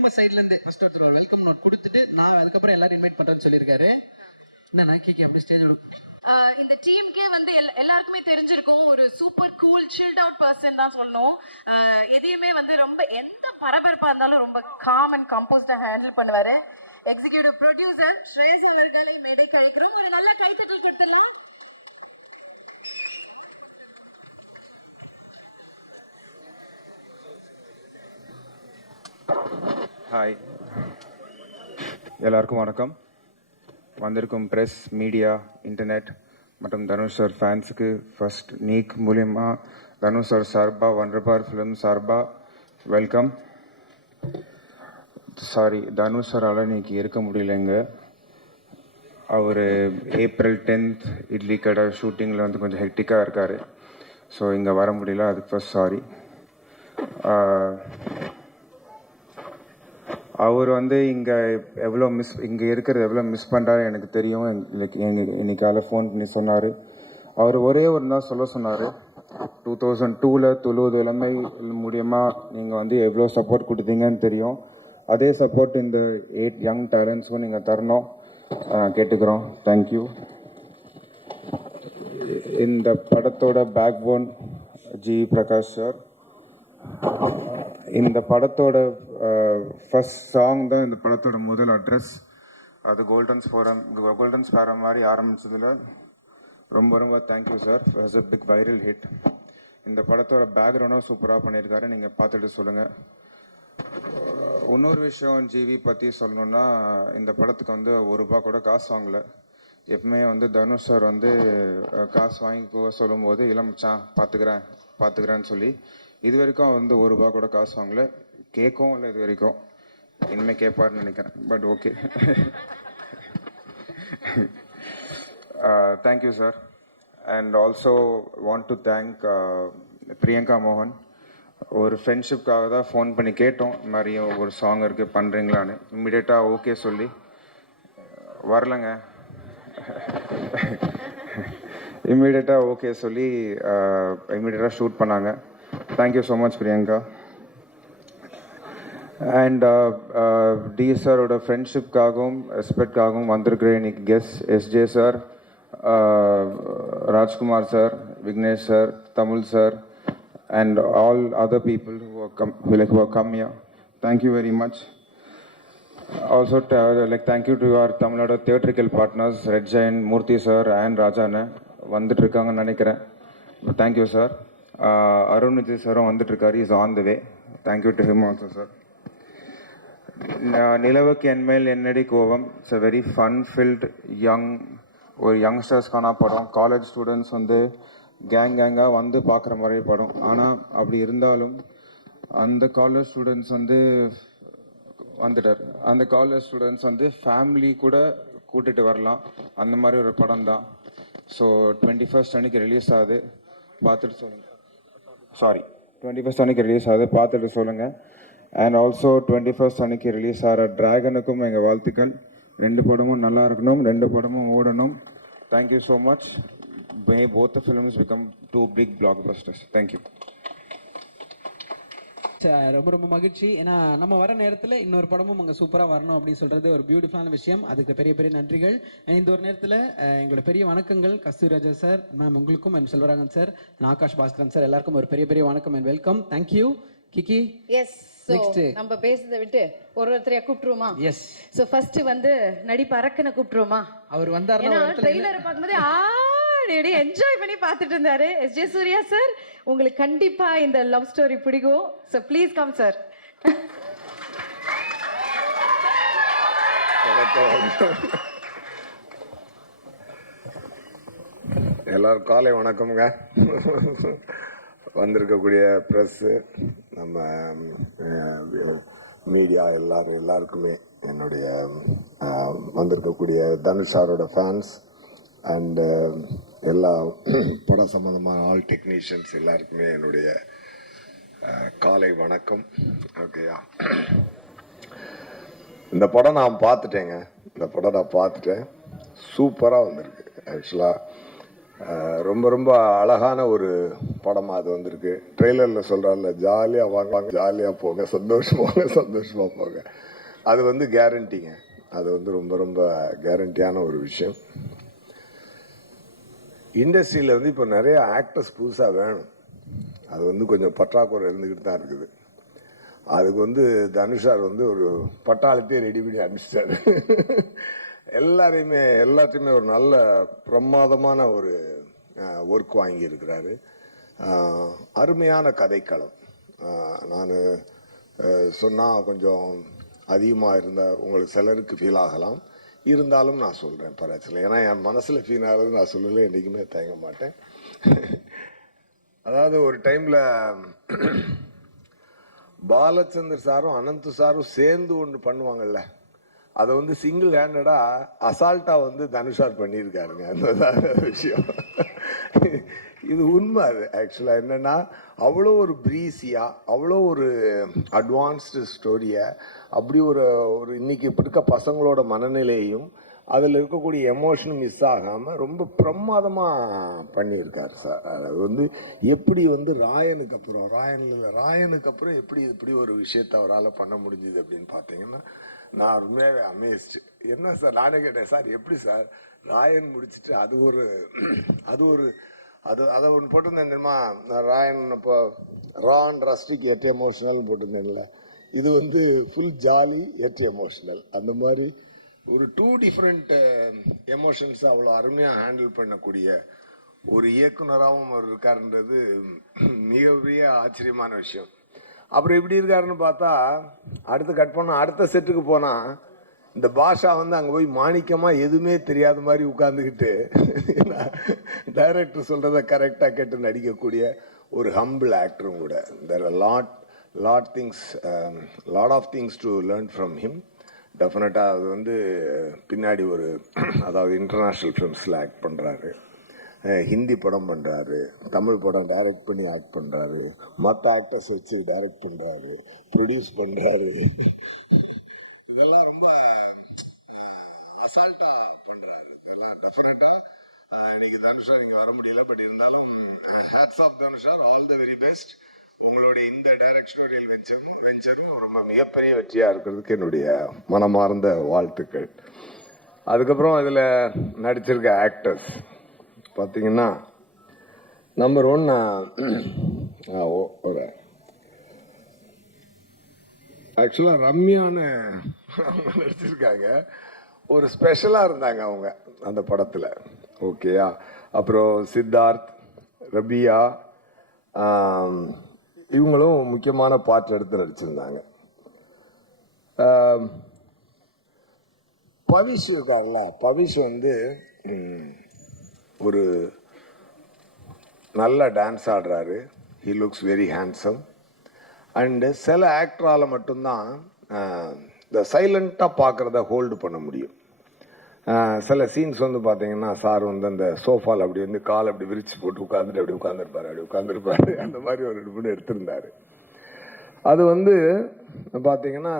நம்ம சைட்ல இருந்து ஃபர்ஸ்ட் ஒருத்தர் ஒரு வெல்கம் நோட் கொடுத்துட்டு நான் அதுக்கப்புறம் எல்லாரும் இன்வைட் பண்றேன்னு சொல்லியிருக்காரு. என்ன கிக்கி அப்படி ஸ்டேஜ் இந்த டீமுக்கே வந்து எல்லாருக்குமே தெரிஞ்சிருக்கும், ஒரு super cool silt out person தான் சொல்லணும். எதையுமே வந்து ரொம்ப எந்த பரபரப்பா இருந்தாலும் ரொம்ப காம் அண்ட் கம்போஸ்டா ஹேண்டில் பண்ணுவாரு. எக்ஸிகியூட்டிவ் ப்ரொடியூசர் ஸ்ரேஸ் அவர்களை மேடைக்கு அழைக்கிறோம். ஒரு நல்ல கைத்தட்டல் கொடுத்துடலாம். ஹாய், எல்லாருக்கும் வணக்கம். வந்திருக்கும் ப்ரெஸ், மீடியா, இன்டர்நெட் மற்றும் தனுஷ் சார் ஃபேன்ஸுக்கு ஃபர்ஸ்ட் நீக் மூலயமா தனுஷ் சார் சார்பா வண்டர்பார் ஃபிலிம் சார்பா வெல்கம். சாரி, தனுஷ் சாரால் இன்னைக்கு இருக்க முடியலைங்க. அவர் April 10th இட்லி கடை ஷூட்டிங்கில் வந்து கொஞ்சம் ஹெக்டிக்காக இருக்கார். ஸோ இங்கே வர முடியல, அதுக்கு ஃபர்ஸ்ட் சாரி. அவர் வந்து இங்கே இருக்கிறது எவ்வளோ மிஸ் பண்ணுறாரு எனக்கு தெரியும். இன்னைக்கு காலை ஃபோன் பண்ணி சொன்னார். அவர் ஒரே ஒரு தான் சொல்ல சொன்னார், 2002 துளுவது இளமை மூலியமாக நீங்கள் வந்து எவ்வளோ சப்போர்ட் கொடுத்தீங்கன்னு தெரியும். அதே சப்போர்ட் இந்த 8 யங் டேலண்ட்ஸும் நீங்கள் தரணும் கேட்டுக்கிறோம். தேங்க்யூ. இந்த படத்தோட backbone G Prakash sir. இந்த படத்தோட ஃபர்ஸ்ட் சாங் தான் இந்த படத்தோட முதல் அட்ரஸ். அது கோல்டன் ஸ்பேரம் மாதிரி ஆரம்பிச்சதில் ரொம்ப ரொம்ப thank you sir. Was a big viral hit. இந்த படத்தோட பேக்ரவுண்டும் சூப்பராக பண்ணியிருக்காரு, நீங்கள் பார்த்துட்டு சொல்லுங்கள். இன்னொரு விஷயம் ஜிவி பற்றி சொல்லணுன்னா, இந்த படத்துக்கு வந்து ₹1 கூட காசு வாங்கலை. எப்பவுமே வந்து தனுஷ் சார் வந்து காசு வாங்கிக்கோ சொல்லும்போது இல்லை மச்சான் பார்த்துக்கிறேன்னு சொல்லி இது வரைக்கும் வந்து ₹1 கூட காசு வாங்கலை. கேட்கவும் இல்லை இது வரைக்கும். இனிமேல் கேட்பாருன்னு நினைக்கிறேன். But okay. Thank you sir. And also want to thank Priyanka மோகன். ஒரு ஃப்ரெண்ட்ஷிப்காக தான் ஃபோன் பண்ணி கேட்டோம், இந்த மாதிரி ஒரு சாங் இருக்குது பண்ணுறீங்களான்னு. இம்மிடியேட்டாக ஓகே சொல்லி வரலைங்க. இம்மிடியேட்டாக ஓகே சொல்லி இம்மிடியேட்டாக ஷூட் பண்ணாங்க. Thank you so much Priyanka. And டி சாரோட ஃப்ரெண்ட்ஷிப்காகவும் ரெஸ்பெக்ட்காகவும் வந்திருக்கிற இன்னைக்கு guest SJ sir, Rajkumar sir, Vignesh sir, Tamil sir, and all other people who have come here. Thank you very much. Also, thank you to our Tamil Nadu theatrical partners, Red Giant, Murthy sir and Rajana. வந்துட்டு இருக்காங்கன்னு நினைக்கிறேன். Thank you sir. Arun Vijay sir வந்துட்டு இருக்காரு, is on the way. Thank you to him also sir. நிலவுக்கு என்மேல் என்னடி கோவம். It's a very fun filled ஒரு யங்ஸ்டர்ஸ்க்கான படம். காலேஜ் ஸ்டூடெண்ட்ஸ் வந்து கேங்காக வந்து பார்க்குற மாதிரி படம். ஆனால் அப்படி இருந்தாலும் அந்த காலேஜ் ஸ்டூடெண்ட்ஸ் வந்து வந்துட்டார். அந்த காலேஜ் ஸ்டூடெண்ட்ஸ் வந்து ஃபேமிலி கூட கூட்டிகிட்டு வரலாம், அந்த மாதிரி ஒரு படம் தான். ஸோ 21st அன்னைக்கு ரிலீஸ் ஆகுது, பார்த்துட்டு சொல்லுங்கள். 21st அன்னைக்கு ரிலீஸ் ஆகுது, பார்த்துட்டு சொல்லுங்கள். அண்ட் ஆல்சோ 21st அன்னைக்கு ரிலீஸ் ஆகிற டிராகனுக்கும் எங்கள் வாழ்த்துக்கள். 2 படமும் நல்லா இருக்கணும், 2 படமும் ஓடணும். Thank you so much. May both the films become 2 big blockbusters. Thank you. ரொம்ப ரொம்ப மகிழ்ச்சி. ஏன்னா நம்ம வர நேரத்தில் இன்னொரு படமும் அங்கே சூப்பராக வரணும் அப்படின்னு சொல்றது ஒரு பியூட்டிஃபுல்லான விஷயம். அதுக்கு பெரிய பெரிய நன்றிகள். இந்த ஒரு நேரத்தில் எங்களோட பெரிய வணக்கங்கள் கஸ்தூராஜா சார், மேம் உங்களுக்கும், and Selvaraghavan sir, Akash Baskaran sir, எல்லாருக்கும் ஒரு பெரிய பெரிய வணக்கம் and welcome. Thank you. Kiki, yes, நம்ம பேசுறதை விட்டு ஒருத்தரையா கூப்பிட்டுருவோமா? எஸ். சோ ஃபர்ஸ்ட் வந்து நடிப்பு அரக்கனை கூப்பிட்டுருவோமா? அவர் வந்தாருன்னா ட்ரெய்லரை பார்க்கும்போது என்ஜாய் பண்ணி பார்த்துட்டு இருந்தாரு. எஸ்ஜே சூர்யா சார், உங்களுக்கு கண்டிப்பா இந்த லவ் ஸ்டோரி பிடிக்கும். So please come sir. எல்லாரும் காலை வணக்கம்ங்க. வந்திருக்கக்கூடிய ப்ரெஸ்ஸு, நம்ம மீடியா எல்லாருக்குமே என்னுடைய வந்திருக்கக்கூடிய தனுஷ் சாரோட ஃபேன்ஸ் அண்டு எல்லா படம் சம்மந்தமான ஆல் டெக்னீஷியன்ஸ் எல்லாருக்குமே என்னுடைய காலை வணக்கம். ஓகேயா, இந்த படம் நான் பார்த்துட்டேன். சூப்பராக வந்திருக்கு. ஆக்சுவலாக ரொம்ப ரொம்ப அழகான ஒரு படமாக அது வந்திருக்கு. ட்ரெய்லரில் சொல்கிறார்ல, ஜாலியாக வாங்க, ஜாலியாக போங்க, சந்தோஷமாக போங்க. அது வந்து கேரண்டிங்க. அது வந்து ரொம்ப ரொம்ப கேரண்டியான ஒரு விஷயம். இண்டஸ்ட்ரியில் வந்து இப்போ நிறைய ஆக்டர்ஸ் புதுசாக வேணும். அது வந்து கொஞ்சம் பற்றாக்குறை இருந்துக்கிட்டு தான் இருக்குது. அதுக்கு வந்து தனுஷார் வந்து ஒரு பட்டாளத்தையே ரெடி பண்ணி அனுப்பிச்சிட்டாரு. எல்லாத்தையுமே ஒரு நல்ல பிரமாதமான ஒரு ஒர்க் வாங்கியிருக்கிறாரு. அருமையான கதைக்களம். நான் சொன்னால் கொஞ்சம் அதிகமாக இருந்தால் உங்களுக்கு சிலருக்கு ஃபீல் ஆகலாம். இருந்தாலும் நான் சொல்கிறேன் பரவாயில்ல. ஏன்னா என் மனசில் ஃபீல் ஆகுது நான் சொல்லலை, என்றைக்குமே தயங்க மாட்டேன். அதாவது ஒரு டைமில் பாலச்சந்தர் சாரும் அனந்த் சாரும் சேர்ந்து ஒன்று பண்ணுவாங்கல்ல, அதை வந்து சிங்கிள் ஹேண்டடாக அசால்ட்டாக வந்து தனுஷார் பண்ணியிருக்காருங்க. அந்த விஷயம் இது உண்மை. அது ஆக்சுவலாக என்னென்னா, அவ்வளோ ஒரு ப்ரீஸியாக, அவ்வளோ ஒரு அட்வான்ஸ்டு ஸ்டோரியை, அப்படி ஒரு இன்னைக்கு இப்போ இருக்க பசங்களோட மனநிலையையும் அதில் இருக்கக்கூடிய எமோஷனும் மிஸ் ஆகாமல் ரொம்ப பிரமாதமாக பண்ணியிருக்காரு சார். அது வந்து எப்படி வந்து ராயனுக்கு அப்புறம் எப்படி இப்படி ஒரு விஷயத்தை அவரால் பண்ண முடிஞ்சுது அப்படின்னு பார்த்தீங்கன்னா, நான் உண்மையாகவே அமேஸ்டு. என்ன சார், நானே கேட்டேன், சார் எப்படி சார் ராயன் முடிச்சுட்டு அதை ஒன்று போட்டிருந்தேன் தெரியுமா, ராயன் இப்போ ரான் ரஸ்டிக் எட் எமோஷனல் போட்டிருந்தேன்ல, இது வந்து ஃபுல் ஜாலி எட் எமோஷனல். அந்த மாதிரி ஒரு 2 டிஃப்ரெண்ட் எமோஷன்ஸ் அவ்வளோ அருமையாக ஹேண்டில் பண்ணக்கூடிய ஒரு இயக்குனராகவும் அவர் இருக்காருன்றது மிகப்பெரிய ஆச்சரியமான விஷயம். அப்புறம் எப்படி இருக்காருன்னு பார்த்தா, அடுத்து கட் பண்ண அடுத்த செட்டுக்கு போனால் இந்த பாஷா வந்து அங்கே போய் மாணிக்கமாக எதுவுமே தெரியாத மாதிரி உட்காந்துக்கிட்டு டைரக்டர் சொல்கிறத கரெக்டாக கேட்டு நடிக்கக்கூடிய ஒரு ஹம்பிள் ஆக்டரும் கூட. There are lot of things to learn from him. டெஃபினட்டாக அது வந்து பின்னாடி ஒரு அதாவது இன்டர்நேஷ்னல் ஃபிலிம்ஸில் ஆக்ட் பண்ணுறாரு, ஹிந்தி படம் பண்ணுறாரு, தமிழ் படம் டைரக்ட் பண்ணி ஆக்ட் பண்ணுறாரு, மற்ற ஆக்டர்ஸ் வச்சு டைரக்ட் பண்ணுறாரு, ப்ரொடியூஸ் பண்ணுறாரு. இதெல்லாம் ரொம்ப அசால்ட்டாக பண்ணுறாரு. இதெல்லாம் டெஃபினட்டாக இன்னைக்கு தனுஷா நீங்கள் வர முடியல, பட் இருந்தாலும் hats off Dhanush sir, all the very best. உங்களுடைய இந்த டைரக்ஷனரியல் வெஞ்சரும் ரொம்ப மிகப்பெரிய வெற்றியாக இருக்கிறதுக்கு என்னுடைய மனமார்ந்த வாழ்த்துக்கள். அதுக்கப்புறம் அதில் நடிச்சிருக்க ஆக்டர்ஸ் பார்த்தீங்கன்னா, நம்பர் 1 ஒரு ஆக்சுவலாக ரம்யான்னு நடிச்சிருக்காங்க. ஒரு ஸ்பெஷலாக இருந்தாங்க அவங்க அந்த படத்தில். ஓகேயா. அப்புறம் சித்தார்த், ரபியா, இவங்களும் முக்கியமான பார்ட் எடுத்து நடிச்சிருந்தாங்க. பவிஷ் இருக்காங்களா, பவிஷ் வந்து ஒரு நல்ல டான்ஸ் ஆடுறாரு. He looks very handsome. And சில ஆக்டரால் மட்டும்தான் இந்த சைலண்ட்டாக பார்க்குறத ஹோல்டு பண்ண முடியும். சில சீன்ஸ் வந்து பார்த்தீங்கன்னா, சார் வந்து அந்த சோஃபாவில் அப்படி வந்து கால் அப்படி விரிச்சு போட்டு அப்படி உட்காந்துருப்பாரு. அந்த மாதிரி ஒரு 2 மூணு எடுத்திருந்தார். அது வந்து பார்த்தீங்கன்னா,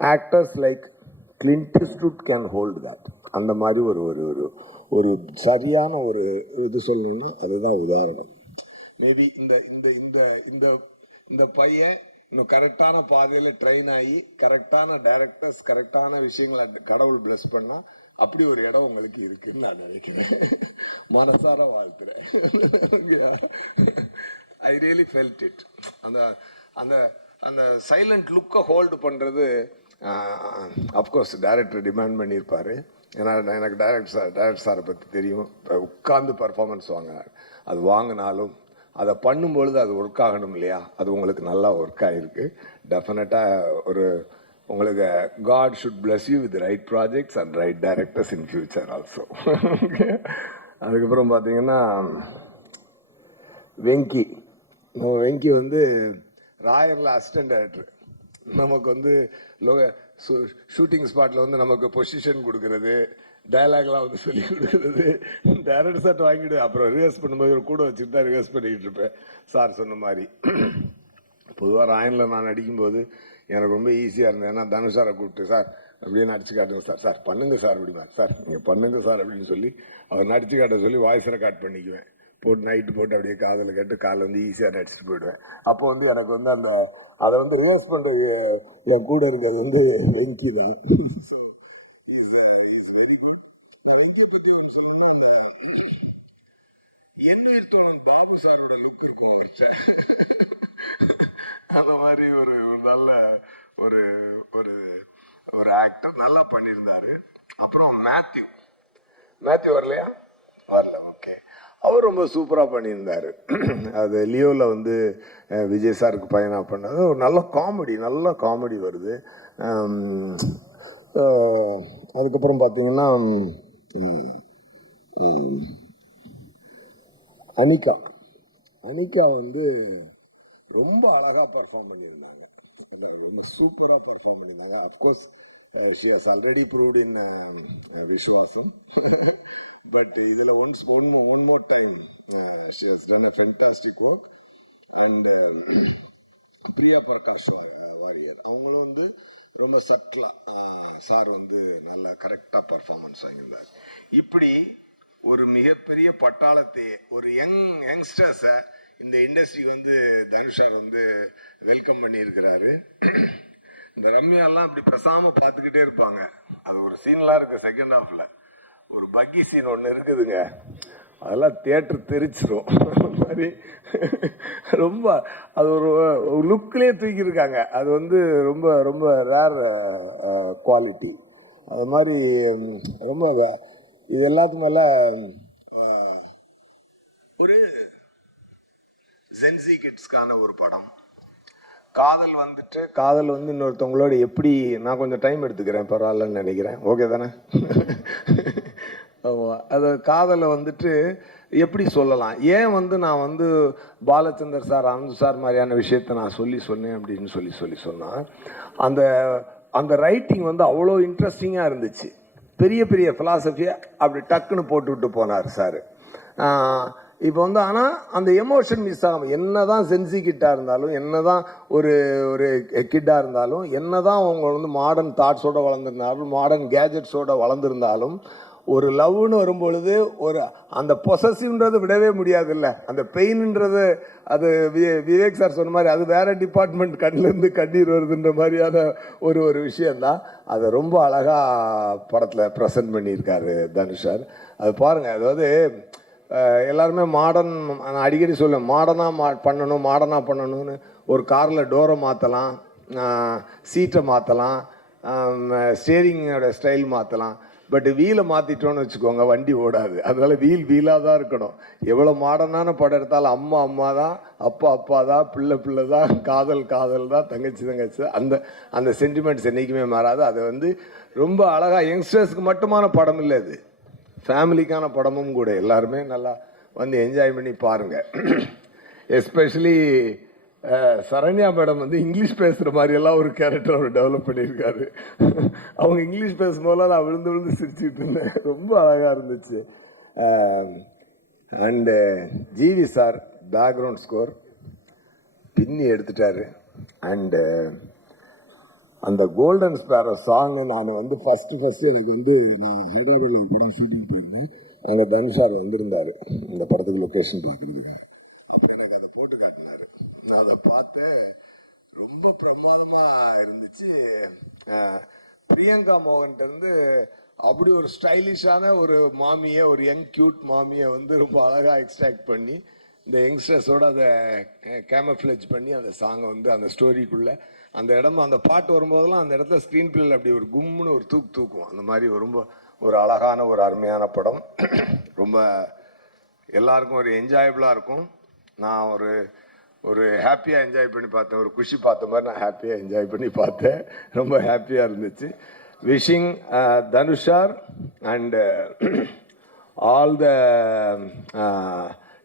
actors like Clint Eastwood can hold that. அந்த மாதிரி ஒரு சரியான ஒரு இது சொல்லணும்னா அதுதான் உதாரணம். மேபி இந்த பையன் இன்னும் கரெக்டான பாதையில் ட்ரெயின் ஆகி கரெக்டான டைரக்டர்ஸ் கரெக்டான விஷயங்களை கடவுள் பிளஸ் பண்ணா அப்படி ஒரு இடம் உங்களுக்கு இருக்குன்னு நான் நினைக்கிறேன். மனசார வாழ்த்துறேன். I really felt it. அந்த சைலண்ட் லுக்கை ஹோல்டு பண்ணுறது அஃப்கோர்ஸ் டைரக்டர் டிமாண்ட் பண்ணியிருப்பாரு. ஏன்னா எனக்கு டைரக்டர் சாரை பற்றி தெரியும். உட்கார்ந்து பர்ஃபார்மன்ஸ் வாங்கினார். அது வாங்கினாலும் அதை பண்ணும்பொழுது அது ஒர்க் ஆகணும் இல்லையா, அது உங்களுக்கு நல்லா ஒர்க் ஆகிருக்கு. டெஃபினட்டாக உங்களுக்கு god should bless you with right projects and right directors in future also. அதுக்கப்புறம் பார்த்தீங்கன்னா, வெங்கி வந்து ராயரில் அசிஸ்டன்ட் டைரக்டர். நமக்கு வந்து ஷூட்டிங் ஸ்பாட்டில் வந்து நமக்கு பொசிஷன் கொடுக்கறது, டயலாக்லாம் வந்து சொல்லி கொடுக்குறது, டைரக்டர் சார் வாங்கிட்டு அப்புறம் ரிஹர்ஸ் பண்ணும்போது கூட வச்சுட்டு தான் ரிஹர்ஸ் பண்ணிக்கிட்டு இருப்பேன். சார் சொன்ன மாதிரி பொதுவாக ராயனில் நான் நடிக்கும்போது எனக்கு ரொம்ப ஈஸியாக இருந்தது. ஏன்னா தனுஷ் சாரை கூப்பிட்டு சார் அப்படியே நடிச்சு காட்டுங்க சார், சார் பண்ணுங்க சார் அப்படிமா, சார் நீங்கள் பண்ணுங்க சார் அப்படின்னு சொல்லி அவர் நடிச்சு காட்ட சொல்லி வாய்ஸ் ரெக்கார்ட் பண்ணிக்குவேன். போட்டு நைட்டு போட்டு அப்படியே காதில் கேட்டு காலைல வந்து ஈஸியாக நடிச்சுட்டு போயிடுவேன். அப்போ வந்து எனக்கு வந்து அந்த அதை வந்து ரிவர்ஸ் பண்ணுறது என் கூட இருக்கிறது வந்து வெங்கி தான். Very good. வெங்கியை பற்றி ஒன்று சொல்லணும்னா, அந்த என்ன பாபு சாரோட லுக் இருக்கும் அவர்கிட்ட. அந்த மாதிரி ஒரு நல்ல ஒரு ஒரு ஒரு ஆக்டர் நல்லா பண்ணியிருந்தாரு. அப்புறம் மேத்யூ வரலையா? வரல, ஓகே. அவர் ரொம்ப சூப்பராக பண்ணியிருந்தார். அது லியோவில் வந்து விஜய் சாருக்கு பையனாக பண்ணது ஒரு நல்ல காமெடி வருது. அதுக்கப்புறம் பார்த்தீங்கன்னா அனிகா வந்து ரொம்ப அழகாக பர்ஃபார்ம் பண்ணியிருந்தாங்க. ரொம்ப சூப்பராக பர்ஃபார்ம் பண்ணியிருந்தாங்க. Of course she has already proved in Viswasam. But இதில் one more time she has done a fantastic work. And Priya Prakash Varrier அவங்களும் வந்து ரொம்ப சட்டிலாக சார் வந்து நல்ல கரெக்டாக பர்ஃபார்மன்ஸ் வாங்கியிருந்தார். இப்படி ஒரு மிகப்பெரிய பட்டாளத்தை ஒரு யங்ஸ்டர்ஸை இந்த இண்டஸ்ட்ரி வந்து தனுஷ் சார் வந்து வெல்கம் பண்ணியிருக்கிறாரு. இந்த ரம்யாலாம் இப்படி பேசாம பார்த்துக்கிட்டே இருப்பாங்க. அது ஒரு சீன்லாம் இருக்கு செகண்ட் ஹாஃப்ல, ஒரு பக்கி சீன் ஒன்று இருக்குதுங்க, அதெல்லாம் தியேட்டர் தெரிச்சிரும் மாதிரி. ரொம்ப அது ஒரு லுக்லேயே தூக்கியிருக்காங்க. அது வந்து ரொம்ப ரொம்ப ரேர் குவாலிட்டி. அது மாதிரி ரொம்ப இது எல்லாத்துக்கு மேல ஒரு ஜென்சி கிட்ஸ்க்கான ஒரு படம். காதல் வந்து இன்னொருத்தவங்களோட எப்படி, நான் கொஞ்சம் டைம் எடுத்துக்கிறேன் பரவாயில்லன்னு நினைக்கிறேன், ஓகே தானே? அது காதலை வந்துட்டு எப்படி சொல்லலாம், ஏன் வந்து நான் வந்து பாலச்சந்தர் சார் ஆனந்த் சார் மாதிரியான விஷயத்தை நான் சொன்னேன் அப்படின்னு சொல்லி சொன்னால், அந்த ரைட்டிங் வந்து அவ்வளோ இன்ட்ரெஸ்டிங்காக இருந்துச்சு. பெரிய ஃபிலாசபியை அப்படி டக்குன்னு போட்டுவிட்டு போனார் சார். இப்போ வந்து ஆனால் அந்த எமோஷன் மிஸ் ஆகாமல், என்ன தான் சென்சி கிட்டாக இருந்தாலும், என்ன தான் ஒரு கிட்டாக இருந்தாலும், என்ன தான் அவங்க வந்து மாடர்ன் தாட்ஸோடு வளர்ந்துருந்தாலும், மாடர்ன் கேஜெட்ஸோடு வளர்ந்துருந்தாலும், ஒரு லவ்னு வரும்பொழுது ஒரு அந்த பொசசிவ்ன்றது விடவே முடியாதுல்ல. அந்த பெயின்ன்றது அது விவேக் சார் சொன்ன மாதிரி அது வேற டிபார்ட்மெண்ட், கண்ணிலேருந்து கண்ணீர் வருதுன்ற மாதிரியான ஒரு விஷயந்தான். அதை ரொம்ப அழகாக படத்தில் ப்ரெசென்ட் பண்ணியிருக்காரு தனுஷ் சார். அது பாருங்கள், அதாவது எல்லாருமே மாடர்ன், நான் அடிக்கடி சொல்லுவேன், மாடர்னாக பண்ணணும்னு. ஒரு காரில் டோரை மாற்றலாம், சீட்டை மாற்றலாம், ஸ்டேரிங்கோட ஸ்டைல் மாற்றலாம். பட் வீலை மாற்றிட்டோன்னு வச்சுக்கோங்க, வண்டி ஓடாது. அதனால வீலாக தான் இருக்கணும். எவ்வளோ மாடர்னான படம் எடுத்தாலும் அம்மா தான், அப்பா தான், பிள்ளை தான், காதல் தான், தங்கச்சி அந்த சென்டிமெண்ட்ஸ் என்றைக்குமே மாறாது. அதை வந்து ரொம்ப அழகாக, யங்ஸ்டர்ஸ்க்கு மட்டுமான படம் இல்லை, இது ஃபேமிலிக்கான படமும் கூட. எல்லாருமே நல்லா வந்து என்ஜாய் பண்ணி பாருங்கள். எஸ்பெஷலி சரண்யா மேடம் வந்து இங்கிலீஷ் பேசுகிற மாதிரியெல்லாம் ஒரு கேரக்டர் அவர் டெவலப் பண்ணியிருக்காரு. அவங்க இங்கிலீஷ் பேசும்போதெல்லாம் நான் விழுந்து சிரிச்சுட்டு இருந்தேன். ரொம்ப அழகாக இருந்துச்சு. And GV sir background score பின்னி எடுத்துட்டாரு. அண்டு அந்த கோல்டன் ஸ்பேரோ சாங்கு நான் வந்து ஃபஸ்ட்டு எனக்கு வந்து நான் ஹைதராபாத்தில் ஒரு படம் ஷூட்டிங் போயிருந்தேன். அங்கே தனுஷ் சார் வந்திருந்தார் இந்த படத்துக்கு லொக்கேஷன் பார்க்குறதுக்கு. அப்போ எனக்கு அதை போட்டு காட்டினார். நான் அதை பார்த்து ரொம்ப பிரமாதமாக இருந்துச்சு. பிரியங்கா மோகன்கிட்டருந்து அப்படி ஒரு ஸ்டைலிஷான ஒரு மாமியை, ஒரு யங் கியூட் மாமியை வந்து ரொம்ப அழகாக எக்ஸ்ட்ராக்ட் பண்ணி இந்த யங்ஸ்டர்ஸோடு அதை கேமஃப்ளேஜ் பண்ணி அந்த சாங்கை வந்து அந்த ஸ்டோரிக்குள்ளே அந்த இடம், அந்த பாட்டு வரும்போதெல்லாம் அந்த இடத்துல ஸ்க்ரீன் பிளேயில் அப்படி ஒரு கும்முன்னு ஒரு தூக்கும். அந்த மாதிரி ரொம்ப ஒரு அழகான ஒரு அருமையான படம். ரொம்ப எல்லாருக்கும் ஒரு என்ஜாயபிளாக இருக்கும். நான் ஒரு ஹாப்பியாக என்ஜாய் பண்ணி பார்த்தேன். ஒரு குஷி பார்த்த மாதிரி நான் ஹாப்பியாக என்ஜாய் பண்ணி பார்த்தேன். ரொம்ப ஹாப்பியாக இருந்துச்சு. Wishing Dhanush sir and all the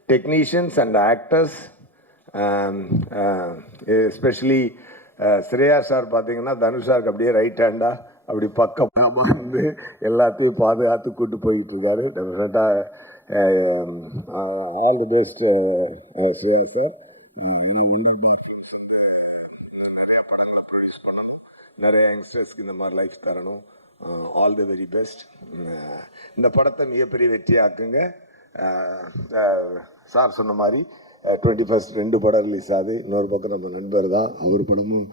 technicians and actors, especially Shreya sir பார்த்தீங்கன்னா தனுஷ் சாருக்கு அப்படியே ரைட் ஹேண்டாக அப்படி பக்கமாக வந்து எல்லாத்தையும் பாதுகாத்து கூட்டு போய்கிட்டு இருக்காரு. டெஃபினட்டாக all the best Shreya sir. Produce பண்ணணும், நிறைய யங்ஸ்டர்ஸ்க்கு இந்த மாதிரி லைஃப் தரணும். All the very best. இந்த படத்தை மிகப்பெரிய வெற்றியாக்குங்க. சார் சொன்ன மாதிரி 21st 2 படம் ரிலீஸ் ஆகுது. இன்னொரு பக்கம் நம்ம நண்பர் தான், அவர் படமும்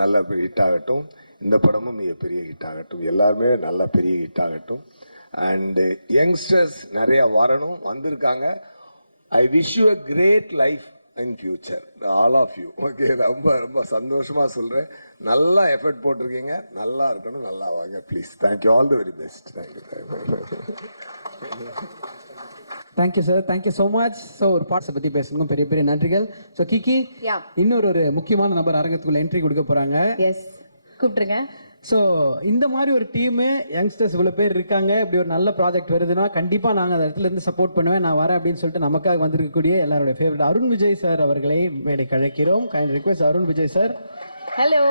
நல்ல ஹிட் ஆகட்டும், இந்த படமும் மிகப்பெரிய ஹிட் ஆகட்டும், எல்லாருமே நல்ல பெரிய ஹிட் ஆகட்டும். அண்டு யங்ஸ்டர்ஸ் நிறையா வரணும், வந்திருக்காங்க. I wish you a great life in future, all of you. Okay, ரொம்ப ரொம்ப சந்தோஷமாக சொல்கிறேன். நல்லா எஃபர்ட் போட்டிருக்கீங்க, நல்லா இருக்கணும், நல்லா வாங்க please. Thank you, all the very best. Thank you. Thank you sir, thank you so much. So ஒரு பாட்ஸை பற்றி பேசணும், பெரிய பெரிய நன்றிகள். ஸோ கிக்கி, இன்னொரு முக்கியமான நபர் அரங்கத்துக்குள்ள என்ட்ரி கொடுக்க போகிறாங்க. எஸ், கூப்பிட்டுருங்க. ஸோ இந்த மாதிரி ஒரு டீமு, யங்ஸ்டர்ஸ் இவ்வளோ பேர் இருக்காங்க, இப்படி ஒரு நல்ல ப்ராஜெக்ட் வருதுன்னா கண்டிப்பாக நாங்கள் அந்த இடத்துல இருந்து சப்போர்ட் பண்ணுவேன், நான் வரேன் அப்படின்னு சொல்லிட்டு நமக்காக வந்திருக்கக்கூடிய எல்லாரோட ஃபேவரட் அருண் விஜய் சார் அவர்களை மேடைக்கு அழைக்கிறோம். Kind request Arun Vijay sir. Hello.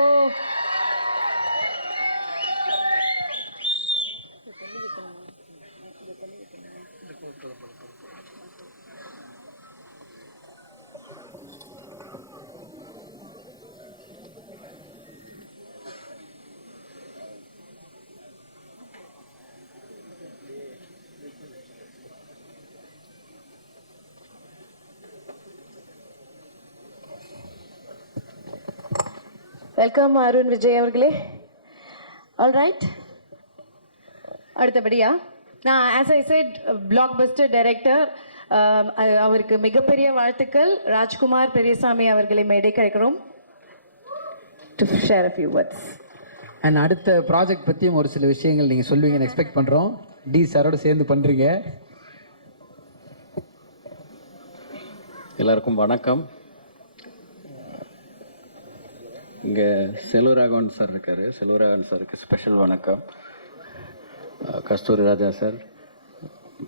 Welcome Arun Vijay அவர்களே. ஆல் ரைட், அடுத்தபடியா நான் as I said blockbuster director, அவருக்கு மிகப்பெரிய வாழ்த்துக்கள். ராஜ்குமார் பெரியசாமி அவர்களை மேடை கிடைக்கிறோம் to share a few words. And அடுத்த ப்ராஜெக்ட் பற்றியும் ஒரு சில விஷயங்கள் நீங்கள் சொல்லுவீங்கன்னு எக்ஸ்பெக்ட் பண்ணுறோம். டி சாரோட சேர்ந்து பண்ணுறீங்க. எல்லாருக்கும் வணக்கம். இங்கே செல்வராகவன் சார் இருக்கார், செல்வராகவன் சாருக்கு ஸ்பெஷல் வணக்கம். கஸ்தூரி ராஜா சார்,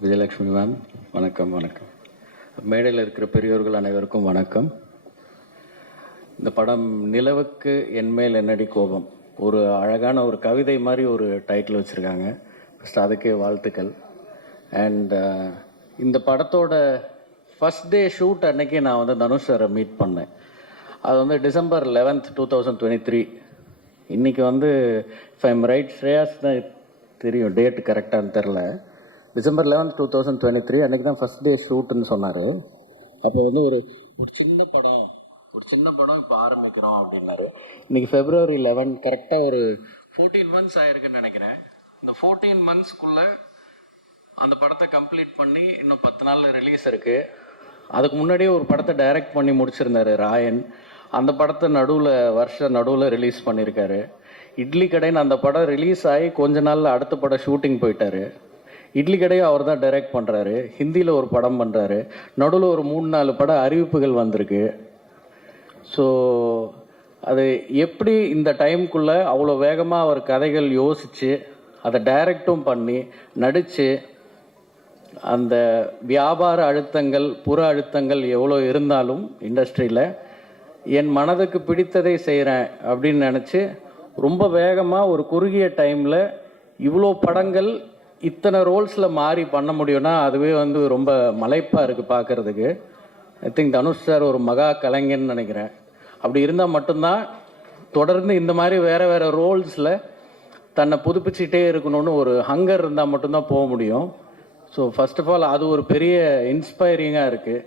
விஜயலட்சுமி மேம் வணக்கம். வணக்கம். மேடையில் இருக்கிற பெரியோர்கள் அனைவருக்கும் வணக்கம். இந்த படம் நிலவுக்கு என்மேல் என்னடி கோபம், ஒரு அழகான ஒரு கவிதை மாதிரி ஒரு டைட்டில் வச்சுருக்காங்க. ஃபஸ்ட் அதுக்கே வாழ்த்துக்கள். அண்ட் இந்த படத்தோட ஃபஸ்ட் டே ஷூட் அன்னைக்கு நான் வந்து தனுஷ் சாரை மீட் பண்ணேன். அது வந்து December 11th 2023. இன்றைக்கி வந்து இஃப் ஐம் ரைட், ஸ்ரேயாஸ் தான் தெரியும் டேட்டு கரெக்டானு தெரில. December 11th 2023 அன்றைக்கி தான் ஃபஸ்ட் டே ஷூட்டுன்னு சொன்னார். அப்போ வந்து ஒரு சின்ன படம் இப்போ ஆரம்பிக்கிறோம் அப்படின்னாரு. இன்றைக்கி February 11 கரெக்டாக ஒரு 14 months ஆயிருக்குன்னு நினைக்கிறேன். இந்த 14 monthsக்குள்ளே அந்த படத்தை கம்ப்ளீட் பண்ணி இன்னும் 10 நாளில் ரிலீஸ் இருக்குது. அதுக்கு முன்னாடியே ஒரு படத்தை டைரக்ட் பண்ணி முடிச்சிருந்தாரு ராயன். அந்த படத்தை நடுவில் ரிலீஸ் பண்ணியிருக்காரு. இட்லி கடைன்னு அந்த படம் ரிலீஸ் ஆகி கொஞ்ச நாளில் அடுத்த படம் ஷூட்டிங் போயிட்டாரு. இட்லி கடையும் அவர் தான் டைரக்ட் பண்ணுறாரு. ஹிந்தியில் ஒரு படம் பண்ணுறாரு. நடுவில் ஒரு 3-4 பட அறிவிப்புகள் வந்திருக்கு. ஸோ அது எப்படி இந்த டைமுக்குள்ளே அவ்வளோ வேகமாக அவர் கதைகள் யோசித்து அதை டைரக்டும் பண்ணி நடித்து, அந்த வியாபார அழுத்தங்கள் புற அழுத்தங்கள் எவ்வளோ இருந்தாலும் இண்டஸ்ட்ரியில் என் மனதுக்கு பிடித்ததை செய்கிறேன் அப்படின்னு நினச்சி ரொம்ப வேகமாக ஒரு குறுகிய டைமில் இவ்வளோ படங்கள் இத்தனை ரோல்ஸில் மாறி பண்ண முடியும்னா அதுவே வந்து ரொம்ப மலைப்பாக இருக்குது பார்க்குறதுக்கு. ஐ திங்க் தனுஷ் சார் ஒரு மகா கலைஞன்னு நினைக்கிறேன். அப்படி இருந்தால் மட்டும்தான் தொடர்ந்து இந்த மாதிரி வேறு ரோல்ஸில் தன்னை புதுப்பிச்சுட்டே இருக்கணும்னு ஒரு ஹங்கர் இருந்தால் மட்டும்தான் போக முடியும். ஸோ ஃபர்ஸ்ட் ஆஃப் ஆல் அது ஒரு பெரிய இன்ஸ்பைரிங்காக இருக்குது,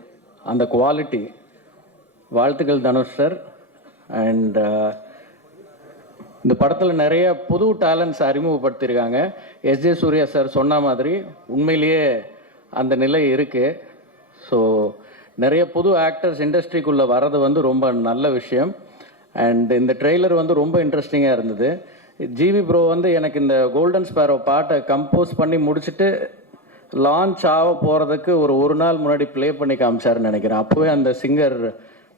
அந்த குவாலிட்டி. வாழ்த்துக்கள் தனுஷ் சார். அண்ட் இந்த படத்தில் நிறைய புது டேலண்ட்ஸ் அறிமுகப்படுத்தியிருக்காங்க. எஸ்ஜே சூர்யா சார் சொன்ன மாதிரி உண்மையிலேயே அந்த நிலை இருக்குது. ஸோ நிறைய புது ஆக்டர்ஸ் இண்டஸ்ட்ரிக்குள்ளே வர்றது வந்து ரொம்ப நல்ல விஷயம். அண்ட் இந்த ட்ரெய்லர் வந்து ரொம்ப இன்ட்ரெஸ்டிங்காக இருந்தது. ஜிவி ப்ரோ வந்து எனக்கு இந்த கோல்டன் ஸ்பேரோ பாட்டை கம்போஸ் பண்ணி முடிச்சுட்டு லான்ச் ஆக போகிறதுக்கு ஒரு நாள் முன்னாடி ப்ளே பண்ணி காமிச்சாருன்னு நினைக்கிறேன். அப்போவே அந்த சிங்கர்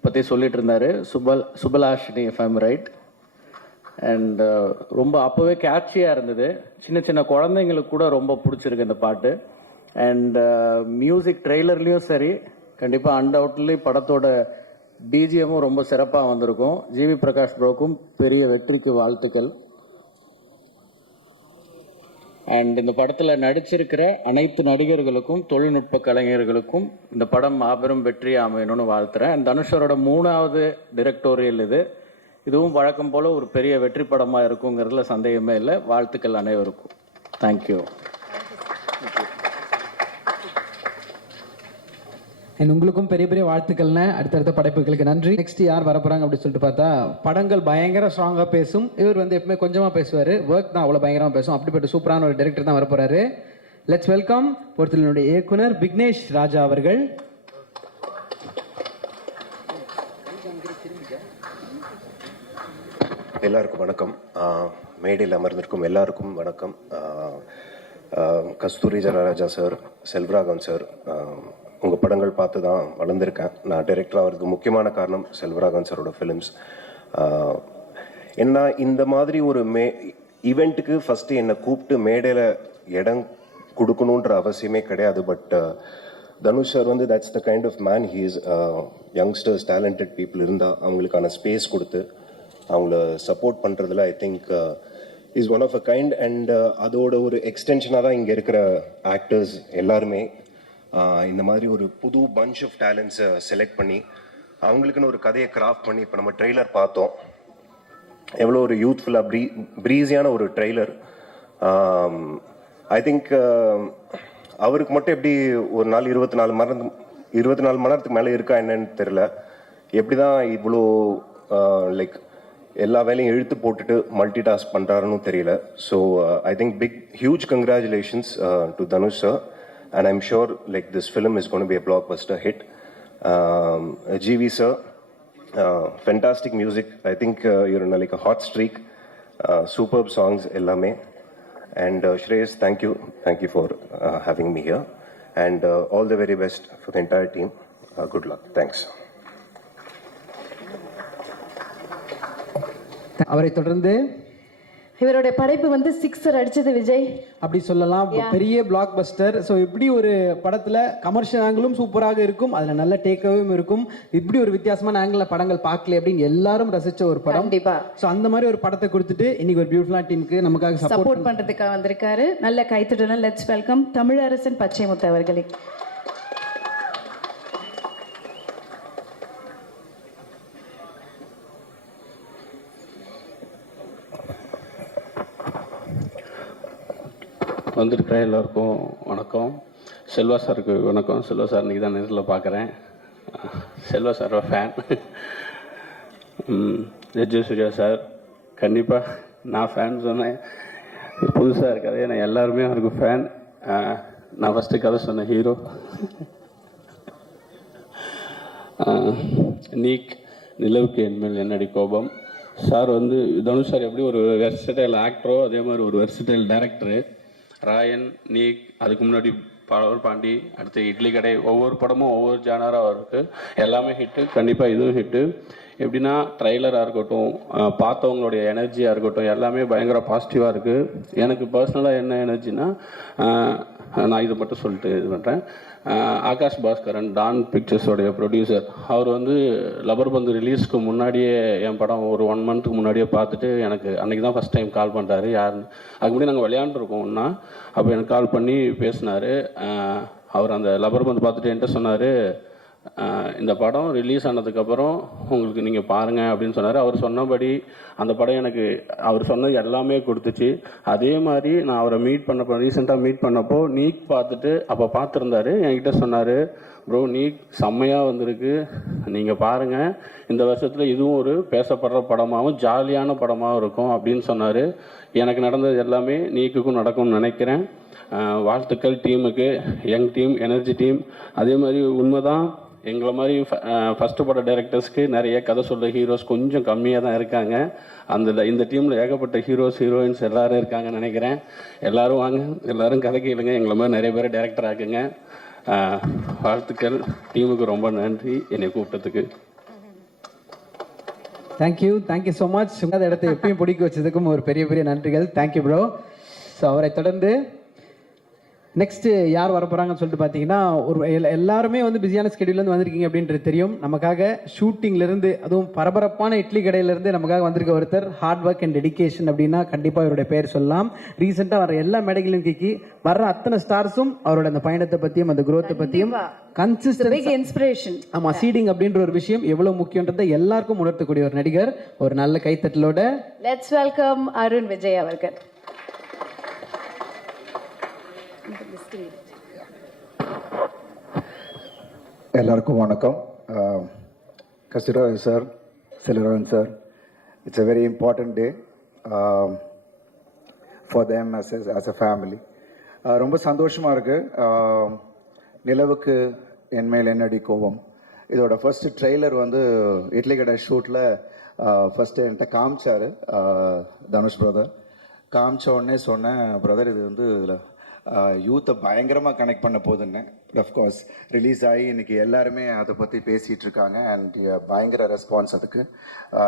பற்றி சொல்லிட்டு இருந்தார், Subhalashini if I'm right. And ரொம்ப அப்போவே கேட்சியாக இருந்தது. சின்ன குழந்தைங்களுக்கு கூட ரொம்ப பிடிச்சிருக்கு இந்த பாட்டு. அண்ட் மியூசிக் ட்ரெய்லர்லேயும் சரி, கண்டிப்பாக அன்டவுட்லி படத்தோட பிஜிஎம்மும் ரொம்ப சிறப்பாக வந்திருக்கும். ஜிவி பிரகாஷ் ப்ரோக்கும் பெரிய வெற்றிக்கு வாழ்த்துக்கள். அண்ட் இந்த படத்தில் நடிச்சிருக்கிற அனைத்து நடிகர்களுக்கும் தொழில்நுட்ப கலைஞர்களுக்கும் இந்த படம் மாபெரும் வெற்றி அமையணும்னு வாழ்த்துறேன். அண்ட் தனுஷரோட 3வது டிரெக்டோரியல் இது. இதுவும் வழக்கம் போல் ஒரு பெரிய வெற்றி படமாக இருக்குங்கிறதுல சந்தேகமே இல்லை. வாழ்த்துக்கள் அனைவருக்கும். தேங்க்யூ. உங்களுக்கும் பெரிய பெரிய வாழ்த்துக்கள்னு. அடுத்தடுத்த படைப்புகளுக்கு நன்றி. நெக்ஸ்ட் யார் வரப்போறாங்க அப்படின்னு சொல்லிட்டு பார்த்தா, படங்கள் பயங்கர ஸ்ட்ராங்கா பேசும், இவர் வந்து எப்பவுமே கொஞ்சமா பேசுவாரு, ஒர்க் தான் அவ்வளவு பயங்கரமா பேசும். அப்படிப்பட்ட சூப்பரான ஒரு டைரக்டர் தான் வரப்போறாரு. லெட்ஸ் வெல்கம் பொறுத்தலினுடைய இயக்குனர் விக்னேஷ் ராஜா அவர்கள். எல்லாருக்கும் வணக்கம். மேடையில் அமர்ந்திருக்கும் எல்லாருக்கும் வணக்கம். கஸ்தூரி ராஜா சார், செல்வராகவன் சார், உங்கள் படங்கள் பார்த்து தான் வளர்ந்துருக்கேன். நான் டைரக்டர் ஆகிறதுக்கு முக்கியமான காரணம் செல்வராகவன் சாரோட ஃபிலிம்ஸ். ஏன்னா இந்த மாதிரி ஒரு ஈவெண்ட்டுக்கு ஃபஸ்ட்டு என்னை கூப்பிட்டு மேடையில் இடம் கொடுக்கணுன்ற அவசியமே கிடையாது. பட் தனுஷ் சார் வந்து that's the kind of man. He is youngsters, talented people இருந்தால் அவங்களுக்கான ஸ்பேஸ் கொடுத்து அவங்கள சப்போர்ட் பண்ணுறதுல I think is one of a kind. And அதோட ஒரு எக்ஸ்டென்ஷனாக தான் இங்கே இருக்கிற ஆக்டர்ஸ் எல்லாருமே இந்த மாதிரி ஒரு புது பஞ்ச் ஆஃப் டேலண்ட்ஸை செலக்ட் பண்ணி அவங்களுக்குன்னு ஒரு கதையை கிராஃப்ட் பண்ணி, இப்போ நம்ம ட்ரெய்லர் பார்த்தோம், எவ்வளோ ஒரு யூத்ஃபுல்லாக ப்ரீஸியான ஒரு ட்ரெய்லர். ஐ திங்க் அவருக்கு மட்டும் எப்படி ஒரு நாள் 24 மணி நேரத்துக்கு மேலே இருக்கா என்னன்னு தெரில. எப்படி தான் இவ்வளோ லைக் எல்லா வேலையும் இழுத்து போட்டுட்டு மல்டி டாஸ்க் பண்ணுறாருன்னு தெரியல. So I think huge congratulations to Dhanush sir. And I'm sure like this film is going to be a blockbuster hit. GV sir, fantastic music. I think you're in like a hot streak. Superb songs ellame. And Shreyas, thank you for having me here. And all the very best for the entire team. Good luck. Thanks. அவரை தொடர்ந்து இவருடைய படைப்பு வந்து sixer அடிச்சது விஜய் அப்படி சொல்லலாம். பெரிய black Bastar. So இப்படி ஒரு படத்துல கமர்ஷியல் ஆங்கிளும் சூப்பராக இருக்கும், அதுல நல்ல டேக்அவேவும் இருக்கும். இப்படி ஒரு வித்தியாசமான ஆங்கிள் படங்கள் பார்க்கல அப்படின்னு எல்லாரும் ரசிச்ச ஒரு படம். கண்டிப்பா. ஸோ அந்த மாதிரி ஒரு படத்தை கொடுத்துட்டு இன்னைக்கு ஒரு பியூட்டிஃபுல்லான டீமுக்கு நமக்காக சப்போர்ட் பண்றதுக்காக வந்திருக்காரு. நல்ல கைத்தட்டலாம். லெட்ஸ் வெல்கம் தமிழரசன் பச்சைமுத்து அவர்களை. வந்திருக்கிற எல்லாருக்கும் வணக்கம். செல்வா சாருக்கு வணக்கம். செல்வா சார் இன்றைக்கி தான் நேரில் பார்க்குறேன். செல்வா சாரோட ஃபேன். ஜெஜு சூர்யா சார் கண்டிப்பாக நான் ஃபேன் சொன்னேன், புதுசாக இருக்காது. ஏன்னா எல்லாருமே அவருக்கு ஃபேன். நான் ஃபஸ்ட்டு கதை சொன்னேன் ஹீரோ நீக், நிலவுக்கு என்மேல் என்னடி கோபம். சார் வந்து தனுஷ் சார் எப்படி ஒரு வெர்சடைல் ஆக்டரோ அதே மாதிரி ஒரு வெர்சடைல் டைரக்டரு. ராயன், நீக், அதுக்கு முன்னாடி பவர் பாண்டி, அடுத்து இட்லி கடை, ஒவ்வொரு படமும் ஒவ்வொரு ஜானராக இருக்குது. எல்லாமே ஹிட்டு. கண்டிப்பாக இதுவும் ஹிட்டு. எப்படின்னா ட்ரைலராக இருக்கட்டும், பார்த்தவங்களுடைய எனர்ஜியாக இருக்கட்டும், எல்லாமே பயங்கர பாசிட்டிவாக இருக்குது. எனக்கு பர்சனலாக என்ன எனர்ஜினா, நான் இதை மட்டும் சொல்லிட்டு இது பண்ணுறேன். ஆகாஷ் பாஸ்கரன், டான் பிக்சர்ஸோடைய ப்ரொடியூசர், அவர் வந்து லப்பர் பந்து ரிலீஸ்க்கு முன்னாடியே என் படம் ஒரு 1 மந்த்துக்கு முன்னாடியே பார்த்துட்டு எனக்கு அன்றைக்கி தான் ஃபஸ்ட் டைம் கால் பண்ணுறாரு. யாருன்னு அதுக்கு முன்னாடி நாங்கள் விளையாண்டுருக்கோம் ஒன்றா. அப்போ எனக்கு கால் பண்ணி பேசினார். அவர் அந்த லப்பர் பந்து பார்த்துட்டு என்கிட்ட சொன்னார், இந்த படம் ரிலீஸ் ஆனதுக்கப்புறம் உங்களுக்கு நீங்கள் பாருங்கள் அப்படின்னு சொன்னார். அவர் சொன்னபடி அந்த படம் எனக்கு அவர் சொன்னது எல்லாமே கொடுத்துச்சு. அதே மாதிரி நான் அவரை ரீசெண்டாக மீட் பண்ணப்போ நீக் பார்த்துட்டு அப்போ பார்த்துருந்தாரு. என்கிட்ட சொன்னார், ப்ரோ நீக் செம்மையாக வந்திருக்கு, நீங்கள் பாருங்கள், இந்த வருஷத்தில் இதுவும் ஒரு பேசப்படுற படமாகவும் ஜாலியான படமாகவும் இருக்கும் அப்படின்னு சொன்னார். எனக்கு நடந்தது எல்லாமே நீக்குக்கும் நடக்கும்னு நினைக்கிறேன். வாழ்த்துக்கள் டீமுக்கு, யங் டீம், எனர்ஜி டீம். அதே மாதிரி உண்மைதான், எங்களை மாதிரி ஃபஸ்ட்டு பட டைரக்டர்ஸ்க்கு நிறைய கதை சொல்கிற ஹீரோஸ் கொஞ்சம் கம்மியாக தான் இருக்காங்க. இந்த டீமில் ஏகப்பட்ட ஹீரோயின்ஸ் எல்லோரும் இருக்காங்கன்னு நினைக்கிறேன். எல்லோரும் வாங்க, எல்லோரும் கதை கேளுங்க, எங்களை மாதிரி நிறைய பேர் டைரக்டர் ஆக்குங்க. வாழ்த்துக்கள் டீமுக்கு, ரொம்ப நன்றி என்னை கூப்பிட்டதுக்கு. Thank you so much. அந்த இடத்தை எப்பயும் பிடிக்க வச்சதுக்கும் ஒரு பெரிய பெரிய நன்றிகள். Thank you bro. ஸோ அவரை தொடர்ந்து நெக்ஸ்ட்டு யார் வர போகிறாங்கன்னு சொல்லிட்டு பார்த்தீங்கன்னா, ஒரு எல்லாருமே வந்து பிஸியான ஸ்கெடியூல்லேருந்து வந்திருக்கீங்க அப்படின்றது தெரியும். நமக்காக ஷூட்டிங்லேருந்து, அதுவும் பரபரப்பான இட்லி கடையிலேருந்து நமக்காக வந்திருக்க ஒருத்தர். ஹார்ட் ஒர்க் அண்ட் டெடிகேஷன் அப்படின்னா கண்டிப்பாக இவருடைய பேர் சொல்லலாம். ரீசெண்டாக வர எல்லா மேடைகளிலும் வர்ற அத்தனை ஸ்டார்ஸும் அவரோட அந்த பயணத்தை பற்றியும் அந்த குரோத்தை பற்றியும் கன்சிஸ்டன்ஸ் பிக் இன்ஸ்பிரேஷன். ஆமா, சீடிங் அப்படின்ற ஒரு விஷயம் எவ்வளவு முக்கியன்றதை எல்லாருக்கும் உணர்த்தக்கூடிய ஒரு நடிகர். ஒரு நல்ல கைத்தட்டலோட லெட்ஸ் வெல்கம் அருண் விஜய் அவர்கள். எல்லாருக்கும் வணக்கம். Kasthuriraj sir, Selvaraghavan sir, it's a very important day for them as a family. ரொம்ப சந்தோஷமாக இருக்குது. நிலவுக்கு என் மேல் என்னடி கோபம் இதோட ஃபர்ஸ்ட் ட்ரெய்லர் வந்து இட்லி கடை ஷூட்டில் ஃபஸ்ட்டு என்கிட்ட காமிச்சார் தனுஷ் பிரதர். காமிச்ச உடனே சொன்னேன், பிரதர் இது வந்து யூத்தை பயங்கரமாக கனெக்ட் பண்ண போகுதுன்னு. பட் அஃப்கோர்ஸ் ரிலீஸ் ஆகி இன்றைக்கி எல்லாருமே அதை பற்றி பேசிகிட்டு இருக்காங்க அண்ட் பயங்கர ரெஸ்பான்ஸ் அதுக்கு.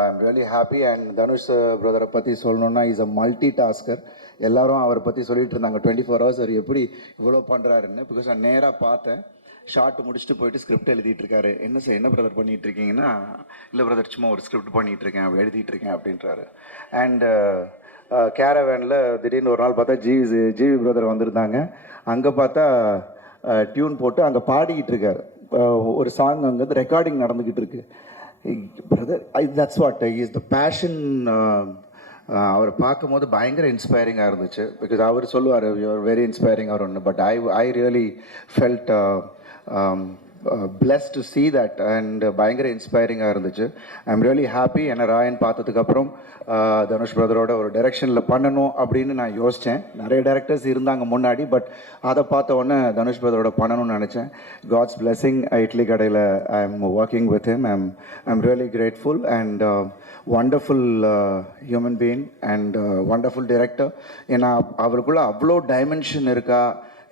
I'm really happy. And Dhanush பிரதரை பற்றி சொல்லணுன்னா இஸ் அ மல்டி டாஸ்கர். எல்லாரும் அவரை பற்றி சொல்லிட்டு இருந்தாங்க 24 hours அவர் எப்படி இவ்வளோ பண்ணுறாருன்னு. பிகாஸ் நான் நேராக பார்த்தேன், ஷார்ட் முடிச்சுட்டு போயிட்டு ஸ்கிரிப்ட் எழுதிட்டு இருக்காரு. என்ன சார் என்ன பிரதர் பண்ணிட்டு இருக்கீங்கன்னா, இல்லை பிரதர் சும்மா ஒரு ஸ்கிரிப்ட் பண்ணிட்டு இருக்கேன், எழுதிட்டு இருக்கேன் அப்படின்றாரு. அண்ட் கேரவேனில் திடீர்னு ஒரு நாள் பார்த்தா ஜிவி பிரதர் வந்திருந்தாங்க. அங்கே பார்த்தா டியூன் போட்டு அங்கே பாடிக்கிட்டு இருக்காரு. ஒரு சாங் அங்கே ரெக்கார்டிங் நடந்துக்கிட்டு இருக்கு. Brother that's what is the passion. அவர் பார்க்கும் போது பயங்கர இன்ஸ்பைரிங்காக இருந்துச்சு. பிகாஸ் அவர் சொல்லுவார் யூஆர் வெரி இன்ஸ்பைரிங் அவர் ஒன்று. But I really felt blessed to see that and பயங்கர இன்ஸ்பைரிங்காக இருந்துச்சு. I'm really happy. ஏன்னா ராயன் பார்த்ததுக்கப்புறம் தனுஷ் பிரதரோட ஒரு டைரெக்ஷனில் பண்ணணும் அப்படின்னு நான் யோசித்தேன். நிறைய டேரக்டர்ஸ் இருந்தாங்க முன்னாடி, பட் அதை பார்த்த உடனே தனுஷ் பிரதரோட பண்ணணும்னு நினச்சேன். God's blessing. இட்லி கடையில் I am working with him. I'm really grateful and wonderful human being and wonderful director. ஏன்னா அவருக்குள்ள அவ்வளோ டைமென்ஷன் இருக்கா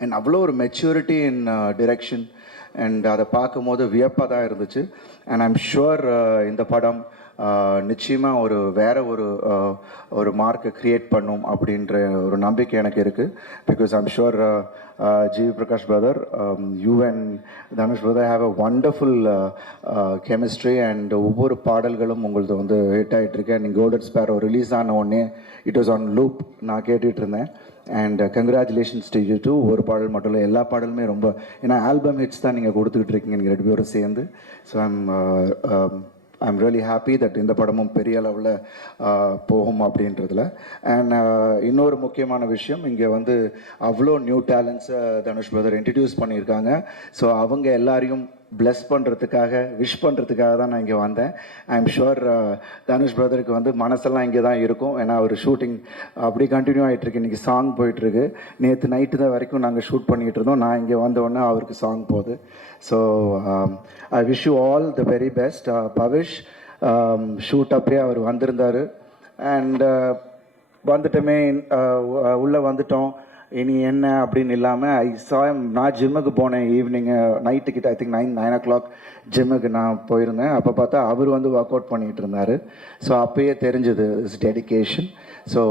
அண்ட் அவ்வளோ ஒரு மெச்சூரிட்டி இன் டிரெக்ஷன். அண்ட் அதை பார்க்கும்போது வியப்பாக தான் இருந்துச்சு. அண்ட் ஐம் ஷுவர் இந்த படம் நிச்சயமாக ஒரு வேற ஒரு மார்க்கை க்ரியேட் பண்ணும் அப்படின்ற ஒரு நம்பிக்கை எனக்கு இருக்குது. Because I'm sure GV Prakash brother, you and Dhanush brother have a wonderful chemistry. And ஒவ்வொரு பாடல்களும் உங்களது வந்து ஹிட் ஆகிட்டு இருக்கேன். நீங்கள் கோல்டன் ஸ்பேரோ ரிலீஸ் ஆன உடனே இட் வாஸ் ஆன் லூப் நான் கேட்டுட்டு இருந்தேன். And congratulations to you too. ஒரு பாடல் மட்டும் இல்லை, எல்லா பாடலுமே ரொம்ப, ஏன்னா ஆல்பம் ஹிட்ஸ் தான் நீங்கள் கொடுத்துக்கிட்டு இருக்கீங்க நீங்கள் 2 பேரும் சேர்ந்து. So I'm really happy that இந்த படமும் பெரிய அளவில் போகும் அப்படின்றதுல. அண்ட் இன்னொரு முக்கியமான விஷயம், இங்கே வந்து அவ்வளோ நியூ டேலண்ட்ஸை தனுஷ் பிரதர் இன்ட்ரடியூஸ் பண்ணியிருக்காங்க. ஸோ அவங்க எல்லாரையும் பிளஸ் பண்ணுறதுக்காக, விஷ் பண்ணுறதுக்காக தான் நான் இங்கே வந்தேன். ஐ எம் ஷுவர் தனுஷ் பிரதருக்கு வந்து மனசெல்லாம் இங்கே தான் இருக்கும். ஏன்னா அவர் ஷூட்டிங் அப்படி கண்டினியூ ஆகிட்டுருக்கு. இன்றைக்கி சாங் போயிட்டுருக்கு. நேற்று நைட்டு தான் வரைக்கும் நாங்கள் ஷூட் பண்ணிகிட்டு இருந்தோம். நான் இங்கே வந்தோடனே அவருக்கு சாங் போகுது. So I wish you all the very best. Pavish shoot அப்பயே அவர் வந்திருந்தார். அண்ட் வந்துட்டோமே, உள்ளே வந்துட்டோம், இனி என்ன அப்படின்னு இல்லாமல் ஐ சாயம். நான் ஜிம்முக்கு போனேன் ஈவினிங் நைட்டுக்கிட்ட, ஐ திங்க் 9 o'clock ஜிம்முக்கு நான் போயிருந்தேன். அப்போ பார்த்தா அவர் வந்து ஒர்க் அவுட் பண்ணிகிட்டு இருந்தார். ஸோ அப்போயே தெரிஞ்சது இஸ் டெடிக்கேஷன். ஸோ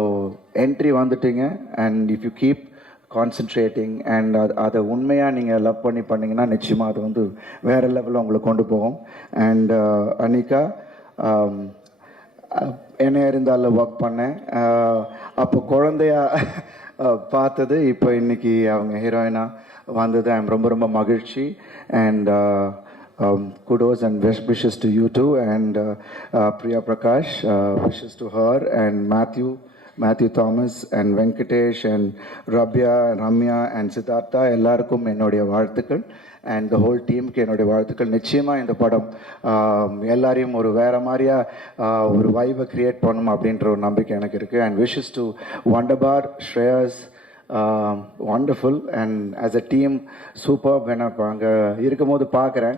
என்ட்ரி வந்துட்டீங்க. And if you keep concentrating and அதை உண்மையாக நீங்கள் லவ் பண்ணி பண்ணிங்கன்னா நிச்சயமாக அது வந்து வேறு லெவலில் உங்களை கொண்டு போகும். அண்ட் அனிகா, என்ன இருந்தாலும் ஒர்க் பண்ணேன். அப்போ குழந்தையா பார்த்தது, இப்போ இன்னைக்கு அவங்க ஹீரோயினாக வந்தது. ஐம் ரொம்ப ரொம்ப மகிழ்ச்சி. And kudos and wishes to you too. And Priya Prakash, wishes to her. And Matthew Thomas and Venkatesh and Rabia and Ramya and Siddhartha, எல்லாருக்கும் என்னுடைய வாழ்த்துக்கள். அண்ட் த ஹோல் டீமுக்கு என்னுடைய வாழ்த்துக்கள். நிச்சயமாக இந்த படம் எல்லாரையும் ஒரு வேறு மாதிரியாக ஒரு வைபை க்ரியேட் பண்ணணும் அப்படின்ற ஒரு நம்பிக்கை எனக்கு இருக்குது. And wishes to Wunderbar, Shreyas, wonderful. And as a team super. எனக்கு அங்கே இருக்கும் போது பார்க்குறேன்,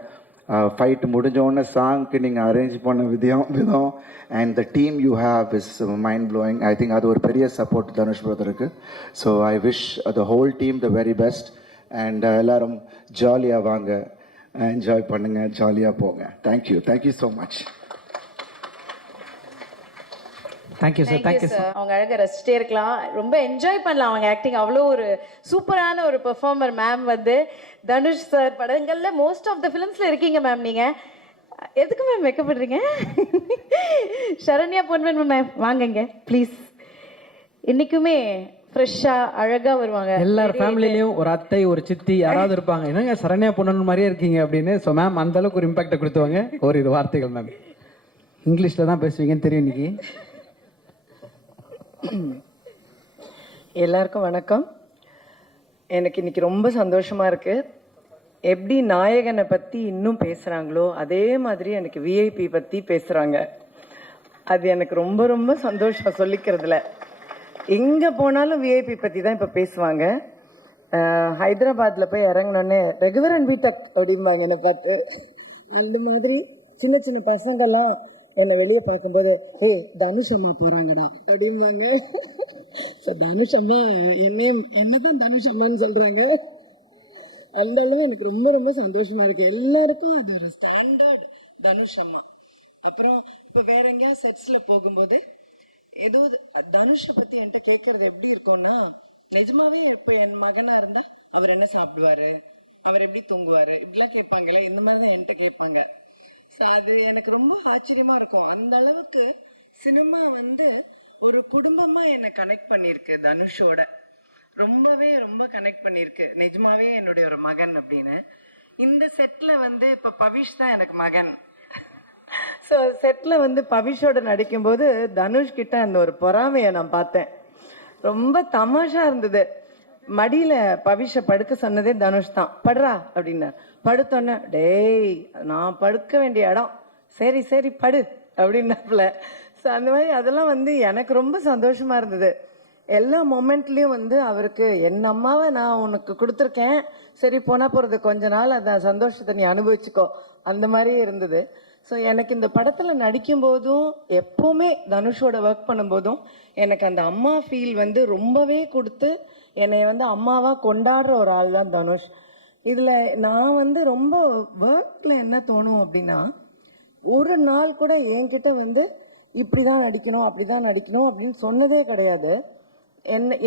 ஃபைட் முடிஞ்சோடனே சாங்க்கு நீங்கள் அரேஞ்ச் பண்ண விதம் and the team you have is mind blowing. I think அது ஒரு பெரிய சப்போர்ட் தனுஷ் பிரதருக்கு. So I wish the whole team the very best. And எல்லாரும் ஜாலியாக வாங்க, என்ஜாய் பண்ணுங்கள், ஜாலியாக போங்க. Thank you so much. Thank you sir. Thank you sir. அவங்க அழகாக ரசிச்சிட்டே இருக்கலாம், ரொம்ப என்ஜாய் பண்ணலாம் அவங்க ஆக்டிங். அவ்வளோ ஒரு சூப்பரான ஒரு பெர்ஃபார்மர் மேம். வந்து தனுஷ் சார் படங்களில் மோஸ்ட் ஆஃப் த ஃபிலிம்ஸில் இருக்கீங்க மேம். நீங்கள் எதுக்கு மேம் வைக்கப்படுறீங்க? சரண்யா பொன்வன் மேம் வாங்கங்க ப்ளீஸ். இன்றைக்குமே ஃப்ரெஷ்ஷாக அழகாக வருவாங்க. எல்லார் ஃபேமிலிலையும் ஒரு அத்தை ஒரு சித்தி யாராவது இருப்பாங்க, என்னங்க சரண்யா பொண்ணு மாதிரியே இருக்கீங்க அப்படின்னு. ஸோ மேம் அந்த அளவுக்கு ஒரு இம்பாக்டை கொடுத்துவாங்க. ஒரு இரு வார்த்தைகள் மேம், இங்கிலீஷில் தான் பேசுவீங்கன்னு தெரியும் இன்னைக்கு. எல்லாருக்கும் வணக்கம். எனக்கு இன்னைக்கு ரொம்ப சந்தோஷமாக இருக்குது. எப்படி நாயகனை பற்றி இன்னும் பேசுகிறாங்களோ அதே மாதிரி எனக்கு விஐபி பற்றி பேசுகிறாங்க. அது எனக்கு ரொம்ப ரொம்ப சந்தோஷம் சொல்லிக்கிறதுல. எங்கே போனாலும் விஐபி பற்றி தான் இப்போ பேசுவாங்க. ஹைதராபாத்தில் போய் இறங்கினோடனே ரகுவரன் வீட்டக் அப்படிம்பாங்க என்னை பார்த்து. அந்த மாதிரி சின்ன சின்ன பசங்கள்லாம் என்னை வெளியே பார்க்கும்போது ஏய் தனுஷ் அம்மா போகிறாங்கடா அப்படிம்பாங்க. ஸோ தனுஷ் அம்மா என்ன தான் தனுஷ் அம்மான்னு சொல்கிறாங்க. அந்த அளவு எனக்கு ரொம்ப ரொம்ப சந்தோஷமா இருக்கு. எல்லாருக்கும் அது ஒரு ஸ்டாண்டர்ட் தனுஷ் அம்மா. அப்புறம் இப்போ வேற எங்கேயாவது செட்ஸ்ல போகும்போது ஏதோ தனுஷை பத்தி என்கிட்ட கேட்கறது எப்படி இருக்கும்னா, நிஜமாவே இப்போ என் மகனா இருந்தா அவர் என்ன சாப்பிடுவாரு, அவர் எப்படி தூங்குவாரு, இப்படிலாம் கேட்பாங்களே, இந்த மாதிரி தான் என்கிட்ட கேட்பாங்க. ஸோ அது எனக்கு ரொம்ப ஆச்சரியமா இருக்கும். அந்த அளவுக்கு சினிமா வந்து ஒரு குடும்பமா என்னை கனெக்ட் பண்ணியிருக்கு தனுஷோட. ரொம்பவே ரொம்ப கனெக்ட் பண்ணியிருக்கு. நிஜமாவே என்னுடைய ஒரு மகன் அப்படின்னு. இந்த செட்ல வந்து இப்போ பவிஷ் தான் எனக்கு மகன். ஸோ செட்டில் வந்து பவிஷோட நடிக்கும்போது தனுஷ் கிட்ட அந்த ஒரு பொறாமையை நான் பார்த்தேன். ரொம்ப தமாஷா இருந்தது. மடியில் பவிஷை படுக்க சொன்னதே தனுஷ் தான். படுறா அப்படின்னார். படுத்தோன்னே டேய் நான் படுக்க வேண்டிய இடம், சரி சரி படு அப்படின்னாப்புல. ஸோ அந்த மாதிரி அதெல்லாம் வந்து எனக்கு ரொம்ப சந்தோஷமா இருந்தது. எல்லா மொமெண்ட்லேயும் வந்து அவருக்கு என் அம்மாவை நான் உனக்கு கொடுத்துருக்கேன், சரி போனால் போகிறது கொஞ்ச நாள் அந்த சந்தோஷத்தை நீ அனுபவிச்சுக்கோ, அந்த மாதிரியே இருந்தது. ஸோ எனக்கு இந்த படத்தில் நடிக்கும்போதும் எப்போவுமே தனுஷோட ஒர்க் பண்ணும்போதும் எனக்கு அந்த அம்மா ஃபீல் வந்து ரொம்பவே கொடுத்து என்னை வந்து அம்மாவாக கொண்டாடுற ஒரு ஆள் தான் தனுஷ். இதில் நான் வந்து ரொம்ப ஒர்க்கில் என்ன தோணும் அப்படின்னா, ஒரு நாள் கூட என்கிட்ட வந்து இப்படி தான் நடிக்கணும் அப்படி தான் நடிக்கணும் அப்படின்னு சொன்னதே கிடையாது.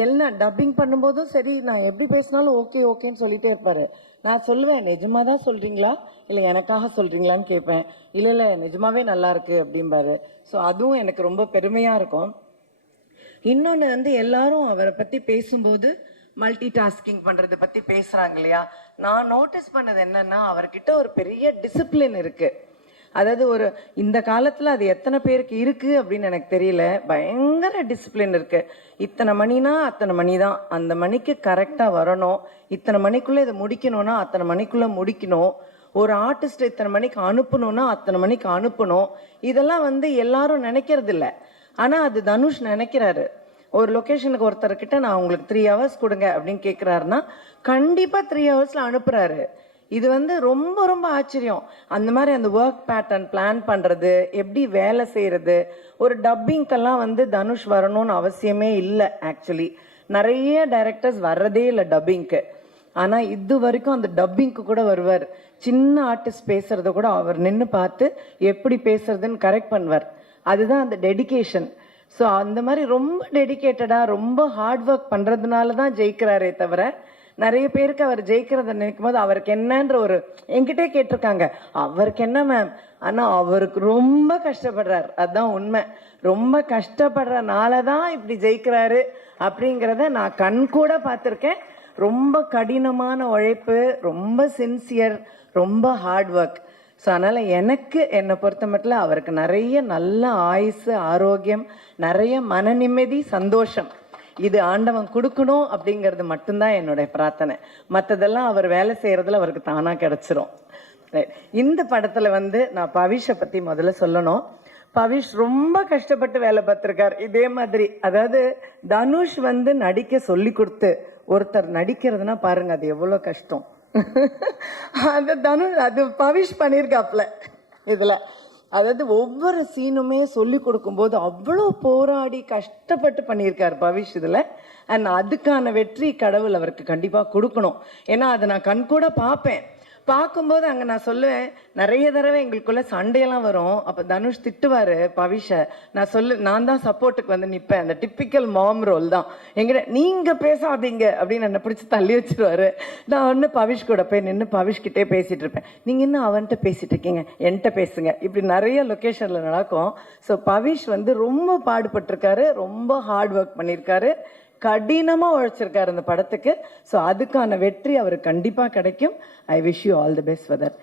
என்ன டப்பிங் பண்ணும்போதும் சரி, நான் எப்படி பேசினாலும் ஓகே ஓகேன்னு சொல்லிட்டே இருப்பாரு. நான் சொல்லுவேன் நிஜமா தான் சொல்றீங்களா இல்லை எனக்காக சொல்றீங்களான்னு கேட்பேன். இல்லை இல்லை நிஜமாவே நல்லா இருக்கு அப்படிம்பாரு. ஸோ அதுவும் எனக்கு ரொம்ப பெருமையா இருக்கும். இன்னொன்று வந்து எல்லாரும் அவரை பத்தி பேசும்போது மல்டி டாஸ்கிங் பண்றதை பத்தி பேசுறாங்க இல்லையா, நான் நோட்டீஸ் பண்ணது என்னன்னா அவர்கிட்ட ஒரு பெரிய டிசிப்ளின் இருக்கு. அதாவது ஒரு இந்த காலத்துல அது எத்தனை பேருக்கு இருக்கு அப்படின்னு எனக்கு தெரியல. பயங்கர டிசிப்ளின் இருக்கு. இத்தனை மணினா அத்தனை மணி தான், அந்த மணிக்கு கரெக்டா வரணும், இத்தனை மணிக்குள்ள இதை முடிக்கணும்னா அத்தனை மணிக்குள்ள முடிக்கணும், ஒரு ஆர்டிஸ்ட் இத்தனை மணிக்கு அனுப்பணும்னா அத்தனை மணிக்கு அனுப்பணும். இதெல்லாம் வந்து எல்லாரும் நினைக்கிறது இல்லை. ஆனா அது தனுஷ் நினைக்கிறாரு. ஒரு லொக்கேஷனுக்கு ஒருத்தர்கிட்ட நான் உங்களுக்கு 3 hours கொடுங்க அப்படின்னு கேட்குறாருன்னா கண்டிப்பா 3 hours அனுப்புறாரு. இது வந்து ரொம்ப ரொம்ப ஆச்சரியம். அந்த மாதிரி அந்த ஒர்க் பேட்டர்ன் பிளான் பண்ணுறது, எப்படி வேலை செய்கிறது. ஒரு டப்பிங்கெல்லாம் வந்து தனுஷ் வரணும்னு அவசியமே இல்லை. ஆக்சுவலி நிறைய டைரக்டர்ஸ் வர்றதே இல்லை டப்பிங்க்கு. ஆனால் இது வரைக்கும் அந்த டப்பிங்க்கு கூட வருவார். சின்ன ஆர்டிஸ்ட் பேசுகிறத கூட அவர் நின்று பார்த்து எப்படி பேசுறதுன்னு கரெக்ட் பண்ணுவார். அதுதான் அந்த டெடிகேஷன். ஸோ அந்த மாதிரி ரொம்ப டெடிகேட்டடாக ரொம்ப ஹார்ட் ஒர்க் பண்ணுறதுனால தான் ஜெயிக்கிறாரே தவிர, நிறைய பேருக்கு அவர் ஜெயிக்கிறத நினைக்கும் போது அவருக்கு என்னன்ற ஒரு என்கிட்டே கேட்டிருக்காங்க, அவருக்கு என்ன மேம், ஆனால் அவருக்கு ரொம்ப கஷ்டப்படுறார். அதுதான் உண்மை. ரொம்ப கஷ்டப்படுறனால தான் இப்படி ஜெயிக்கிறாரு அப்படிங்கிறத நான் கண் கூட பார்த்துருக்கேன். ரொம்ப கடினமான உழைப்பு, ரொம்ப சின்சியர், ரொம்ப ஹார்ட் ஒர்க். ஸோ அதனால் எனக்கு என்னை பொறுத்த மட்டும் அவருக்கு நிறைய நல்ல ஆயுசு, ஆரோக்கியம், நிறைய மன நிம்மதி, சந்தோஷம் இது ஆண்டவன் கொடுக்கணும் அப்படிங்கிறது மட்டும்தான் என்னுடைய பிரார்த்தனை. மற்றதெல்லாம் அவர் வேலை செய்யறதுல அவருக்கு தானா கிடைச்சிரும். இந்த படத்துல வந்து நான் பவிஷை பத்தி முதல்ல சொல்லணும். பவிஷ் ரொம்ப கஷ்டப்பட்டு வேலை பார்த்திருக்கார். இதே மாதிரி அதாவது தனுஷ் வந்து நடிக்க சொல்லி கொடுத்து ஒருத்தர் நடிக்கிறதுனா பாருங்க அது எவ்வளவு கஷ்டம். அது பவிஷ் பண்ணியிருக்காப்ல இதுல. அதாவது ஒவ்வொரு சீனுமே சொல்லி கொடுக்கும்போது அவ்வளோ போராடி கஷ்டப்பட்டு பண்ணியிருக்காரு பவிஷ் இதில். அண்ட் அதுக்கான வெற்றி கடவுள் அவருக்கு கண்டிப்பாக கொடுக்கணும். ஏன்னா அதை நான் கண்கூட பார்ப்பேன். பார்க்கும்போது அங்கே நான் சொல்லுவேன், நிறைய தடவை எங்களுக்குள்ள சண்டையெல்லாம் வரும். அப்போ தனுஷ் திட்டுவார் பவிஷை. நான் தான் சப்போர்ட்டுக்கு வந்து நிற்பேன். அந்த டிப்பிக்கல் மாம் ரோல் தான் எங்கிட்ட. நீங்கள் பேசாதீங்க அப்படின்னு என்னை பிடிச்சி தள்ளி வச்சிருவாரு. நான் ஒன்று பவிஷ் கூட போய் நின்று பவிஷ்கிட்டே பேசிகிட்டு இருப்பேன். நீங்கள் இன்னும் அவன்கிட்ட பேசிகிட்டு இருக்கீங்க, என்கிட்ட பேசுங்க. இப்படி நிறைய லொக்கேஷனில் நடக்கும். ஸோ பவிஷ் வந்து ரொம்ப பாடுபட்டிருக்காரு, ரொம்ப ஹார்ட் ஒர்க் பண்ணியிருக்காரு. கடினமாக உழைச்சிருக்காரு இந்த படத்துக்கு. ஸோ அதுக்கான வெற்றி அவருக்கு கண்டிப்பாக கிடைக்கும். ஐ wish you all the best for that.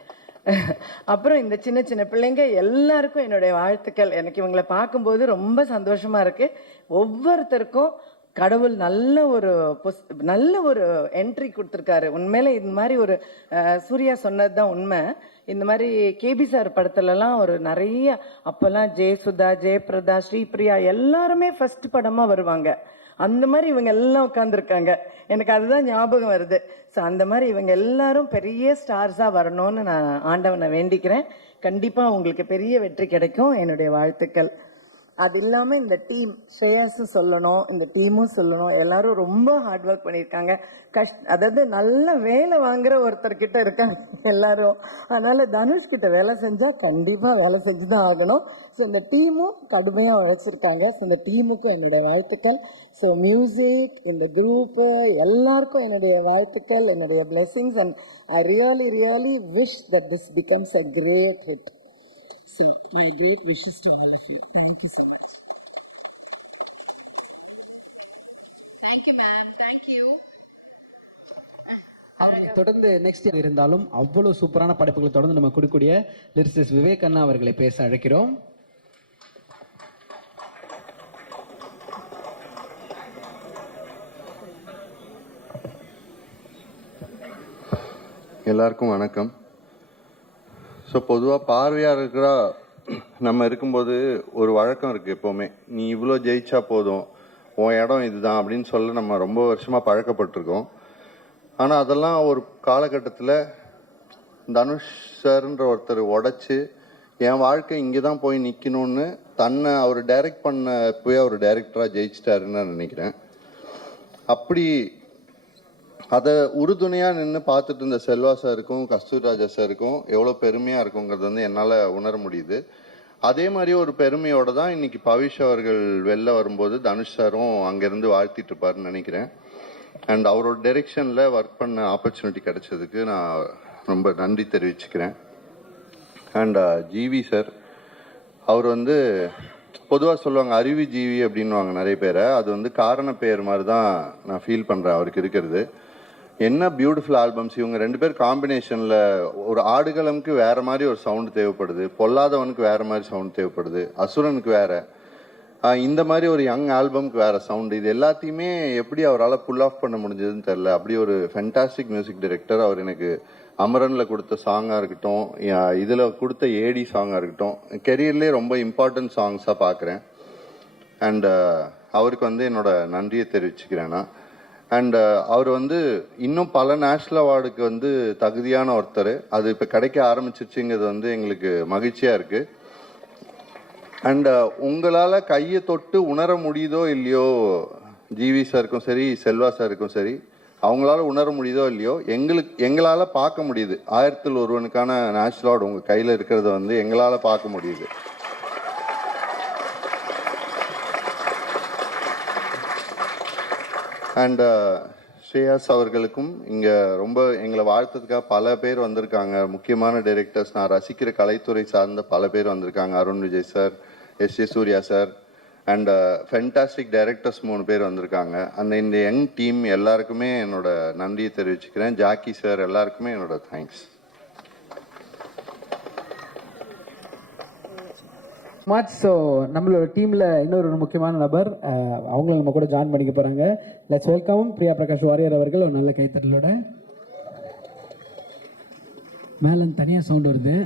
அப்புறம் இந்த சின்ன சின்ன பிள்ளைங்க எல்லாருக்கும் என்னுடைய வாழ்த்துக்கள். எனக்கு இவங்களை பார்க்கும்போது ரொம்ப சந்தோஷமாக இருக்குது. ஒவ்வொருத்தருக்கும் கடவுள் நல்ல ஒரு என்ட்ரி கொடுத்துருக்காரு. உண்மையிலே இந்த மாதிரி ஒரு சூர்யா சொன்னது தான் உண்மை. இந்த மாதிரி கேபி சார் படத்துலலாம் ஒரு நிறைய அப்போல்லாம் ஜெயசுதா, ஜெயபிரதா, ஸ்ரீபிரியா எல்லாருமே ஃபர்ஸ்ட் படமாக வருவாங்க. அந்த மாதிரி இவங்க எல்லாம் உட்காந்துருக்காங்க. எனக்கு அதுதான் ஞாபகம் வருது. ஸோ அந்த மாதிரி இவங்க எல்லாரும் பெரிய ஸ்டார்ஸாக வரணும்னு நான் ஆண்டவனை வேண்டிக்கிறேன். கண்டிப்பாக உங்களுக்கு பெரிய வெற்றி கிடைக்கும். என்னுடைய வாழ்த்துக்கள். அது இல்லாமல் இந்த டீம் ஸ்ரேயாஸும் சொல்லணும், இந்த டீமும் சொல்லணும். எல்லாரும் ரொம்ப ஹார்ட் ஒர்க் பண்ணியிருக்காங்க. அதாவது நல்ல வேலை வாங்குற ஒருத்தர்கிட்ட இருக்காங்க எல்லாரும். அதனால தனுஷ்கிட்ட வேலை செஞ்சால் கண்டிப்பாக வேலை செஞ்சு தான் ஆகணும். ஸோ இந்த டீமும் கடுமையாக உழைச்சிருக்காங்க. ஸோ இந்த டீமுக்கும் என்னுடைய வாழ்த்துக்கள். ஸோ மியூசிக், இந்த குரூப்பு எல்லாருக்கும் என்னுடைய வாழ்த்துக்கள், என்னுடைய blessings. And I really wish that this becomes a great hit. So, my great wishes to all of you. Thank you so much. Thank you, man. Thank you. தொடர்ந்து next இருந்தாலும் அவ்வளவு சூப்பரான படைப்புகளை தொடர்ந்து நம்ம கொடுக்கக்கூடிய லிரிசிஸ்ட் விவேக் அண்ணா அவர்களை பேச அழைக்கிறோம். எல்லாருக்கும் வணக்கம். ஸோ பொதுவாக பார்வையாக இருக்கிறா நம்ம இருக்கும்போது ஒரு வழக்கம் இருக்குது. எப்போவுமே நீ இவ்வளோ ஜெயிச்சா போதும், உன் இடம் இதுதான் அப்படின்னு சொல்ல நம்ம ரொம்ப வருஷமாக பழக்கப்பட்டிருக்கோம். ஆனால் அதெல்லாம் ஒரு காலகட்டத்தில் தனுஷ் சார்ன்ற ஒருத்தர் உடச்சி என் வாழ்க்கை இங்கே தான் போய் நிற்கணும்னு தன்னை அவர் டைரக்ட் பண்ண போய் அவர் டைரக்டராக ஜெயிச்சிட்டாருன்னு நான் நினைக்கிறேன். அப்படி அதை உறுதுணையாக நின்று பார்த்துட்டு இருந்த செல்வா சாருக்கும் கஸ்தூரிராஜா சாருக்கும் எவ்வளோ பெருமையாக இருக்குங்கிறது வந்து என்னால் உணர முடியுது. அதே மாதிரி ஒரு பெருமையோடு தான் இன்னைக்கு பவிஷ் அவர்கள் வெளில வரும்போது தனுஷ் சாரும் அங்கேருந்து வாழ்த்திட்டு இருப்பாருன்னு நினைக்கிறேன். அண்ட் அவரோட டைரெக்ஷனில் ஒர்க் பண்ண ஆப்பர்ச்சுனிட்டி கிடைச்சதுக்கு நான் ரொம்ப நன்றி தெரிவிச்சுக்கிறேன். அண்ட் ஜிவி சார், அவர் வந்து பொதுவாக சொல்லுவாங்க அருவி ஜீவி அப்படின்வாங்க நிறைய பேரை. அது வந்து காரண பெயர் மாதிரி தான் நான் ஃபீல் பண்ணுறேன் அவருக்கு இருக்கிறது. என்ன பியூட்டிஃபுல் ஆல்பம்ஸ். இவங்க ரெண்டு பேர் காம்பினேஷனில் ஒரு ஆடுகளம்க்கு வேறு மாதிரி ஒரு சவுண்டு தேவைப்படுது, பொல்லாதவனுக்கு வேறு மாதிரி சவுண்ட் தேவைப்படுது, அசுரனுக்கு வேறு, இந்த மாதிரி ஒரு யங் ஆல்பம்க்கு வேறு சவுண்டு. இது எல்லாத்தையுமே எப்படி அவரால் புல் ஆஃப் பண்ண முடிஞ்சதுன்னு தெரில. அப்படி ஒரு ஃபென்டாஸ்டிக் மியூசிக் டைரக்டர் அவர். எனக்கு அமரனில் கொடுத்த சாங்காக இருக்கட்டும், இதில் கொடுத்த ஏடி சாங்காக இருக்கட்டும், கெரியர்லேயே ரொம்ப இம்பார்ட்டன்ட் சாங்ஸாக பார்க்குறேன். அண்ட் அவருக்கு வந்து என்னோட நன்றியை தெரிவிச்சுக்கிறேன் நான். அண்ட் அவர் வந்து இன்னும் பல நேஷ்னல் அவார்டுக்கு வந்து தகுதியான ஒருத்தர். அது இப்போ கிடைக்க ஆரம்பிச்சிருச்சுங்கிறது வந்து எங்களுக்கு மகிழ்ச்சியாக இருக்குது. அண்ட் உங்களால் கையை தொட்டு உணர முடியுதோ இல்லையோ, ஜிவி சாருக்கும் சரி செல்வா சாருக்கும் சரி, அவங்களால உணர முடியுதோ இல்லையோ, எங்களால் பார்க்க முடியுது. 1000ல் ஒருவனுக்கான நேஷ்னல் அவார்டு உங்கள் கையில் இருக்கிறத வந்து எங்களால் பார்க்க முடியுது. அண்ட் ஸ்ரேயாஸ் அவர்களுக்கும் இங்கே ரொம்ப எங்களை வாழ்த்ததுக்காக பல பேர் வந்திருக்காங்க. முக்கியமான டைரக்டர்ஸ், நான் ரசிக்கிற கலைத்துறை சார்ந்த பல பேர் வந்திருக்காங்க. Arun Vijay sir, S A Surya sir, and fantastic directors 3 பேர் வந்திருக்காங்க. இந்த யங் டீம் எல்லாருக்குமே என்னோட நன்றியை தெரிவிச்சுக்கிறேன். ஜாக்கி சார் எல்லாருக்குமே என்னோட தேங்க்ஸ். மச். ஸோ நம்மளோட டீமில் இன்னொரு முக்கியமான நபர், அவங்களும் நம்ம கூட ஜாயின் பண்ணிக்க போகிறாங்க. லெட்ஸ் வெல்கம் பிரியா பிரகாஷ் வாரியர் அவர்கள். ஒரு நல்ல கைத்தட்டலோட. மேலே தனியாக சவுண்ட் வருது.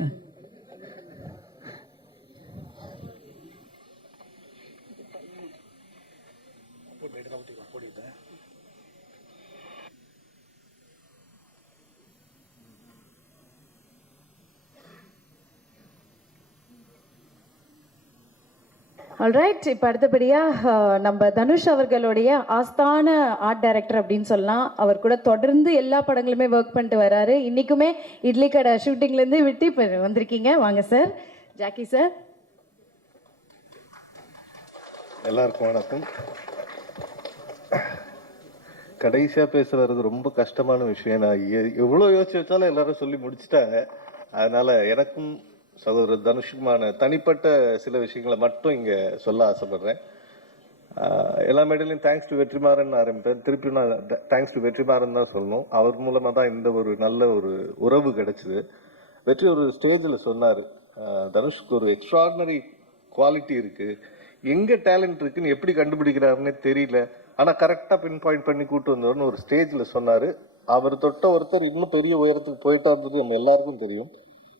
ஆல்ரைட், இப்போ அடுத்தபடியாக நம்ம தனுஷ் அவர்களுடைய ஆஸ்தான ஆர்ட் டைரக்டர் அப்படின்னு சொல்லலாம். அவர் கூட தொடர்ந்து எல்லா படங்களுமே ஒர்க் பண்ணிட்டு வராரு. இன்றைக்குமே இட்லி கடை ஷூட்டிங்லேருந்து விட்டு இப்போ வந்திருக்கீங்க. வாங்க சார். Jackie sir. எல்லாருக்கும் வணக்கம். கடைசியாக பேசுறது ரொம்ப கஷ்டமான விஷயம். நான் எவ்வளோ யோசிச்சு வச்சாலும் எல்லாரும் சொல்லி முடிச்சுட்டாங்க. அதனால் எனக்கும் சகோதரர் தனுஷுக்குமான தனிப்பட்ட சில விஷயங்களை மட்டும் இங்கே சொல்ல ஆசைப்படுறேன். எல்லா மேடையிலையும் தேங்க்ஸ் டு வெற்றிமாறன் ஆரம்பிப்பேன். திருப்பி நான் தேங்க்ஸ் டு வெற்றிமாறன் தான் சொல்லணும். அவர் மூலமாக தான் இந்த ஒரு நல்ல ஒரு உறவு கிடைச்சிது. வெற்றி ஒரு ஸ்டேஜில் சொன்னார், தனுஷ்க்கு ஒரு எக்ஸ்ட்ராடினரி குவாலிட்டி இருக்குது, எங்கே டேலண்ட் இருக்குன்னு எப்படி கண்டுபிடிக்கிறாருன்னே தெரியல, ஆனால் கரெக்டாக பின் பாயிண்ட் பண்ணி கூட்டு வந்தவர்னு ஒரு ஸ்டேஜில் சொன்னார். அவர் தொட்ட ஒருத்தர் இன்னும் பெரிய உயரத்துக்கு போயிட்டா இருந்தது நம்ம எல்லாருக்கும் தெரியும்.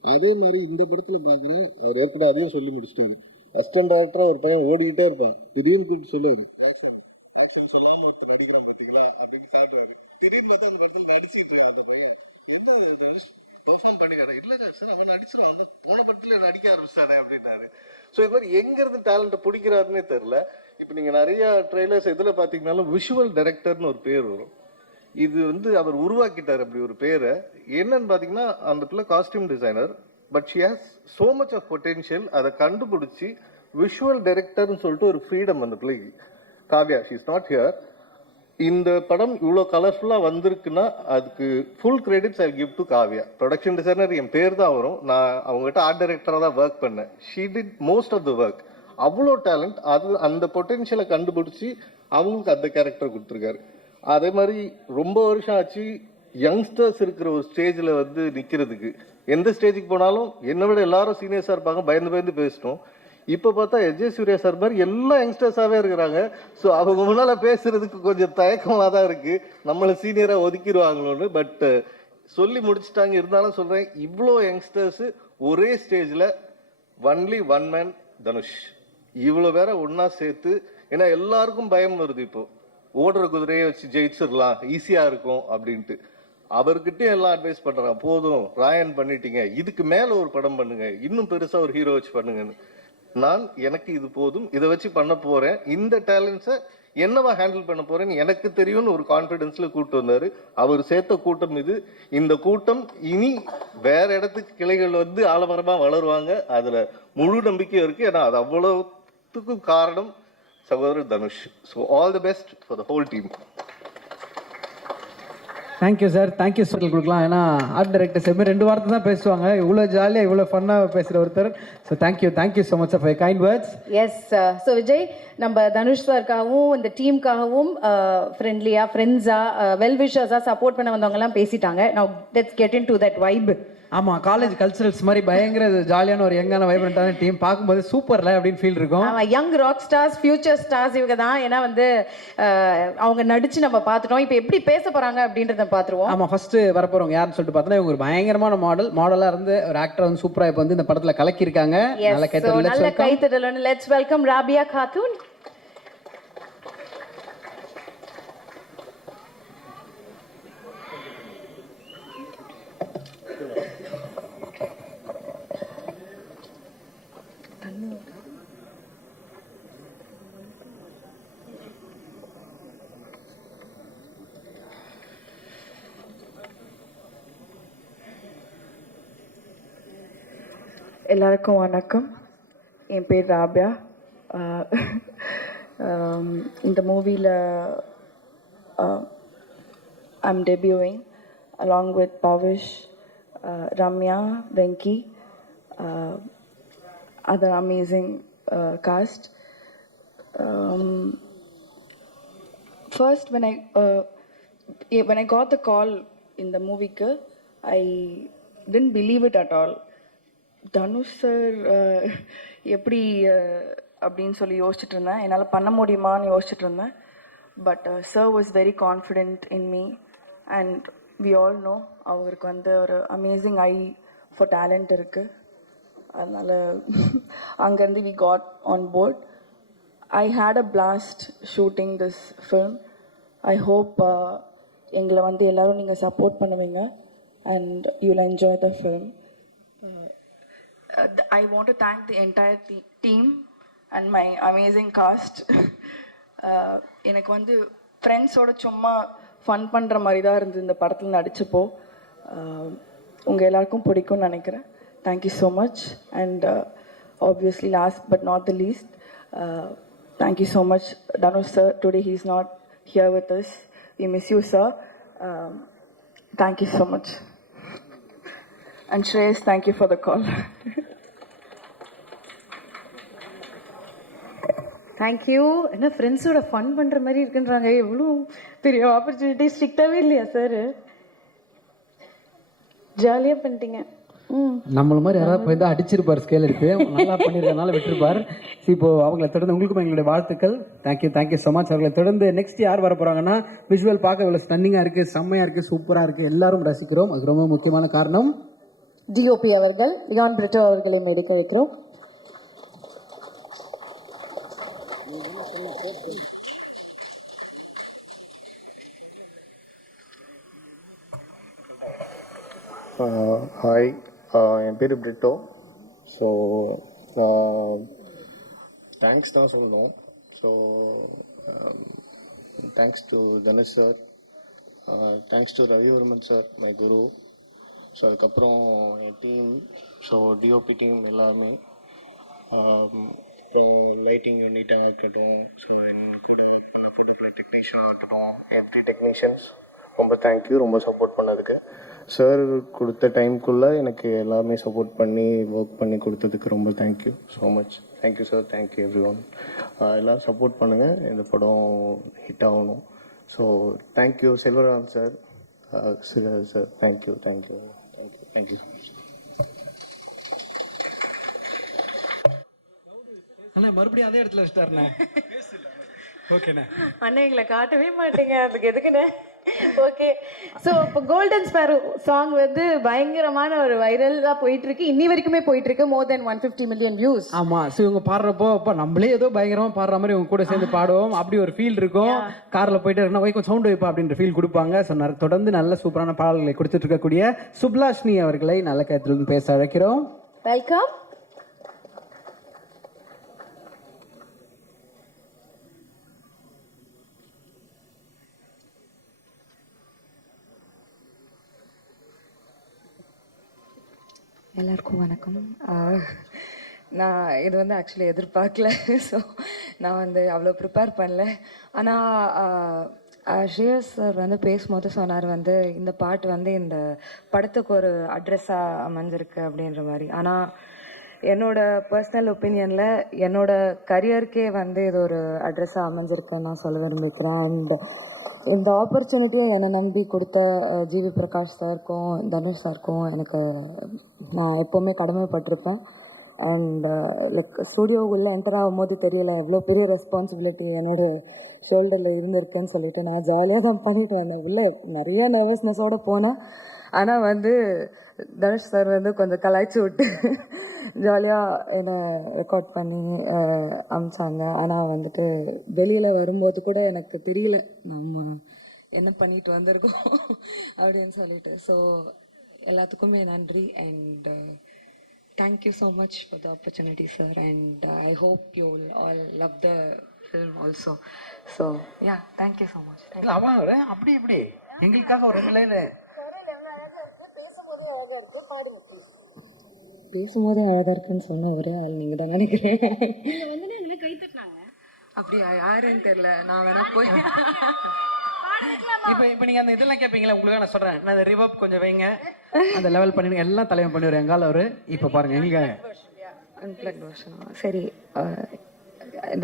அதே மாதிரி இந்த படத்தில் பார்க்குறேன், அவர் ஏற்கனவே அதையும் சொல்லி முடிச்சிட்டாரு. அசிஸ்டன்ட் டைரக்டரா ஒரு பையன் ஓடிக்கிட்டே இருப்பான், திடீர்னு கூப்பிட்டு சொல்லுவாரு ஆக்ஷன் சொல்லாம ஒருத்தர் நடிக்கிறான் பார்த்தீங்களா அப்படின்னு காட்டுவாரு. திடீர்னு பார்த்தா அந்த படத்தில் நடிச்சிருக்கல அந்த பையன் எந்த பெர்ஃபார்ம் பண்ணிக்காரு, இல்லை சார் அவன் நடிச்சிருவாங்க, போன படத்துல நடிக்க ஆரம்பிச்சானே அப்படின்னாரு. ஸோ இது மாதிரி எங்க இருந்து டேலண்ட்டை பிடிக்கிறாருன்னே தெரியல. இப்போ நீங்க நிறைய ட்ரெய்லர்ஸ் இதில் பார்த்தீங்கன்னாலும் விஷுவல் டைரக்டர்னு ஒரு பேர் வரும். இது வந்து அவர் உருவாக்கிட்டார் அப்படி ஒரு பேரை. என்னன்னு பார்த்தீங்கன்னா அந்த பிள்ளை costume designer, but she has so much of potential. அதை கண்டுபிடிச்சி விஷுவல் டைரக்டர்னு சொல்லிட்டு ஒரு ஃப்ரீடம் அந்த பிள்ளைக்கு. Kavya, she is not here. இந்த படம் இவ்வளோ கலர்ஃபுல்லாக வந்திருக்குன்னா அதுக்கு full credits I give to Kavya. Production designer என் பேர் தான் வரும், நான் அவங்ககிட்ட ஆர்ட் டைரக்டராக தான் ஒர்க் பண்ணேன். She did most of the work. அவ்வளோ டேலண்ட். அது அந்த பொட்டென்ஷியலை கண்டுபிடிச்சி அவங்களுக்கு அந்த கேரக்டர் கொடுத்துருக்காரு. அதே மாதிரி ரொம்ப வருஷம் ஆச்சு யங்ஸ்டர்ஸ் இருக்கிற ஒரு ஸ்டேஜில் வந்து நிற்கிறதுக்கு. எந்த ஸ்டேஜுக்கு போனாலும் என்னை விட எல்லாரும் சீனியர்ஸாக இருப்பாங்க, பயந்து பயந்து பேசிட்டோம். இப்போ பார்த்தா எஜே சூர்யா சார் மாதிரி எல்லா யங்ஸ்டர்ஸாகவே இருக்கிறாங்க. ஸோ அவங்க முன்னால் பேசுறதுக்கு கொஞ்சம் தயக்கமாக தான் இருக்குது, நம்மளை சீனியராக ஒதுக்கிடுவாங்களோன்னு. பட் சொல்லி முடிச்சுட்டாங்க. இருந்தாலும் சொல்கிறேன், இவ்வளோ யங்ஸ்டர்ஸு ஒரே ஸ்டேஜில் ஒன்லி ஒன் மேன் தனுஷ். இவ்வளோ பேரை ஒன்றா சேர்த்து, ஏன்னா எல்லாருக்கும் பயம் வருது இப்போ, ஓடுற குதிரையை வச்சு ஜெயிச்சிடலாம், ஈஸியாக இருக்கும் அப்படின்ட்டு. அவர்கிட்ட எல்லாம் அட்வைஸ் பண்றாங்க, போதும் ராயன் பண்ணிட்டீங்க, இதுக்கு மேல ஒரு படம் பண்ணுங்க, இன்னும் பெருசா ஒரு ஹீரோ வச்சு பண்ணுங்கன்னு. நான் எனக்கு இது போதும், இதை வச்சு பண்ண போறேன், இந்த டேலண்ட்ஸை என்னவா ஹேண்டில் பண்ண போறேன்னு எனக்கு தெரியும்னு ஒரு கான்ஃபிடென்ஸ்ல கூட்டு வந்தாரு. அவர் சேர்த்த கூட்டம் இது. இந்த கூட்டம் இனி வேற இடத்துக்கு கிளைகள் வந்து ஆலமரமா வளருவாங்க, அதுல முழு நம்பிக்கையும் இருக்கு. ஏன்னா அது அவ்வளவுத்துக்கும் காரணம் சகோதரர் Dhanush. So all the best for the whole team. Thank you sir, thank you sir கொடுக்கலாம். ஏன்னா ஆர்ட் டைரக்டர்ஸ் எப்பவுமே 2 வார்த்தை தான் பேசுவாங்க, இவ்வளோ ஜாலியாக இவ்வளோ ஃபன்னாக பேசுகிற ஒருத்தர். So thank you so much for kind words. Yes. So Vijay, நம்ம தனுஷ் சாருக்காகவும் இந்த டீமுக்காகவும் ஃப்ரெண்ட்லியாக, ஃப்ரெண்ட்ஸாக, வெல் விஷர்ஸாக சப்போர்ட் பண்ண வந்தவங்கலாம் பேசிட்டாங்க. Now let's get in to that vibe. ஆமாம், காலேஜ் கல்ச்சரல்ஸ் மாதிரி பயங்கர ஜாலியான ஒரு யங்கான வைப்ரண்டான டீம். பார்க்கும்போது சூப்பர்ல அப்படின்னு ஃபீல் இருக்கும். Young rock stars, future stars இவங்க தான். ஏன்னா வந்து அவங்க நடிச்சு நம்ம பார்த்துட்டோம். இப்போ எப்படி பேச போறாங்க அப்படின்றத பார்த்துருவோம். ஆமாம், ஃபர்ஸ்ட் வரப்போறவங்க யாருன்னு சொல்லிட்டு பார்த்தோன்னா இவங்க ஒரு பயங்கரமான மாடலாக இருந்து ஒரு ஆக்டர் வந்து சூப்பராக இப்போ வந்து இந்த படத்தில் கலக்கியிருக்காங்க. நல்ல கைத்தட்டல். Let's welcome Rabiya Khatoon. எல்லாருக்கும் வணக்கம். என் பேர் ராபியா. இந்த மூவியில் I'm debuting along with Pavish, Ramya, Venki, other amazing cast. First, when I got the call in the movie, I didn't believe it at all. Dhanush sir எப்படி அப்படின்னு சொல்லி யோசிச்சுட்டு இருந்தேன், என்னால் பண்ண முடியுமான்னு யோசிச்சுட்டு இருந்தேன். But sir was very confident in me and we all know அவருக்கு வந்து ஒரு அமேசிங் ஐ ஃபார் டேலண்ட் இருக்குது. அதனால் அங்கேருந்து we got on board. I had a blast shooting this film. I hope எங்களை வந்து எல்லோரும் நீங்கள் சப்போர்ட் பண்ணுவீங்க and you will enjoy the film. I want to thank the entire team and my amazing cast. எனக்கு வந்து ஃப்ரெண்ட்ஸோட சும்மா fun பண்ணுற மாதிரி தான் இருந்தது இந்த படத்தில் நடிச்சப்போ. உங்கள் எல்லாருக்கும் பிடிக்கும்னு நினைக்கிறேன். Thank you so much. And obviously last but not the least, thank you so much Dhanush sir. Today he is not here with us. We miss you sir. Thank you so much. And Shreyas, thank you for the call. Thank you. என்ன ஃப்ரெண்ட்ஸோட fun பண்ணுற மாதிரி இருக்குன்றாங்க. எவ்வளோ பெரிய opportunity. ஸ்ட்ரிக்டாகவே இல்லையா sir? ஜாலியாக பண்ணிட்டீங்க. நம்மள மாதிரி யாராவது போய் தான் அடிச்சிருப்பார் ஸ்கேல் எடுத்து, நல்லா பண்ணியிருக்கனால விட்டுருப்பார். இப்போ அவங்களை தொடர்ந்து உங்களுக்கும் எங்களுடைய வாழ்த்துக்கள். Thank you so much. அவர்களை தொடர்ந்து நெக்ஸ்ட் யார் வர போகிறாங்கன்னா, விஷுவல் பார்க்க இவ்வளோ ஸ்டன்னிங்காக இருக்குது, செம்மையாக இருக்குது, சூப்பராக இருக்குது, எல்லாரும் ரசிக்கிறோம். அது ரொம்ப முக்கியமான காரணம். டிஓபி அவர்கள் லியான் பிரிட்டோ அவர்களை மேடைக்கு வைக்கிறோம். ஹாய், என் பேர் பிரிட்டோ. ஸோ தேங்க்ஸ் தான் சொல்லணும். So thanks to Dhanush sir, thanks to Ravivarman sir, my Guru. So அதுக்கப்புறம் என் டீம், ஸோ டிஓபி டீம் எல்லாமே, லைட்டிங் யூனிட்டாக இருக்கட்டும், ஸோ கூட ஃபோட்டோகிராஃபி டெக்னீஷியனாக இருக்கட்டும், எவ்ரி டெக்னீஷியன்ஸ் ரொம்ப தேங்க்யூ, ரொம்ப சப்போர்ட் பண்ணதுக்கு. சார் கொடுத்த டைம்குள்ளே எனக்கு எல்லாருமே சப்போர்ட் பண்ணி ஒர்க் பண்ணி கொடுத்ததுக்கு ரொம்ப thank you so much. Thank you sir, thank you everyone. எல்லோரும் சப்போர்ட் பண்ணுங்கள், இந்த படம் ஹிட் ஆகணும். So thank you Selvaram sir, sir thank you so much. அண்ணா மறுபடியும் அதே இடத்துல வச்சுட்டாருண்ணே. ஓகேண்ணே. அண்ணா எங்களை காட்டவே மாட்டேங்க, அதுக்கு எதுக்குண்ணே? ஓகே. ஸோ இப்போ கோல்டன் ஸ்பேரோ சாங் வந்து பயங்கரமான ஒரு வைரலாக போயிட்டு இருக்கு, இன்னி வரைக்குமே போயிட்டு இருக்கு. மோர் தென் 150 million வியூஸ். ஆமா. ஸோ இவங்க பாடுறப்போ அப்போ நம்மளே ஏதோ பயங்கரமா பாடுற மாதிரி இவங்க கூட சேர்ந்து பாடுவோம், அப்படி ஒரு ஃபீல் இருக்கும். கார்ல போயிட்டு இருக்கா கொஞ்சம் சவுண்ட் வைப்பா அப்படின்ற ஃபீல் கொடுப்பாங்க. ஸோ தொடர்ந்து நல்ல சூப்பரான பாடல்களை கொடுத்துட்டு இருக்கக்கூடிய சுப்லாஷ்னி அவர்களை நல்ல கருத்திலிருந்து பேச அழைக்கிறோம். வெல்கம். எல்லாருக்கும் வணக்கம். நான் இது வந்து ஆக்சுவலி எதிர்பார்க்கல. ஸோ நான் வந்து அவ்வளோ ப்ரிப்பேர் பண்ணல. ஆனால் ஸ்ரேயஸ் சார் வந்து பேசும்போது சொன்னார் வந்து இந்த பாட்டு வந்து இந்த படத்துக்கு ஒரு அட்ரெஸ்ஸாக அமைஞ்சிருக்கு அப்படின்ற மாதிரி. ஆனால் என்னோட பர்சனல் ஒப்பீனியனில் என்னோட கரியருக்கே வந்து இது ஒரு அட்ரெஸ்ஸாக அமைஞ்சிருக்குன்னு நான் சொல்ல விரும்பிக்கிறேன். அண்ட் இந்த ஆப்பர்ச்சுனிட்டியை என்னை நம்பி கொடுத்த ஜிவி பிரகாஷ் சாருக்கும் தனுஷ் சாருக்கும் எனக்கு நான் எப்போவுமே கடமைப்பட்டிருப்பேன். அண்ட் லைக் ஸ்டூடியோவுக்குள்ளே என்டர் ஆகும்போது தெரியல எவ்வளோ பெரிய ரெஸ்பான்சிபிலிட்டி என்னோட ஷோல்டரில் இருந்திருக்குன்னு சொல்லிட்டு நான் ஜாலியாக தான் பண்ணிட்டு வந்தேன். உள்ளே நிறைய நர்வஸ்னஸோடு போனேன். ஆனால் வந்து தனுஷ் சார் வந்து கொஞ்சம் கலாய்ச்சி விட்டு ஜாலியாக என்னை ரெக்கார்ட் பண்ணி அமிச்சாங்க. ஆனால் வந்துட்டு வெளியில் வரும்போது கூட எனக்கு தெரியல நம்ம என்ன பண்ணிட்டு வந்திருக்கோம் அப்படின்னு சொல்லிட்டு. ஸோ எல்லாத்துக்குமே நன்றி. And thank you so much for the opportunity sir. And I hope you all love the film also. So yeah, thank you so much. அவன் அப்படி இப்படி எங்களுக்காக ஒரு 2 லைன். பேசும்போதே அழகாக இருக்குன்னு சொன்ன ஒரே ஆள் நீங்கள் தான் நினைக்கிறேன். அப்படியா? யாருன்னு தெரியல. நான் வேணா போய் இப்போ நீங்கள் அந்த இதெல்லாம் கேட்பீங்களா? உங்களுக்கு நான் சொல்கிறேன், நான் அந்த ரிவர்ப் கொஞ்சம் வைங்க, அந்த லெவல் பண்ணிடுங்க, எல்லாம் தலைவன் பண்ணிடுறேன் எங்கால அவர். இப்போ பாருங்க எங்க அன்பிளக்ட் வெர்ஷனா? சரி,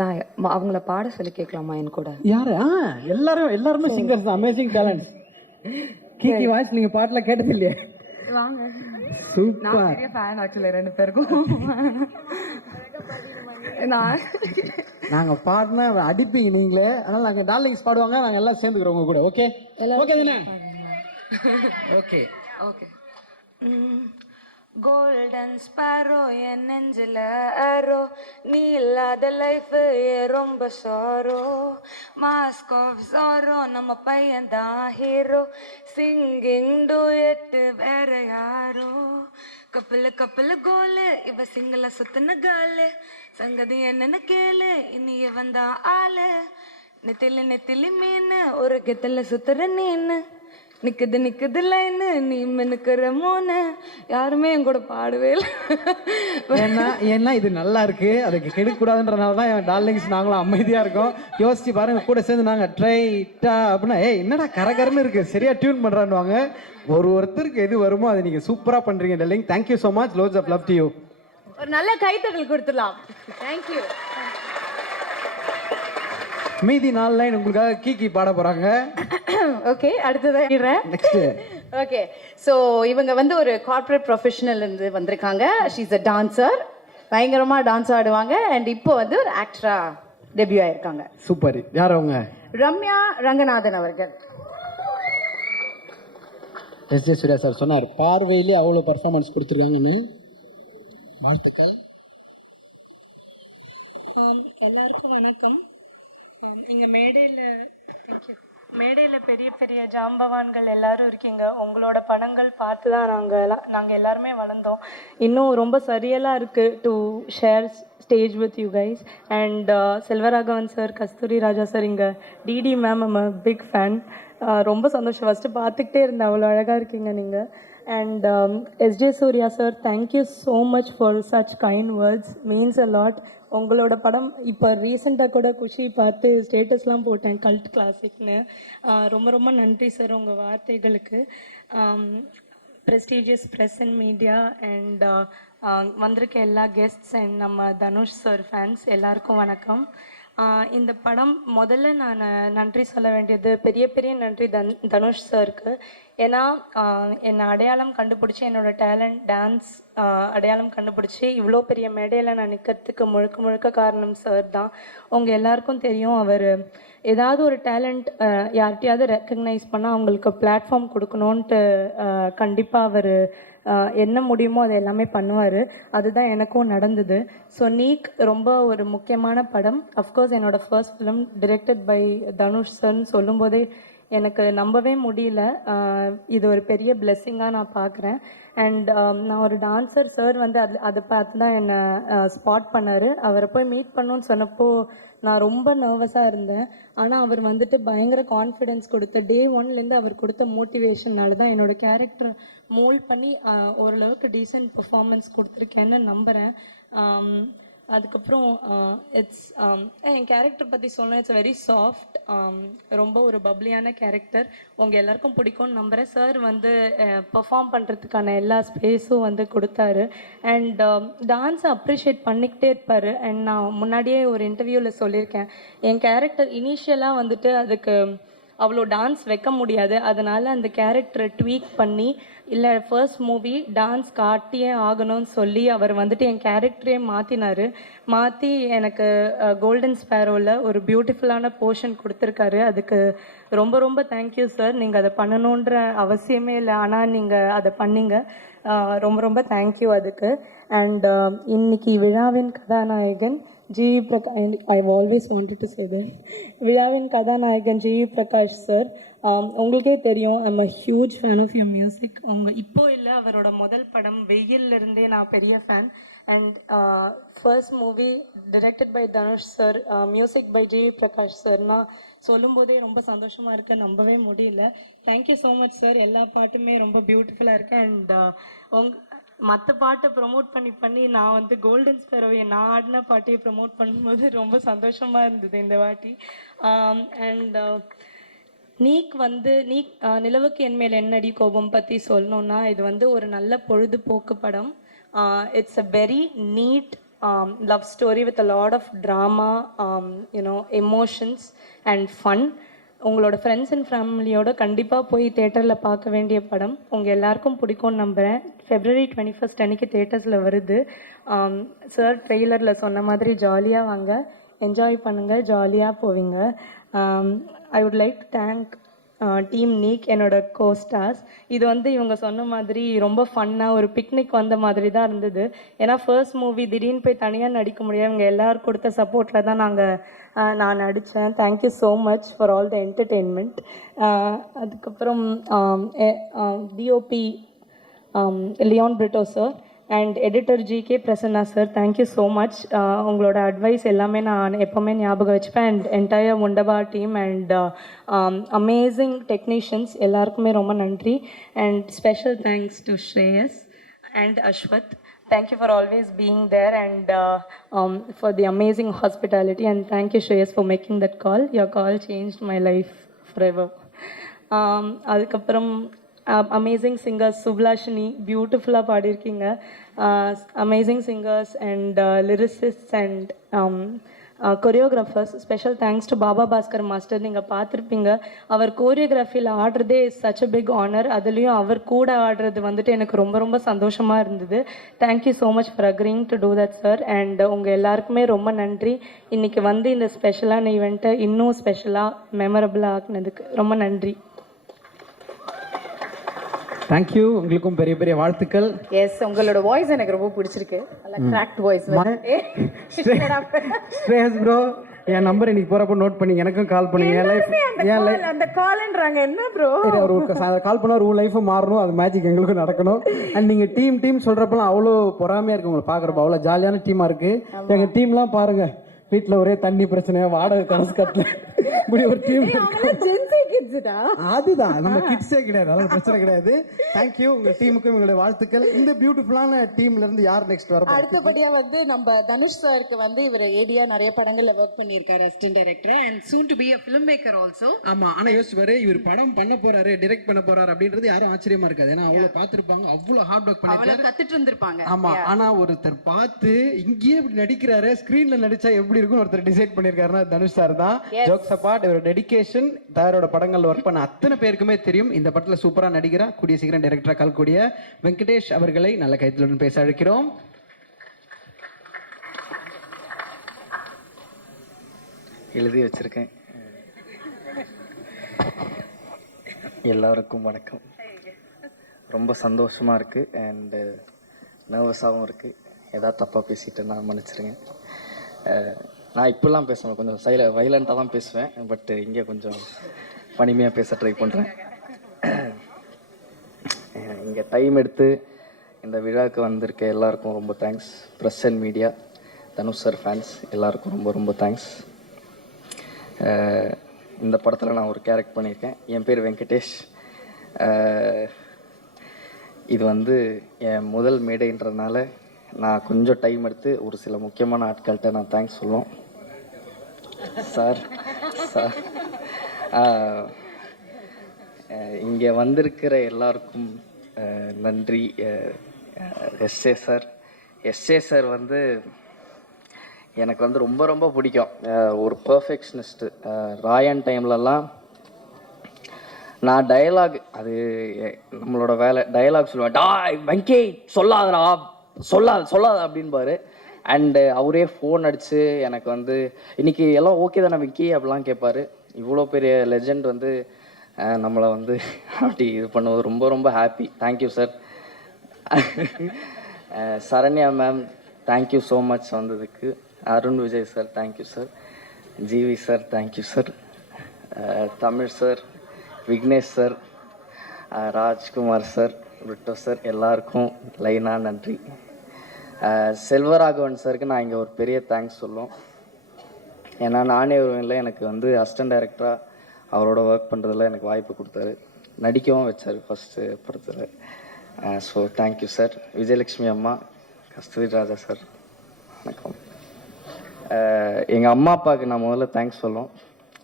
நான் அவங்கள பாட சொல்லி கேட்கலாமா என் கூட? யாரு? எல்லாருமே சிங்கர்ஸ் தான், அமேசிங் டேலண்ட்ஸ். கீகி வாய்ஸ் நீங்கள் பாட்டில் கேட்டது இல்லையா? வாங்க. சூப்பர். நான் பெரிய ஃபேன் ஆக்சுவலி 2 பேருக்கும். நாங்கள் பாடினா அடிப்பீங்க நீங்களே, அதனால நாங்கள் டார்லிங்ஸ் பாடுவாங்க, நாங்கள் எல்லாம் சேர்ந்துக்கிறோம் உங்க கூட. ஓகே ஓகே தானே? Okay okay. கோல்டன் ஸ்பாரோ என் நெஞ்சில் ஆரோ, நீ இல்லாத லைஃப் ரொம்ப சாரோ, மாஸ்க் ஆஃப் சாரோ நம்ம பையன் தான் ஹீரோ, சிங்கிங் டூயட் வேற யாரோ, கப்பல் கோலு இவ சிங்கள சுத்தின காலு, சங்கதி என்னன்னு கேளு இனிய வந்தா ஆளு, நெத்திலி மீன் ஒரு கெத்தல சுத்துற நீன்னு, நிக்குது லைன்னு நீ மினுக்கிற மூணு, யாருமே என் கூட பாடவே இல்லை. ஏன்னா இது நல்லா இருக்கு, அதுக்கு கெடுக்கூடாதுன்றதுனால தான் என் டார்லிங்ஸ் நாங்களும் அமைதியா இருக்கோம். யோசிச்சு பாருங்க, கூட சேர்ந்து நாங்க ட்ரைட்டா அப்படின்னா ஏய் என்னடா கரகரன்னு இருக்கு, சரியா டியூன் பண்றான்னுவாங்க. ஒருத்தருக்கு எது வருமோ அதை நீங்க சூப்பரா பண்றீங்க darling. Thank you so much. Lots of love to you. ஒரு நல்ல கைத்தட்டல் கொடுத்துடலாம். தேங்க்யூ. மீதி 4 லைன் உங்களுக்காக கீக்கி பாட போறாங்க. ஓகே, அடுத்ததாக நெக்ஸ்ட். ஓகே, ஸோ இவங்க வந்து ஒரு கார்ப்பரேட் ப்ரொஃபஷனல் இருந்து வந்திருக்காங்க. ஷீ இஸ் அ டான்சர், பயங்கரமாக டான்ஸ் ஆடுவாங்க. அண்ட் இப்போ வந்து ஒரு ஆக்டரா டெபியூ ஆயிருக்காங்க. சூப்பர். யார் அவங்க? ரம்யா ரங்கநாதன் அவர்கள். எஸ்.ஜே. சூர்யா சார் சொன்னார் பார்வையிலே அவ்வளோ பர்ஃபார்மன்ஸ் கொடுத்துருக்காங்கன்னு. வாழ்த்துக்கள். எல்லாருக்கும் வணக்கம். இங்கே மேடையில் பெரிய பெரிய ஜாம்பவான்கள் எல்லாரும் இருக்கீங்க. உங்களோட படங்கள் பார்த்து தான் நாங்கள் எல்லாருமே வளர்ந்தோம். இன்னும் ரொம்ப சரியலாக இருக்குது to share stage with you guys. And Selvaraghavan sir, Kasthuri Raja sir, இங்கே DD ma'am, I'm a big fan. ரொம்ப சந்தோஷம். ஃபஸ்ட்டு பார்த்துக்கிட்டே இருந்தேன், அவ்வளோ அழகாக இருக்கீங்க நீங்கள். And S.J. Surya sir, thank you so much for such kind words, means a lot. உங்களோட படம் இப்போ ரீசெண்டாக கூட குஷி பார்த்து ஸ்டேட்டஸ்லாம் போட்டேன், கல்ட் கிளாசிக்னு. ரொம்ப ரொம்ப நன்றி சார் உங்கள் வார்த்தைகளுக்கு. Prestigious press and media and வந்திருக்க எல்லா கெஸ்ட்ஸ் அண்ட் நம்ம தனுஷ் சார் ஃபேன்ஸ் எல்லாருக்கும் வணக்கம். இந்த படம் முதல்ல நான் நன்றி சொல்ல வேண்டியது பெரிய பெரிய நன்றி தனுஷ் சாருக்கு. ஏன்னா என்னை அடையாளம் கண்டுபிடிச்சி, என்னோடய டேலண்ட் டான்ஸ் அடையாளம் கண்டுபிடிச்சி இவ்வளோ பெரிய மேடையில் நான் நிற்கிறதுக்கு முழுக்க முழுக்க காரணம் சார் தான். உங்கள் எல்லாருக்கும் தெரியும், அவர் ஏதாவது ஒரு டேலண்ட் யார்கிட்டையாவது ரெக்கக்னைஸ் பண்ணால் அவங்களுக்கு பிளாட்ஃபார்ம் கொடுக்கணுன்ட்டு கண்டிப்பாக அவர் என்ன முடியுமோ அது எல்லாமே பண்ணுவார். அதுதான் எனக்கும் நடந்தது. ஸோ நீக் ரொம்ப ஒரு முக்கியமான படம். அஃப்கோர்ஸ் என்னோடய first film directed by Dhanush சார்னு சொல்லும்போதே எனக்கு நம்பவே முடியல. இது ஒரு பெரிய பிளெஸ்ஸிங்காக நான் பார்க்குறேன். அண்ட் நான் ஒரு டான்ஸர், சார் வந்து அதை பார்த்து தான் என்னை ஸ்பாட் பண்ணார். அவரை போய் மீட் பண்ணணுன்னு சொன்னப்போ நான் ரொம்ப நர்வஸாக இருந்தேன். ஆனால் அவர் வந்துட்டு பயங்கர கான்ஃபிடென்ஸ் கொடுத்த டே ஒன்லேருந்து அவர் கொடுத்த மோட்டிவேஷன்னால தான் என்னோடய கேரக்டர் மோல்ட் பண்ணி ஓரளவுக்கு டீசென்ட் பர்ஃபார்மன்ஸ் கொடுத்துருக்கேன்னு நம்புகிறேன். அதுக்கப்புறம் என் கேரக்டர் பற்றி சொன்னால் இட்ஸ் வெரி சாஃப்ட், ரொம்ப ஒரு பப்ளியான கேரக்டர். உங்கள் எல்லாருக்கும் பிடிக்கும்னு நம்புகிறேன். சார் வந்து பெர்ஃபார்ம் பண்ணுறதுக்கான எல்லா ஸ்பேஸும் வந்து கொடுத்தாரு. அண்ட் டான்ஸை அப்ரிஷியேட் பண்ணிக்கிட்டே இருப்பார். அண்ட் நான் முன்னாடியே ஒரு இன்டர்வியூவில் சொல்லியிருக்கேன், என் கேரக்டர் இனிஷியலாக வந்துட்டு அதுக்கு அவ்வளோ டான்ஸ் வைக்க முடியாது. அதனால் அந்த கேரக்டரை ட்வீக் பண்ணி, இல்லை ஃபர்ஸ்ட் மூவி டான்ஸ் காட்டியே ஆகணும்னு சொல்லி அவர் வந்துட்டு என் கேரக்டரே மாற்றி எனக்கு கோல்டன் ஸ்பேரோவில் ஒரு பியூட்டிஃபுல்லான போர்ஷன் கொடுத்துருக்காரு. அதுக்கு ரொம்ப ரொம்ப தேங்க்யூ சார். நீங்கள் அதை பண்ணணுன்ற அவசியமே இல்லை, ஆனால் நீங்கள் அதை பண்ணீங்க. ரொம்ப ரொம்ப தேங்க்யூ அதுக்கு. அண்ட் இன்னைக்கு விழாவின் கதாநாயகன் GV. Prakash, I always wanted to say that. விழாவின் கதாநாயகன் ஜி.வி. பிரகாஷ் சார், உங்களுக்கே தெரியும், I'm a huge fan of your music. இப்போ இல்லை, அவரோட முதல் படம் வெயிலிருந்தே நான் பெரிய ஃபேன். And first movie directed by Dhanush sir, music by GV. Prakash சார்னா சொல்லும்போதே ரொம்ப சந்தோஷமாக இருக்கு, நம்பவே முடியல. Thank you so much sir. எல்லா பாட்டுமே ரொம்ப பியூட்டிஃபுல்லாக இருக்குது. அண்ட் மற்ற பாட்டை ப்ரொமோட் பண்ணி நான் வந்து கோல்டன் ஸ்பேரோவை நான் ஆடின பாட்டையை ப்ரொமோட் பண்ணும்போது ரொம்ப சந்தோஷமாக இருந்தது இந்த வாட்டி. அண்ட் நீக் நிலவுக்கு என் மேல் என்னடி கோபம் பற்றி சொல்லணுன்னா, இது வந்து ஒரு நல்ல பொழுதுபோக்கு படம். It's a very neat love story with a lot of drama, emotions and fun. உங்களோட ஃப்ரெண்ட்ஸ் அண்ட் ஃபேமிலியோட கண்டிப்பாக போய் தேட்டரில் பார்க்க வேண்டிய படம். உங்கள் எல்லாருக்கும் பிடிக்கும்னு நம்புகிறேன். February 21 அன்றைக்கி தேட்டர்ஸில் வருது. சார் ட்ரெய்லரில் சொன்ன மாதிரி ஜாலியாக வாங்க, என்ஜாய் பண்ணுங்கள், ஜாலியாக போவீங்க. I would like to thank team நீக், என்னோட கோஸ்டார்ஸ். இது வந்து இவங்க சொன்ன மாதிரி ரொம்ப ஃபன்னாக ஒரு பிக்னிக் வந்த மாதிரி தான் இருந்தது. ஏன்னா ஃபர்ஸ்ட் மூவி திடீர்னு போய் தனியாக நடிக்க முடியாது, இவங்க எல்லோரும் கொடுத்த சப்போர்ட்டில் தான் நான் நடித்தேன். Thank you so much for all the entertainment. அதுக்கப்புறம் DOP Leon Britto sir and editor GK. Prasanna sir, thank you so much. உங்களோட அட்வைஸ் எல்லாமே நான் எப்போவுமே ஞாபகம் வச்சுப்பேன். அண்ட் என்டையர் முண்டபா டீம் அண்ட் அமேசிங் டெக்னீஷியன்ஸ் எல்லாருக்குமே ரொம்ப நன்றி. And special thanks to Shreyas and Ashwath. Thank you for always being there and for the amazing hospitality, and thank you Shreyas for making that call. Your call changed my life forever. அதுக்கப்புறம் amazing singers, சுப்லாஷினி பியூட்டிஃபுல்லாக பாடியிருக்கீங்க. Amazing singers and lyricist and choreographers. Special thanks to Baba Bhaskar master. நீங்கள் பார்த்துருப்பீங்க, அவர் கோரியோகிராஃபியில் ஆடுறதே such a big honour. அதுலேயும் அவர் கூட ஆடுறது வந்துட்டு எனக்கு ரொம்ப ரொம்ப சந்தோஷமாக இருந்தது. Thank you so much for அக்ரிங் to do that sir. And உங்கள் எல்லாருக்குமே ரொம்ப நன்றி. இன்றைக்கி வந்து இந்த ஸ்பெஷலான ஈவெண்ட்டை இன்னும் ஸ்பெஷலாக மெமரபிளாக ஆக்குனதுக்கு ரொம்ப நன்றி. தேங்க்யூ. உங்களுக்கும் பெரிய பெரிய வாழ்த்துக்கள். எஸ், உங்களோட வாய்ஸ் எனக்கு ரொம்ப பிடிச்சிருக்கு. நல்லா கிராக்ட் வாய்ஸ். ஸ்ரேயஸ் ப்ரோ, என் நம்பர் இன்னைக்கு போறப்ப நோட் பண்ணி எனக்கும் கால் பண்ணுங்க. என் லைஃப் அந்த கால்ன்றாங்க என்ன ப்ரோ? ஒரு கால் பண்ணா ஒரு லைஃப் மாறணும், அது மேஜிக் எங்களுக்கும் நடக்கணும். அண்ட் நீங்க டீம் சொல்றப்பலாம் அவ்வளோ பொறாமையா இருக்கு உங்களை பாக்குறப்ப. அவ்வளோ ஜாலியான டீமா இருக்கு. எங்க டீம்லாம் பாருங்க, வீட்டில் ஒரே தண்ணி பிரச்சனை, வாடகை கனசு கட்டல, இப்படி ஒரு டீம். அதுதான் நம்ம கிட்ஸே கிடையாது, அதெல்லாம் பிரச்சனை கிடையாது. தேங்க்யூ. உங்க டீமுக்கும் உங்களுடைய வாழ்த்துக்கள். இந்த பியூட்டிஃபுல்லான டீம்ல இருந்து யார் நெக்ஸ்ட் வர? அடுத்தபடியா வந்து நம்ம தனுஷ் சாருக்கு வந்து இவர் ஏடியா நிறைய படங்கள்ல ஒர்க் பண்ணியிருக்காரு, assistant director and soon to be a filmmaker also. ஆமா, ஆனா யோசிச்சு பாரு, இவர் படம் பண்ண போறாரு, டைரக்ட் பண்ண போறாரு அப்படின்றது யாரும் ஆச்சரியமா இருக்காது. ஏன்னா அவ்வளவு பார்த்திருப்பாங்க, அவ்வளவு ஹார்ட் ஒர்க் பண்ணிருக்காரு, கத்துட்டு இருந்திருப்பாங்க. ஆமா. ஆனா ஒருத்தர் பார்த்து இங்கேயே இப்படி நடிக்கிறாரு, ஸ்கிரீன்ல நடிச்சா எப்படி இருக்கும் ஒருத்தர் டிசைட் பண்ணிருக்காருன்னா தனுஷ் சார் தான். ஜோக்ஸ் அபார்ட், இவரோட டெடிகேஷன் தாரோட படங்கள்ல ஒர்க் பண்ண அத்தனை பேருக்குமே தெரியும். இந்த படத்துல சூப்பரா நடிக்கிறா, கூடிய சீக்கிரம் டைரக்டரா கலக்கூடிய வெங்கடேஷ் அவர்களை நல்ல கைத்தலுடன் பேச அழைக்கிறோம். எழுதி வச்சிருக்கேன். எல்லாருக்கும் வணக்கம். ரொம்ப சந்தோஷமா இருக்கு அண்ட் நர்வஸாகவும் இருக்கு. ஏதாவது தப்பாக பேசிட்டு நான் மன்னிச்சிருங்க. நான் இப்பெல்லாம் பேசுவேன், கொஞ்சம் வைலண்ட்டாக தான் பேசுவேன். பட் இங்கே கொஞ்சம் பனிமையாக பேச ட்ரை பண்ணுறேன். இங்கே டைம் எடுத்து இந்த விழாவுக்கு வந்திருக்க எல்லாருக்கும் ரொம்ப thanks. Press and media, Dhanush sir fans எல்லாருக்கும் ரொம்ப ரொம்ப தேங்க்ஸ். இந்த படத்தில் நான் ஒரு கேரக்டர் பண்ணியிருக்கேன். என் பேர் வெங்கடேஷ். இது வந்து என் முதல் மேடைன்றதுனால நான் கொஞ்சம் டைம் எடுத்து ஒரு சில முக்கியமான ஆட்கள்கிட்ட நான் தேங்க்ஸ் சொல்லுவோம். சார் இங்கே வந்திருக்கிற எல்லாருக்கும் நன்றி. எஸ்ஏ சார் வந்து எனக்கு வந்து ரொம்ப ரொம்ப பிடிக்கும். ஒரு பர்ஃபெக்ஷனிஸ்ட்டு. ராயன் டைம்லலாம் நான் டயலாக், அது நம்மளோட வேலை, டயலாக் சொல்லுவேன். வெங்கி சொல்லாதடா, சொல்லாத அப்படின்பாரு. அண்டு அவரே ஃபோன் அடித்து எனக்கு வந்து இன்றைக்கி எல்லாம் ஓகே தானே விக்கி அப்படிலாம் கேட்பாரு. இவ்வளோ பெரிய லெஜெண்ட் வந்து நம்மளை வந்து அப்படி இது பண்ணுவது ரொம்ப ரொம்ப happy. Thank you sir. Saranya ma'am, thank you so much வந்ததுக்கு. Arun Vijay sir, thank you sir. GV sir, thank you sir. Tamil sir, Vignesh sir, Rajkumar sir, விட்டோ சார், எல்லாருக்கும் லைனாக நன்றி. செல்வராகவன் சாருக்கு நான் இங்கே ஒரு பெரிய தேங்க்ஸ் சொல்லுவோம். ஏன்னா நானே இல்லை, எனக்கு வந்து அசிஸ்டன்ட் டைரக்டராக அவரோட ஒர்க் பண்ணுறதுல எனக்கு வாய்ப்பு கொடுத்தாரு, நடிக்கவும் வச்சார் ஃபஸ்ட்டு படத்தில். So thank you sir. விஜயலட்சுமி அம்மா, கஸ்தூரி ராஜா சார், வணக்கம். எங்கள் அம்மா அப்பாவுக்கு நான் முதல்ல தேங்க்ஸ் சொல்லுவோம்,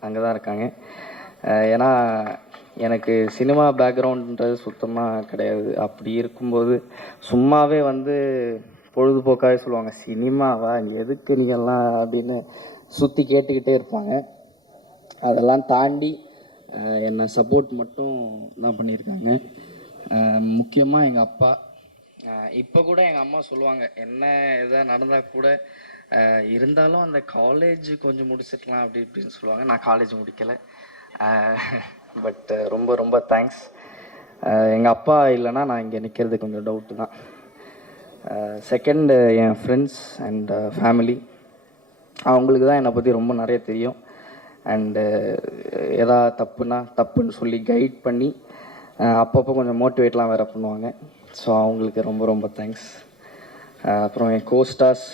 அங்கே தான் இருக்காங்க. ஏன்னா எனக்கு சினிமா பேக்ரவுண்டுன்றது சுத்தமாக கிடையாது. அப்படி இருக்கும்போது சும்மாவே வந்து பொழுதுபோக்காகவே சொல்லுவாங்க, சினிமாவா எதுக்கு நீங்கள்லாம் அப்படின்னு சுற்றி கேட்டுக்கிட்டே இருப்பாங்க. அதெல்லாம் தாண்டி என்னை சப்போர்ட் மட்டும் தான் பண்ணியிருக்காங்க. முக்கியமாக எங்கள் அப்பா. இப்போ கூட எங்கள் அம்மா சொல்லுவாங்க, என்ன எதாவது நடந்தால் கூட இருந்தாலும் அந்த காலேஜ் கொஞ்சம் முடிச்சிடலாம் அப்படி இப்படின்னு சொல்லுவாங்க. நான் காலேஜ் முடிக்கலை. பட் ரொம்ப ரொம்ப தேங்க்ஸ். எங்கள் அப்பா இல்லைன்னா நான் இங்கே நிற்கிறது கொஞ்சம் டவுட்டு தான். Second N friends and family. அவங்களுக்கு தான் என்னை பற்றி ரொம்ப நிறைய தெரியும். அண்டு எதாவது தப்புன்னு சொல்லி கைட் பண்ணி அப்பப்போ கொஞ்சம் மோட்டிவேட்லாம் வேறு பண்ணுவாங்க. ஸோ அவங்களுக்கு ரொம்ப ரொம்ப தேங்க்ஸ். அப்புறம் என் கோஸ்டார்ஸ்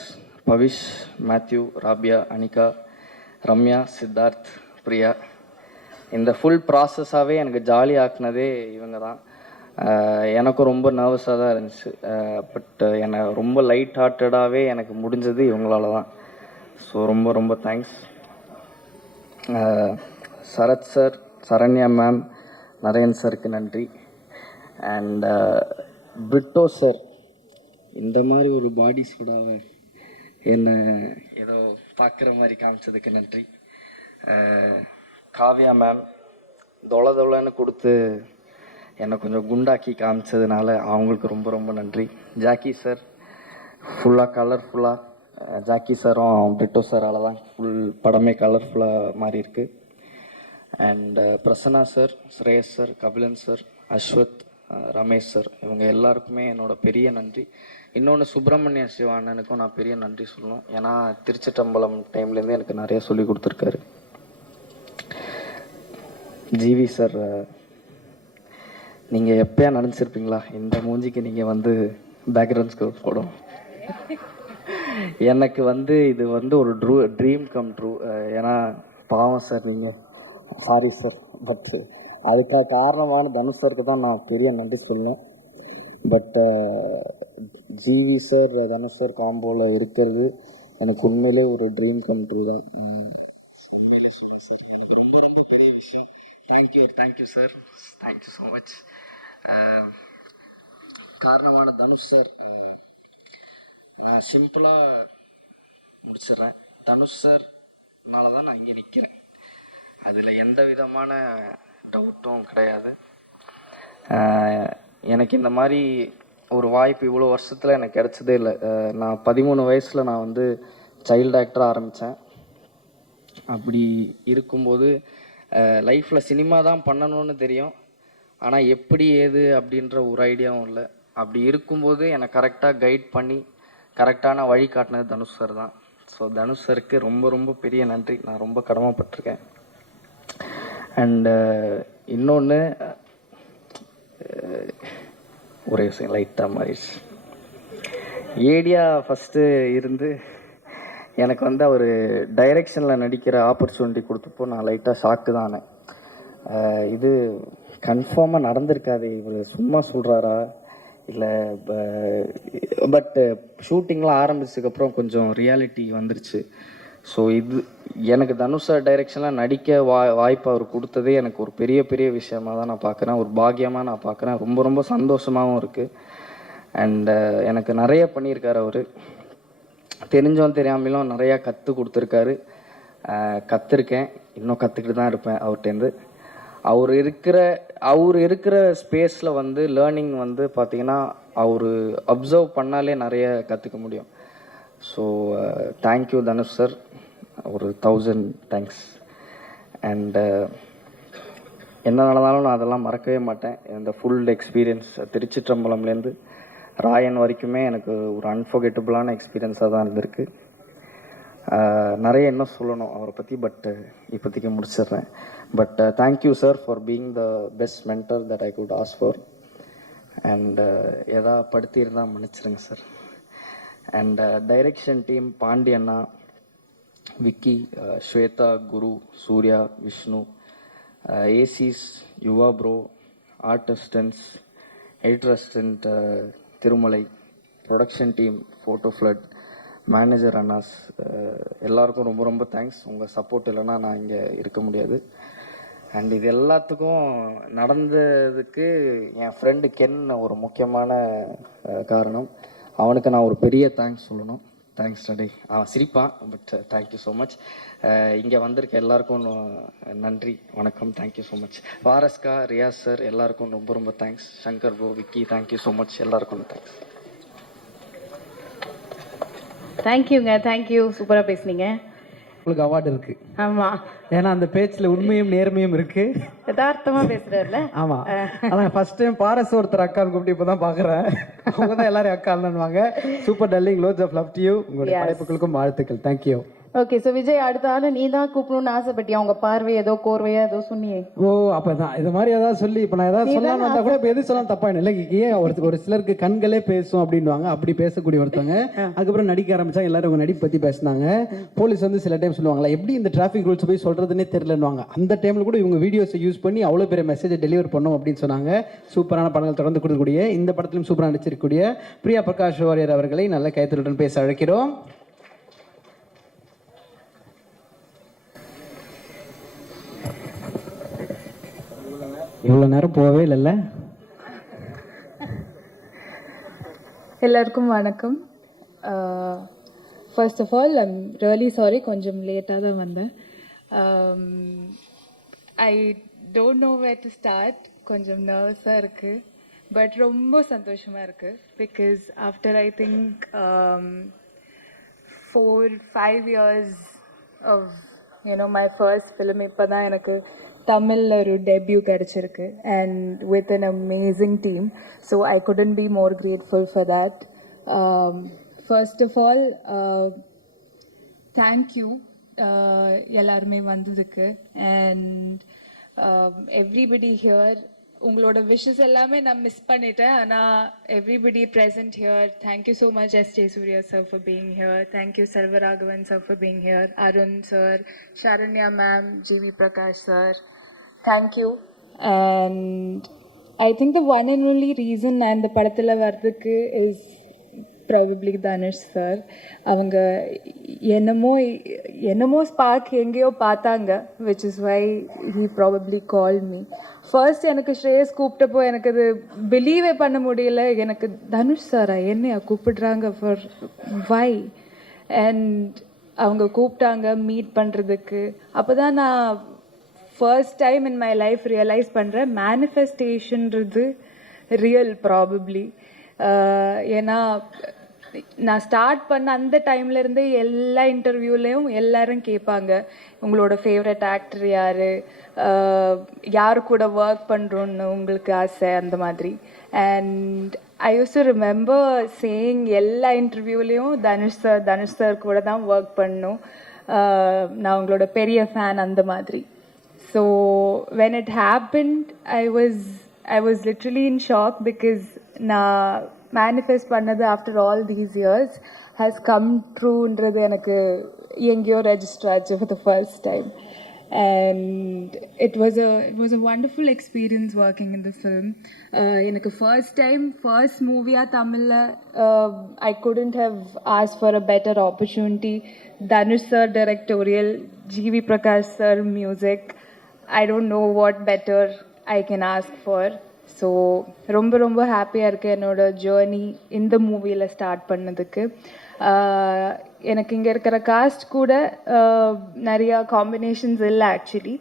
பவிஷ், மேத்யூ, ராபியா, அனிகா, ரம்யா, சித்தார்த், பிரியா. இந்த ஃபுல் ப்ராசஸாகவே எனக்கு ஜாலி ஆக்குனதே இவங்க தான். எனக்கும் ரொம்ப நர்வஸாக தான் இருந்துச்சு. பட் என்னை ரொம்ப லைட் ஹார்ட்டடாகவே எனக்கு முடிஞ்சது இவங்களால தான். ஸோ ரொம்ப ரொம்ப thanks. Sarath sir, Saranya ma'am, Naren சாருக்கு நன்றி. அண்ட் பிரிட்டோ சார், இந்த மாதிரி ஒரு பாடி சூடாக என்னை ஏதோ பார்க்குற மாதிரி காமிச்சதுக்கு நன்றி. காவ்யா மேம் தொலைன்னு கொடுத்து என்னை கொஞ்சம் குண்டாக்கி காமிச்சதுனால அவங்களுக்கு ரொம்ப ரொம்ப நன்றி. ஜாக்கி சார் ஃபுல்லாக கலர்ஃபுல்லாக, ஜாக்கி சாரும் பிரிட்டோ சாரால் தான் ஃபுல் படமே கலர்ஃபுல்லாக மாறி இருக்கு. And Prasanna sir, Shreyas sir, Kapilan sir, Ashwath, Ramesh sir, இவங்க எல்லாருக்குமே என்னோட பெரிய நன்றி. இன்னொன்று சுப்பிரமணிய சிவா அண்ணனுக்கும் நான் பெரிய நன்றி சொல்லணும். ஏன்னா திருச்சிட்டம்பலம் டைம்லேருந்து எனக்கு நிறைய சொல்லி கொடுத்துருக்காரு. ஜிவி சார், நீங்கள் எப்போயா நினச்சிருப்பீங்களா இந்த மூஞ்சிக்கு நீங்கள் வந்து பேக்ரவுண்ட் ஸ்கோர் போடும்? எனக்கு வந்து இது வந்து ஒரு ட்ரீம் கம் ட்ரூ. ஏன்னா பாவம் சார், நீங்கள் சாரி சார், பட் அதுக்காக காரணமான தனுஷ் சாருக்கு தான் நான் பெரிய நன்றி சொல்லணும். But GV sir Dhanush sir காம்போவில் இருக்கிறது எனக்கு உண்மையிலே ஒரு ட்ரீம் கம் ட்ரூ தான். உண்மையிலே சொல்லுங்கள் சார், எனக்கு ரொம்ப ரொம்ப பெரிய விஷயம். Thank you sir, thank you so much. காரணமான தனுஷ் சார், நான் சிம்பிளாக முடிச்சிடுறேன். தனுஷ் சார்னால தான் நான் இங்கே நிற்கிறேன், அதில் எந்த விதமான டவுட்டும் கிடையாது. எனக்கு இந்த மாதிரி ஒரு வாய்ப்பு இவ்வளோ வருஷத்தில் எனக்கு கிடைச்சதே இல்லை. நான் 13 வயசில் நான் வந்து சைல்டு ஆக்டராக ஆரம்பித்தேன். அப்படி இருக்கும்போது லைஃப்பில் சினிமா தான் பண்ணணும்னு தெரியும், ஆனால் எப்படி ஏது அப்படின்ற ஒரு ஐடியாவும் இல்லை. அப்படி இருக்கும்போது என்னை கரெக்டாக கைட் பண்ணி கரெக்டான வழி காட்டினது தனுஷ் சார் தான். ஸோ தனுஷ் சாருக்கு ரொம்ப ரொம்ப பெரிய நன்றி, நான் ரொம்ப கடமைப்பட்டிருக்கேன். அண்டு இன்னொன்று, ஒரே விஷயம் லைட்டாக மாறிடுச்சு. ஏடியா ஃபஸ்ட்டு இருந்து எனக்கு வந்து அவர் டைரெக்ஷனில் நடிக்கிற ஆப்பர்ச்சுனிட்டி கொடுத்தப்போ நான் லைட்டாக ஷாக்கு தான் ஆனேன். இது கன்ஃபார்மாக நடந்திருக்காது, இவர் சும்மா சொல்கிறாரா இல்லை? பட் ஷூட்டிங்லாம் ஆரம்பிச்சதுக்கப்புறம் கொஞ்சம் ரியாலிட்டி வந்துருச்சு. ஸோ இது எனக்கு தனுஷ் சார் டைரெக்ஷனில் நடிக்க வாய்ப்பு அவர் கொடுத்ததே எனக்கு ஒரு பெரிய பெரிய விஷயமாக தான் நான் பார்க்குறேன், ஒரு பாக்கியமாக நான் பார்க்குறேன். ரொம்ப ரொம்ப சந்தோஷமாகவும் இருக்குது. அண்டு எனக்கு நிறைய பண்ணியிருக்காரு அவர், தெரிஞ்சோம் தெரியாமலும் நிறையா கற்றுக் கொடுத்துருக்காரு. கற்றுருக்கேன், இன்னும் கற்றுக்கிட்டு தான் இருப்பேன் அவர்கிட்டேருந்து. அவர் இருக்கிற ஸ்பேஸில் வந்து லேர்னிங் வந்து பார்த்திங்கன்னா அவர் அப்சர்வ் பண்ணாலே நிறைய கற்றுக்க முடியும். ஸோ தேங்க்யூ தனுஷ் சார், ஒரு 1000 தேங்க்ஸ். அண்டு என்ன நடந்தாலும் நான் அதெல்லாம் மறக்கவே மாட்டேன். இந்த ஃபுல் எக்ஸ்பீரியன்ஸ் திருச்சிற்றம்பலம்லேருந்து ராயன் வரைக்குமே எனக்கு ஒரு அன்ஃபர்கெட்டபுளான எக்ஸ்பீரியன்ஸாக தான் இருந்திருக்கு. நிறைய இன்னும் சொல்லணும் அவரை பற்றி, பட் இப்போதைக்கு முடிச்சிடுறேன். But thank you sir for being the best mentor that I could ask for. And எதா படுத்தியிருந்தால் மன்னிச்சிருங்க சார். அண்ட் டைரெக்ஷன் டீம் பாண்டியண்ணா, விக்கி, ஸ்வேதா, குரு, சூர்யா, விஷ்ணு, ஏசிஸ், Yuva bro, art assistants, editor assistant Thirumalai, production team photo ஃப்ளட், மேனேஜர் அண்ணாஸ், எல்லாருக்கும் ரொம்ப ரொம்ப தேங்க்ஸ். உங்கள் சப்போர்ட் இல்லைன்னா நான் இங்கே இருக்க முடியாது. அண்ட் இது எல்லாத்துக்கும் நடந்ததுக்கு என் ஃப்ரெண்டு கென் ஒரு முக்கியமான காரணம். அவனுக்கு நான் ஒரு பெரிய தேங்க்ஸ் சொல்லணும். தேங்க்ஸ் டே. அவன் சிரிப்பான், பட் தேங்க்யூ ஸோ மச். இங்கே வந்திருக்க எல்லாருக்கும் நன்றி, வணக்கம், தேங்க்யூ ஸோ மச். ஃபாரஸ்கா, ரியாஸ் சார் எல்லாருக்கும் ரொம்ப ரொம்ப thanks. Shankar bro, Vicky, thank you so much, எல்லாருக்கும் தேங்க்ஸ். தேங்க்யூங்க, தேங்க்யூ, சூப்பராக பேசுனீங்க. உங்களுக்கு அவார்டு இருக்கு. ஆமாம், ஏன்னா அந்த பேச்சில் உண்மையும் நேர்மையும் இருக்கு. யதார்த்தமாக பேசுகிறார்ல. ஆமாம், ஆனால் ஃபர்ஸ்ட் டைம் பாரஸ் ஒருத்தர் அக்கான்னு கூப்பிட்டு இப்போ தான் பார்க்குறேன். அவங்க தான் எல்லாரும் அக்கான்னுவாங்க. Super darling, lots of love to you. உங்களுடைய படைப்புகளுக்கும் வாழ்த்துக்கள். தேங்க்யூ. ஓகே, ஸோ விஜய், அடுத்த ஆள் நீ தான் கூப்பிடணும்னு ஆசைப்பட்டியா? உங்க பார்வை ஏதோ கோர்வையா ஏதோ சொன்னியே. ஓ, அப்பதான் இது மாதிரி ஏதாவது சொல்லி இப்போ நான் ஏதாவது சொல்லலாம்னு வந்தா கூட இப்போ எது சொல்லலாம் தப்பா இல்லை. ஏன் ஒரு சிலருக்கு கண்களே பேசும் அப்படின்வாங்க, அப்படி பேசக்கூடிய ஒருத்தவங்க. அதுக்கப்புறம் நடிக்க ஆரம்பிச்சா எல்லாரும் உங்க நடிப்பு பத்தி பேசினாங்க. போலீஸ் வந்து சில டைம் சொல்லுவாங்களா, எப்படி இந்த டிராஃபிக் ரூல்ஸ் போய் சொல்றதுன்னே தெரியலன்னுவாங்க. அந்த டைம்ல கூட இவங்க வீடியோஸை யூஸ் பண்ணி அவ்வளோ பெரிய மெசேஜை டெலிவர் பண்ணோம் அப்படின்னு சொன்னாங்க. சூப்பரான படங்கள் தொடர்ந்து கொடுக்கக்கூடிய, இந்த படத்திலும் சூப்பராக நடிச்சிருக்கக்கூடிய பிரியா பிரகாஷ் வாரியர் அவர்களை நல்ல கைத்தலுடன் பேச அழைக்கிறோம். இவ்வளோ நேரம் போகவே இல்லைல்ல. எல்லாருக்கும் வணக்கம். First of all I'm really sorry, கொஞ்சம் லேட்டாக தான் வந்தேன். I don't know where to start. கொஞ்சம் நர்வஸாக இருக்குது, பட் ரொம்ப சந்தோஷமாக இருக்குது. Because after I think 4-5 years of my first film, இப்போ தான் எனக்கு தமிழில் ஒரு டெபியூ கிடச்சிருக்கு, and with an amazing team. So I couldn't be more grateful for that. First of all thank you எல்லாருமே வந்ததுக்கு, அண்ட் எவ்ரிபடி ஹியர். உங்களோட விஷஸ் எல்லாமே நான் மிஸ் பண்ணிட்டேன், ஆனால் everybody present here, thank you so much SJ. Surya sir for being here, thank you Selvaraghavan sir for being here, Arun sir, Sharanya ma'am, GV Prakash sir, thank you. And I think the one and only reason நான் இந்த படத்தில் வர்றதுக்கு is probably Dhanush sir. அவங்க என்னமோ spark எங்கேயோ பார்த்தாங்க, which is why he probably call me. ஃபர்ஸ்ட் எனக்கு ஸ்ரேயஸ் கூப்பிட்டப்போ எனக்கு அது பிலீவே பண்ண முடியல. எனக்கு தனுஷ் சாரா என்னையா கூப்பிடுறாங்க, ஃபார் வை? அண்ட் அவங்க கூப்பிட்டாங்க மீட் பண்ணுறதுக்கு. அப்போ தான் நான் first time in my life realise பண்ணுறேன் மேனிஃபெஸ்டேஷன்றது ரியல் ப்ராபப்ளி. ஏன்னா நான் ஸ்டார்ட் பண்ண அந்த டைம்லேருந்து எல்லா இன்டர்வியூலேயும் எல்லாரும் கேட்பாங்க, உங்களோட ஃபேவரட் ஆக்டர் யார், யார் கூட ஒர்க் பண்ணுறோன்னு உங்களுக்கு ஆசை, அந்த மாதிரி. And I use to remember saying எல்லா இன்டர்வியூலேயும் தனுஷ் சார் கூட தான் ஒர்க் பண்ணணும், நான் உங்களோட பெரிய ஃபேன், அந்த மாதிரி. So when it happened, I was literally in shock, because நான் மேனிஃபெஸ்ட் பண்ணது after all these years has come ட்ரூன்றது எனக்கு எங்கேயோ ரெஜிஸ்டர் ஆச்சு for the first time. And it was a wonderful experience working in the film. எனக்கு first மூவியாக தமிழில் I couldn't have asked for a better opportunity. Dhanush sir directorial, GV Prakash sir music. I don't know what better I can ask for. So ரொம்ப ரொம்ப ஹாப்பியாக இருக்குது என்னோட journey இந்த மூவியில் ஸ்டார்ட் பண்ணதுக்கு. எனக்கு இங்கே இருக்கிற காஸ்ட் கூட நிறையா காம்பினேஷன்ஸ் இல்லை ஆக்சுவலி.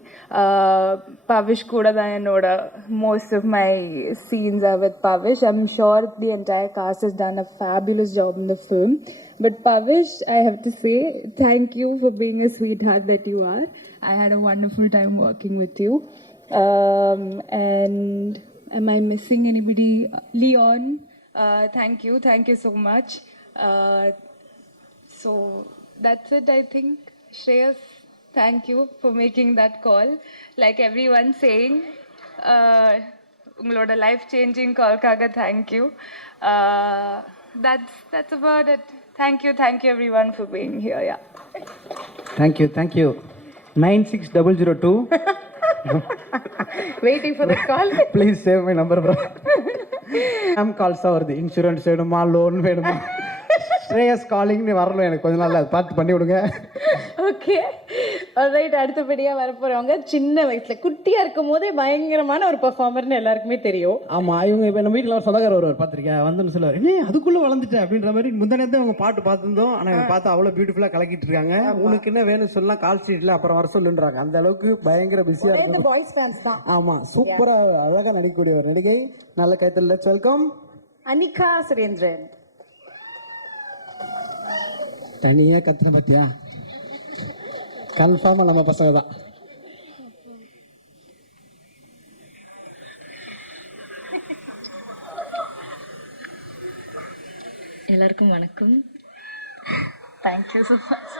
பவிஷ் கூட தான் என்னோட most of my scenes are with Pavish. I am sure the entire cast has done a fabulous job in the film. But Pavish, I have to say thank you for being a sweetheart that you are. I had a wonderful time working with you. And am I missing anybody? Leon, thank you so much. So that's it, I think. Shreyas, thank you for making that call. Like everyone saying, ungaloda life changing call kaga thank you. That's about it. Thank you everyone for being here. Yeah. Thank you. 96002. Waiting for the call. Please save my number, bro. I'm calls வருது, insurance வேணுமா, loan வேணுமா, ஸ்ரேயஸ் காலிங்னு வரணும் எனக்கு கொஞ்ச நாள், அதை பார்த்து பண்ணி விடுங்க. Okay, alright. அடுத்தபடியாக வரப்போகிறவங்க சின்ன வயசில் குட்டியாக இருக்கும் போதே பயங்கரமான ஒரு பெர்ஃபார்மர்னு எல்லாருக்குமே தெரியும். ஆமாம், இவங்க இப்போ நம்ம வீட்டில் ஒரு சொந்தக்கார ஒருவர் பார்த்துருக்கேன், வந்து சொல்லுவார், அதுக்குள்ளே வளர்ந்துட்டேன் அப்படின்ற மாதிரி. முந்தானே அவங்க பாட்டு பார்த்துருந்தோம், ஆனால் பார்த்து அவ்வளோ பியூட்டிஃபுல்லாக கலக்கிட்டு இருக்காங்க. உனக்கு என்ன வேணும் சொல்லலாம், கால் ஸ்ட்ரீட்டில் அப்புறம் வர சொல்லுன்றாங்க. அந்த அளவுக்கு பயங்கர பிஸியாக இருக்கும். பாய்ஸ் ஃபேன்ஸ் தான். ஆமாம், சூப்பராக அழகாக நடிக்கக்கூடிய ஒரு நடிகை. நல்ல கைத்தல். Let's welcome Anikha Surendran. தனியாக கத்துன பத்தியா, கன்ஃபார்மாக நம்ம பசங்க தான். எல்லாருக்கும் வணக்கம். Thank you so much.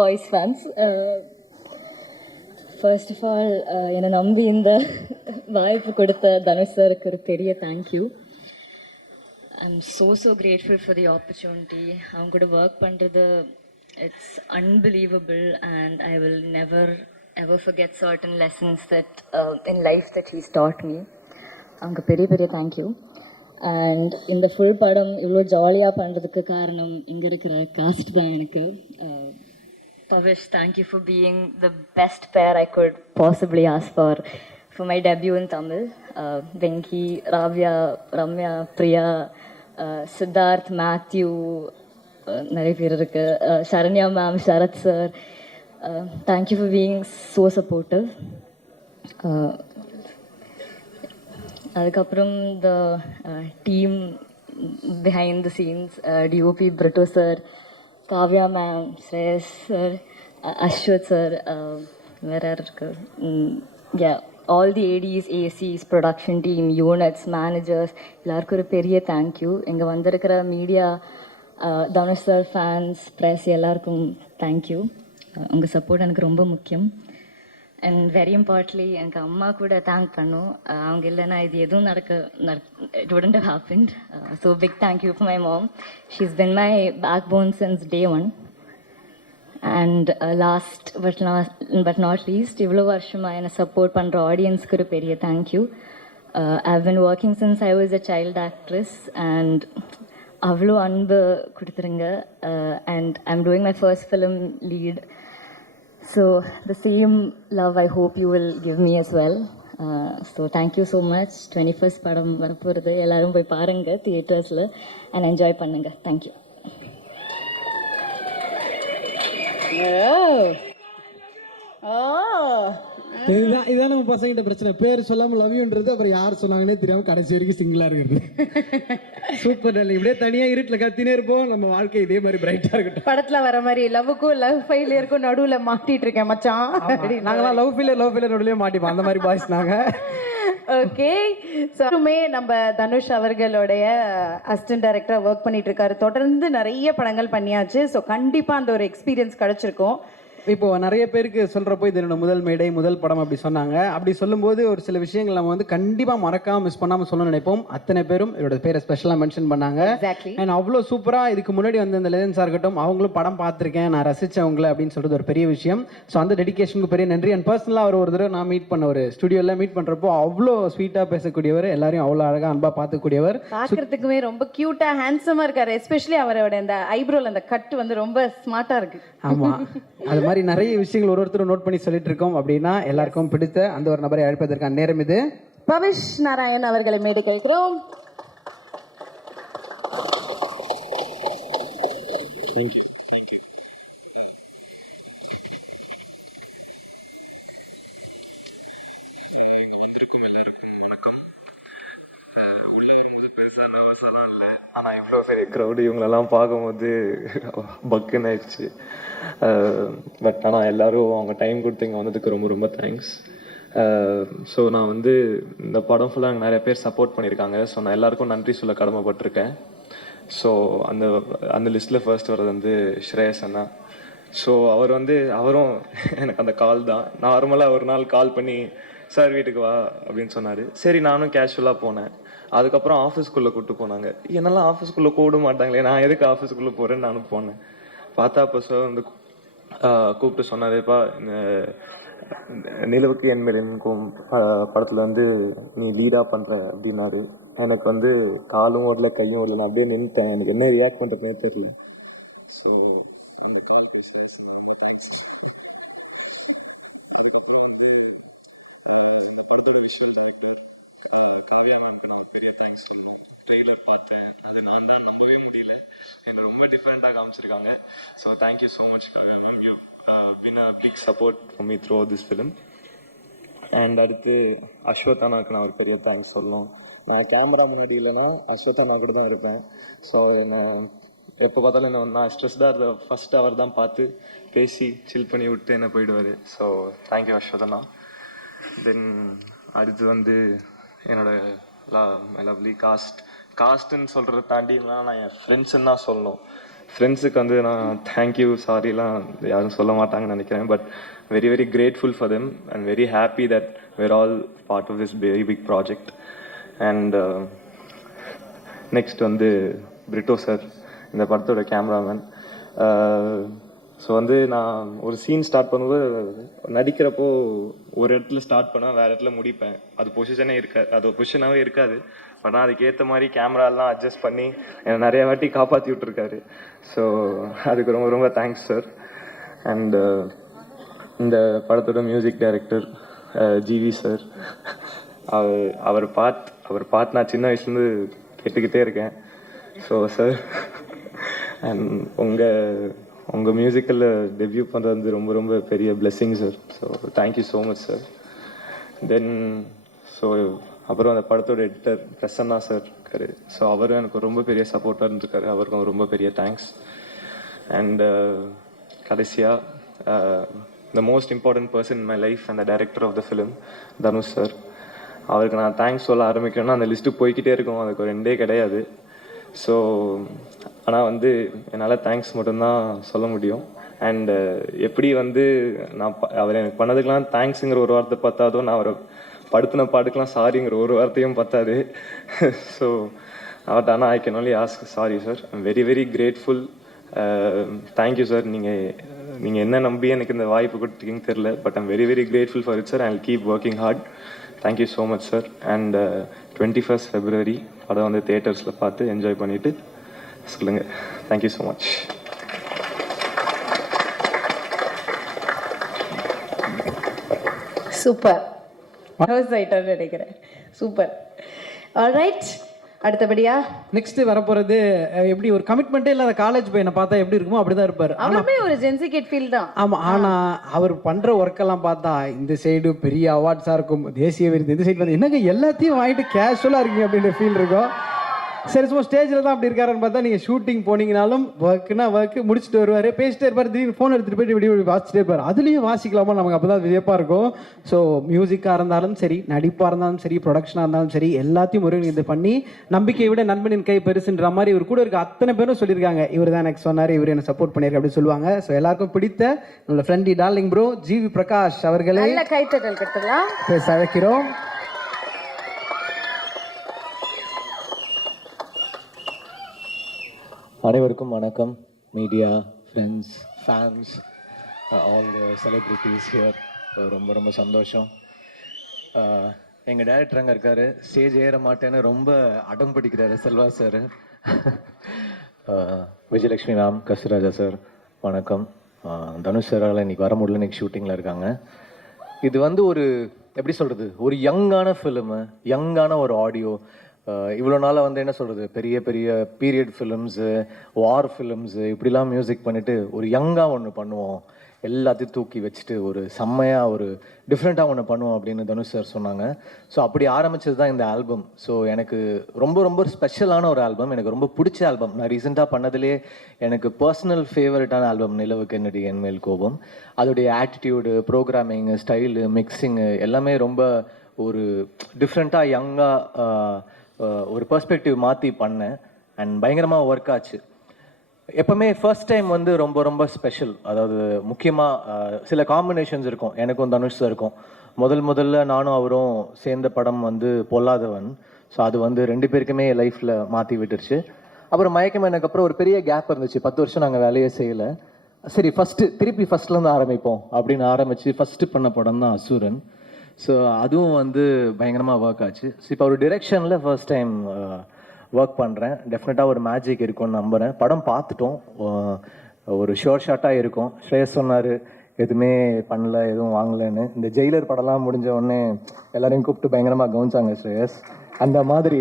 Boys fans, first of all என்னை நம்பி இந்த வாய்ப்பு கொடுத்த தனுஷ் சாருக்கு ஒரு பெரிய thank you. I'm so grateful for the opportunity. அவங்க கூட ஒர்க் பண்ணுறது it's unbelievable, and I will never ever forget certain lessons that in life that he's taught me. அவங்க பெரிய தேங்க்யூ. அண்ட் இந்த ஃபுல் படம் இவ்வளோ ஜாலியாக பண்ணுறதுக்கு காரணம் இங்கே இருக்கிற காஸ்ட் தான் எனக்கு. Pavish, thank you for being the best pair I could possibly ask for my debut in Tamil. Venki, Ravya, Ramya, Priya, Siddharth, Matthew, நிறைய பேர் இருக்கு, Saranya ma'am, Sarath sir, thank you for being so supportive. அதுக்கப்புறம் the team behind the scenes, DOP Britto sir, Kavya ma'am, Shreyas sir, Ashwath sir, வேறு யார் இருக்கு, all the ADs, ACs, production team, units, managers, எல்லாருக்கும் ஒரு பெரிய தேங்க்யூ. இங்கே வந்திருக்கிற media, Dhanush sir fans, press எல்லாருக்கும் தேங்க்யூ. உங்கள் சப்போர்ட் எனக்கு ரொம்ப முக்கியம். அண்ட் வெரி இம்பார்ட்லி எனக்கு அம்மா கூட தேங்க் பண்ணும். அவங்க இல்லைன்னா இது எதுவும் it wouldn't have happened. So big thank you for my mom. She's been my backbone since day one. And last but not least, இவ்வளோ வருஷமாக என்னை சப்போர்ட் பண்ணுற ஆடியன்ஸ்க்கு ஒரு பெரிய thank you. I've been working since I was a child actress and அவ்வளோ அன்பு கொடுத்துருங்க. And I'm doing my first film lead. So the same love I hope you will give me as well. So thank you so much. 21st படம் வரப்போகிறது, எல்லாரும் போய் பாருங்கள் தியேட்டர்ஸில் and enjoy பண்ணுங்கள். Thank you. இதுதான் நம்ம பசங்கிட்ட பிரச்சனை. பேர் சொல்லாம லவ்யூன்றது, அப்புறம் யார் சொன்னாங்கன்னே தெரியாம கடைசி வரைக்கும் சிங்கிளா இருக்கிறது. Super dull. இப்படியே தனியா இருட்டுல கத்தினே இருப்போம். நம்ம வாழ்க்கை இதே மாதிரி பிரைட்டா இருக்கட்டும். படத்துல வர மாதிரி லவ்வுக்கும் லவ் ஃபெயிலியருக்கும் நடுவுல மாட்டிட்டு இருக்கேன் மச்சான். நாங்களாம் லவ் ஃபெயிலியர் நடுவுலயே மாட்டிப்போம். அந்த மாதிரி பாய்ஸ் நாங்க. ஓகே, ஸோமே நம்ம தனுஷ் அவர்களுடைய அசிஸ்டன்ட் டைரக்டராக ஒர்க் பண்ணிட்டு இருக்காரு. தொடர்ந்து நிறைய படங்கள் பண்ணியாச்சு. ஸோ கண்டிப்பாக அந்த ஒரு எக்ஸ்பீரியன்ஸ் கிடைச்சிருக்கும். இப்போ நிறைய பேருக்கு சொல்றப்போ இது என்னோட முதல் மேடை, முதல் படம் அப்படி சொன்னாங்க. அப்படி சொல்லும்போது ஒரு சில விஷயங்கள் நம்ம வந்து கண்டிப்பா மறக்காம மிஸ் பண்ணாம சொல்ல நினைப்போம். அத்தனை பேரும் இவரோட பேரை ஸ்பெஷலா மென்ஷன் பண்ணாங்க. அண்ட் அவ்வளோ சூப்பரா இதுக்கு முன்னாடி வந்து இந்த லெஜன்ஸா இருக்கட்டும், அவங்களும் படம் பார்த்துருக்கேன், நான் ரசிச்சவங்களை அப்படின்னு சொல்றது ஒரு பெரிய விஷயம். ஸோ அந்த டெடிகேஷனுக்கு பெரிய நன்றி. அண்ட் பர்சனலா அவர் ஒரு தடவை நான் மீட் பண்ண ஒரு ஸ்டுடியோல மீட் பண்றப்போ அவ்வளோ ஸ்வீட்டா பேசக்கூடியவர், எல்லாரையும் அவ்வளோ அழகா அன்பா பார்த்துக்கூடியவர், பார்க்கறதுக்குமே ரொம்ப கியூட்டா ஹேண்ட்ஸமா இருக்காரு. எஸ்பெஷலி அவரோட இந்த ஐப்ரோல அந்த கட் வந்து ரொம்ப ஸ்மார்ட்டா இருக்கு. ஆமா, அது மாதிரி நிறைய விஷயங்கள் ஒருத்தரும் நோட் பண்ணி சொல்லிட்டு இருக்கோம். அப்படின்னா எல்லாருக்கும் பிடித்த அந்த ஒரு நபரை அழைப்பதற்கான நேரம் இது. பவிஷ் நாராயண் அவர்களை மேடை கேட்கிறோம். உள்ள வரும்போது பெருசாக நர்வஸாலாம் இல்லை, ஆனால் இவ்வளோ பெரிய க்ரௌடு இவங்களெல்லாம் பார்க்கும்போது பக்குன்னு ஆயிடுச்சு. பட் ஆனால் எல்லோரும் அவங்க டைம் கொடுத்து இங்கே வந்ததுக்கு ரொம்ப ரொம்ப தேங்க்ஸ். ஸோ நான் வந்து இந்த படம் ஃபுல்லாக எனக்கு நிறைய பேர் சப்போர்ட் பண்ணியிருக்காங்க. ஸோ நான் எல்லாருக்கும் நன்றி சொல்ல கடமைப்பட்டிருக்கேன். ஸோ அந்த லிஸ்ட்டில் ஃபர்ஸ்ட் வர்றது வந்து ஸ்ரேயஸ் அண்ணா. ஸோ அவரும் எனக்கு அந்த கால் தான். நார்மலாக ஒரு நாள் கால் பண்ணி சார் வீட்டுக்கு வா அப்படின்னு சொன்னார். சரி, நானும் கேஷுவலாக போனேன். அதுக்கப்புறம் ஆஃபீஸ்க்குள்ளே கூப்பிட்டு போனாங்க. என்னெல்லாம் ஆஃபீஸ்க்குள்ளே கூப்பிட மாட்டாங்களே, நான் எதுக்கு ஆஃபீஸ்க்குள்ளே போகிறேன்னு நானும் போனேன். பார்த்தா அப்போ சார் வந்து கூப்பிட்டு சொன்னாருப்பா, நிலவுக்கு என் மேல் எனக்கும் படத்தில் வந்து நீ லீடாக பண்ணுற அப்படின்னாரு. எனக்கு வந்து காலும் ஓடல, கையும் ஓடல, நான் அப்படியே நின்றுட்டேன். எனக்கு என்ன ரியாக்ட் பண்ணுறதுனே தெரியல. ஸோ அந்த கால் பேசினேன், ரொம்ப தேங்க்ஸ். அதுக்கப்புறம் வந்து இந்த படத்தோட விஷுவல் டைரக்டர் காவ்யா மேம்க்கு நான் பெரிய தேங்க்ஸ் சொல்லணும். ட்ரெய்லர் பார்த்தேன், அது நான் தான் நம்பவே முடியல. என்னை ரொம்ப டிஃப்ரெண்ட்டாக காமிச்சிருக்காங்க. So thank you so much Kavya ma'am. You been a big support for me through this film. And அடுத்து அஸ்வத் அண்ணாவுக்கு நான் ஒரு பெரிய தேங்க்ஸ் சொல்லணும். நான் கேமரா முன்னாடி இல்லைன்னா அஸ்வத் அண்ணா கூட தான் இருப்பேன். ஸோ என்னை எப்போ பார்த்தாலும் நான் ஸ்ட்ரெஸ்டாக இருந்த ஃபர்ஸ்ட் அவர் தான் பார்த்து பேசி சில் பண்ணி விட்டு என்ன போயிடுவார். ஸோ தேங்க்யூ அஸ்வத் அண்ணா. தென் அடுத்து வந்து என்னோட லவ்லி காஸ்ட்டுன்னு சொல்கிறத தாண்டிலாம் நான் என் ஃப்ரெண்ட்ஸுன்னு தான் சொல்லணும். ஃப்ரெண்ட்ஸுக்கு வந்து நான் தேங்க்யூ சாரிலாம் யாரும் சொல்ல மாட்டாங்கன்னு நினைக்கிறேன். But very very grateful for them and very happy that we're all part of this very big project. And next வந்து பிரிட்டோ சார், இந்த படத்தோட கேமராமேன். ஸோ வந்து நான் ஒரு சீன் ஸ்டார்ட் பண்ணும்போது நடிக்கிறப்போ ஒரு இடத்துல ஸ்டார்ட் பண்ணுவேன், வேறு இடத்துல முடிப்பேன். அது பொசிஷனே இருக்காது, அது பொசிஷனாகவே இருக்காது. பட் நான் அதுக்கேற்ற மாதிரி கேமராலாம் அட்ஜஸ்ட் பண்ணி என்னை நிறைய வாட்டி காப்பாற்றி விட்டுருக்காரு. ஸோ அதுக்கு ரொம்ப ரொம்ப தேங்க்ஸ் சார். அண்ட் இந்த படத்தோட மியூசிக் டைரக்டர் ஜிவி சார், அவர் பாட் நான் சின்ன வயசுலேருந்து கேட்டுக்கிட்டே இருக்கேன். ஸோ சார் அண்ட் உங்கள் மியூசிக்கில் டெபியூ பண்ணுறது வந்து ரொம்ப ரொம்ப பெரிய blessing sir. So thank you so much sir. தென் ஸோ அப்புறம் அந்த படத்தோட எடிட்டர் பிரசன்னா சார் இருக்காரு. ஸோ அவரும் எனக்கு ரொம்ப பெரிய சப்போர்ட்டாக இருந்திருக்காரு. அவருக்கும் ரொம்ப பெரிய தேங்க்ஸ். அண்ட் கடைசியாக the most important person in my life and the director of the film Dhanush sir. அவருக்கு நான் தேங்க்ஸ் சொல்ல ஆரம்பிக்கணும்னா அந்த லிஸ்ட்டு போய்கிட்டே இருக்கும், அதுக்கு ஒரு எண்டே கிடையாது. ஸோ ஆனால் வந்து என்னால் தேங்க்ஸ் மட்டும்தான் சொல்ல முடியும். அண்ட் எப்படி வந்து நான் அவர் எனக்கு பண்ணதுக்கெலாம் தேங்க்ஸுங்கிற ஒரு வார்த்தை பார்த்தாதோ, நான் அவரை படுத்தின பாட்டுக்கெலாம் சாரிங்கிற ஒரு வார்த்தையும் பார்த்தாது. ஸோ அவர்கிட்ட ஆனால் I can only ask sorry sir. I'm very very grateful. Thank you sir. நீங்கள் என்ன நம்பி எனக்கு இந்த வாய்ப்பு கொடுத்தீங்கன்னு தெரில, but I'm very very grateful for it sir. I will keep working hard. Thank you so much sir. And 21st February படம் வந்து தியேட்டர்ஸில் பார்த்து என்ஜாய் பண்ணிவிட்டு சொல்லுங்கள். Thank you so much. சூப்பர். நினைக்கிறேன். சூப்பர். ஆல்ரைட், அடுத்தபடியா நெக்ஸ்ட் வரப்போறது எப்படி ஒரு கமிட்மெண்ட்டே இல்லாத காலேஜ் பையனை பார்த்தா எப்படி இருக்குமோ அப்படிதான் இருப்பாரு. அவருமே ஒரு ஜென்சி கிட் ஃபீல் தான். ஆமா, ஆனா அவர் பண்ற ஒர்க் எல்லாம் பார்த்தா இந்த சைடு பெரிய அவார்ட்ஸா இருக்கும், தேசிய விருது, இந்த சைடு வந்து என்னங்க எல்லாத்தையும் வாங்கிட்டு கேஷுவலா இருக்கீங்க அப்படின்ற ஃபீல் இருக்கும். சரி, சும்மா ஸ்டேஜில் தான் அப்படி இருக்காருன்னு பார்த்தா நீங்கள் ஷூட்டிங் போனீங்கனாலும் ஒர்க்குனா ஒர்க்கு முடிச்சுட்டு வருவார், பேசிட்டே இருப்பார், திடீர்னு ஃபோன் எடுத்துகிட்டு போயிட்டு இப்படி வாசிச்சுட்டே இருப்பார். அதுலேயும் வாசிக்கலாமா நமக்கு அப்போ தான் வியப்பாக இருக்கும். ஸோ மியூசிக்காக இருந்தாலும் சரி, நடிப்பாக இருந்தாலும் சரி, ப்ரொடக்ஷனாக இருந்தாலும் சரி, எல்லாத்தையும் ஒருங்கிணைந்து பண்ணி நம்பிக்கையை விட நண்பனின் கை பெருசுன்ற மாதிரி இவர் கூட இருக்க அத்தனை பேரும் சொல்லியிருக்காங்க, இவர் தான் எனக்கு சொன்னார், இவர் என்ன சப்போர்ட் பண்ணியிருக்கு அப்படின்னு சொல்லுவாங்க. ஸோ எல்லாருக்கும் பிடித்த நம்மளோட ஃப்ரெண்டி டார்லிங் ப்ரோ ஜிவி பிரகாஷ் அவர்களை கைத்தட்டல் கொடுத்துடலாம், பேச அழைக்கிறோம். அனைவருக்கும் வணக்கம். Media, friends, fans, all the celebrities here. ரொம்ப ரொம்ப சந்தோஷம். எங்கள் டைரக்டர் அங்கே இருக்கார், ஸ்டேஜ் ஏற மாட்டேன்னு ரொம்ப அடம் பிடிக்கிறாரு Selva sir. Vijayalakshmi ma'am, Kasthuri Raja sir வணக்கம். தனுஷ் சாரால் இன்றைக்கி வர முடியல, இன்றைக்கி ஷூட்டிங்கில் இருக்காங்க. இது வந்து ஒரு எப்படி சொல்கிறது, ஒரு யங்கான ஃபிலிமு, யங்கான ஒரு ஆடியோ. இவ்வளோ நாளாக வந்து என்ன சொல்கிறது, பெரிய பெரிய பீரியட் ஃபிலிம்ஸு, வார் ஃபிலிம்ஸு இப்படிலாம் மியூசிக் பண்ணிவிட்டு ஒரு யங்காக ஒன்று பண்ணுவோம், எல்லாத்தையும் தூக்கி வச்சுட்டு ஒரு செம்மையாக ஒரு டிஃப்ரெண்ட்டாக ஒன்று பண்ணுவோம் அப்படின்னு தனுஷ் சார் சொன்னாங்க. ஸோ அப்படி ஆரம்பித்தது தான் இந்த ஆல்பம். ஸோ எனக்கு ரொம்ப ரொம்ப ஸ்பெஷலான ஒரு ஆல்பம், எனக்கு ரொம்ப பிடிச்ச ஆல்பம். நான் ரீசெண்டாக பண்ணதுலேயே எனக்கு பர்சனல் ஃபேவரட்டான ஆல்பம் நிலவுக்கு என்னடி என்மேல் கோபம். அதோடைய ஆட்டிடியூடு, ப்ரோக்ராமிங்கு, ஸ்டைலு, மிக்சிங்கு எல்லாமே ரொம்ப ஒரு டிஃப்ரெண்ட்டாக யங்காக ஒரு பெர்ஸ்பெக்டிவ் மாற்றி பண்ணேன். அண்ட் பயங்கரமாக ஒர்க் ஆச்சு. எப்போவுமே ஃபர்ஸ்ட் டைம் வந்து ரொம்ப ரொம்ப ஸ்பெஷல். அதாவது முக்கியமாக சில காம்பினேஷன்ஸ் இருக்கும், எனக்கும் தனுஷ் இருக்கும். முதல்ல நானும் அவரும் சேர்ந்த படம் வந்து பொல்லாதவன். ஸோ அது வந்து 2 பேருக்குமே லைஃப்பில் மாற்றி விட்டுருச்சு. அப்புறம் மயக்கம் எனக்கு அப்புறம் ஒரு பெரிய கேப் இருந்துச்சு, 10 வருஷம் நாங்கள் வேலையே செய்யலை. சரி, திருப்பி ஃபஸ்ட்லேருந்து ஆரம்பிப்போம் அப்படின்னு ஆரம்பித்து ஃபஸ்ட்டு பண்ண படம் தான் அசுரன். ஸோ அதுவும் வந்து பயங்கரமாக ஒர்க் ஆச்சு. ஸோ இப்போ ஒரு டிரெக்ஷனில் ஃபர்ஸ்ட் டைம் ஒர்க் பண்ணுறேன். டெஃபினட்டாக ஒரு மேஜிக் இருக்கும்னு நம்புகிறேன். படம் பார்த்துட்டோம், ஒரு ஷோர் ஷாட்டாக இருக்கும். ஸ்ரேயஸ் சொன்னார் எதுவுமே பண்ணல, எதுவும் வாங்கலைன்னு. இந்த ஜெயிலர் படம்லாம் முடிஞ்ச உடனே எல்லாரையும் கூப்பிட்டு பயங்கரமாக கவனிச்சாங்க ஸ்ரேயஸ். அந்த மாதிரி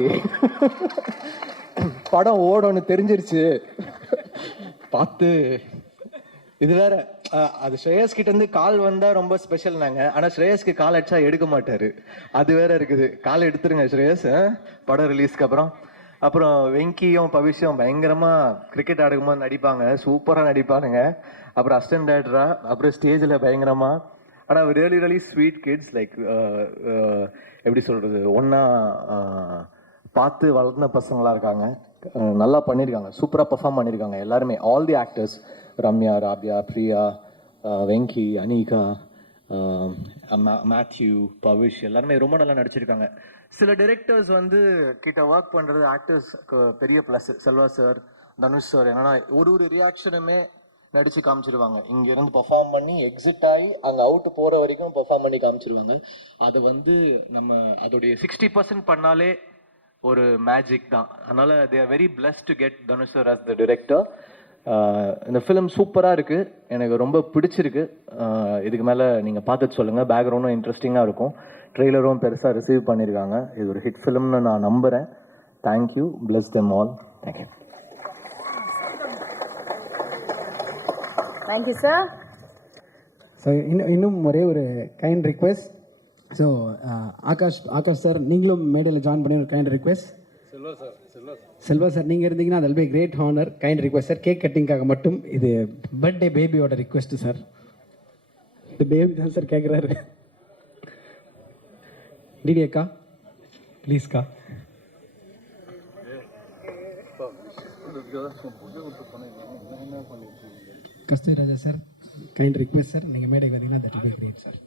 படம் ஓடணும்னு தெரிஞ்சிருச்சு பார்த்து. இது வேற, அது ஸ்ரேயஸ் கிட்ட இருந்து கால் வந்தா ரொம்ப ஸ்பெஷல் நாங்க. ஆனா ஸ்ரேயஸ்க்கு கால் அடிச்சா எடுக்க மாட்டாரு, அது வேற இருக்குது. கால் எடுத்துருங்க ஸ்ரேயஸ், படம் ரிலீஸ்க்கு அப்புறம் வெங்கியும் பவிஷும் பயங்கரமா கிரிக்கெட் ஆடும்போது நடிப்பாங்க, சூப்பரா நடிப்பானுங்க. அப்புறம் அசிஸ்டன்ட் டைரக்டரா, அப்புறம் ஸ்டேஜ்ல பயங்கரமா. ஆனா really really sweet kids. Like எப்படி சொல்றது, ஒன்னா பார்த்து வளர்ந்த பசங்களா இருக்காங்க. நல்லா பண்ணியிருக்காங்க, சூப்பராக பர்ஃபார்ம் பண்ணியிருக்காங்க எல்லாருமே. All the actors, Ramya, Rabiya, Priya, Venki, Anika, Mathew, Pavish எல்லாருமே ரொம்ப நல்லா நடிச்சிருக்காங்க. சில டைரக்டர்ஸ் வந்து கிட்ட ஒர்க் பண்ணுறது ஆக்டர்ஸ்க்கு பெரிய plus. Selva sir, Dhanush sir என்னன்னா ஒரு ரியாக்ஷனுமே நடித்து காமிச்சிருவாங்க. இங்கேருந்து பெர்ஃபார்ம் பண்ணி எக்ஸிட் ஆகி அங்கே அவுட்டு போகிற வரைக்கும் பெர்ஃபார்ம் பண்ணி காமிச்சிருவாங்க. அதை வந்து நம்ம அதோடைய 60% பண்ணாலே ஒரு மேஜிக் தான். அதனால they are very blessed to get Dhanush sir as the director. இந்த ஃபிலிம் சூப்பராக இருக்குது, எனக்கு ரொம்ப பிடிச்சிருக்கு. இதுக்கு மேலே நீங்கள் பார்த்துட்டு சொல்லுங்கள். பேக்ரவுண்டும் இன்ட்ரெஸ்டிங்காக இருக்கும், ட்ரெய்லரும் பெருசாக ரிசீவ் பண்ணியிருக்காங்க. இது ஒரு ஹிட் ஃபிலிம்னு நான் நம்புகிறேன். Thank you, plus them all. Thank you. Thank you sir. So இன்னும் ஒரே ஒரு kind request. So Akash sir நீங்களும் மேடையில் ஜாயின் பண்ணி ஒரு கைண்ட் ரிக்வெஸ்ட். செல்வா சார் நீங்கள் இருந்தீங்கன்னா அதில் be great honour. Kind request sir, cake கட்டிங்காக மட்டும். இது பர்த்டே பேபியோட ரிக்வெஸ்ட் சார். இந்த பேபி தான் சார் கேட்குறாரு. டிடி அக்கா ப்ளீஸ்க்கா. Kasthuri Raja sir kind request sir, நீங்கள் மேடைக்கு வந்தீங்கன்னா that will be great sir.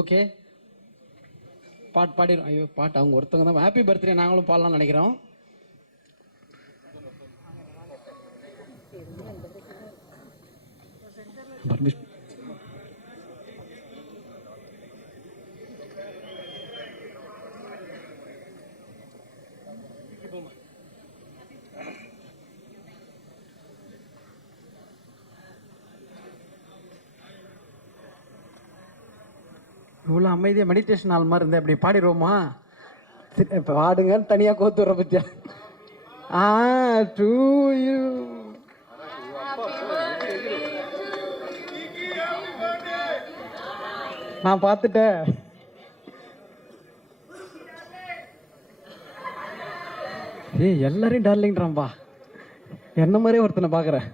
Okay, பாட்டு பாடிடும். ஐயோ பாட்டு அவங்க ஒருத்தவங்க தான். ஹாப்பி பர்த்டே நாங்களும் பாடலாம்னு நினைக்கிறோம். இவ்வளோ அமைதியாக மெடிடேஷன் ஆள் மாதிரி இருந்தால் இப்படி பாடிடுவோமா? இப்போ பாடுங்கன்னு தனியாக கோத்து விட்ற பத்தியா? To you. நான் பார்த்துட்டேன். ஏய் எல்லாரையும் டார்லிங்கிறான்பா, என்ன மாதிரியே ஒருத்தனை பார்க்குறேன்.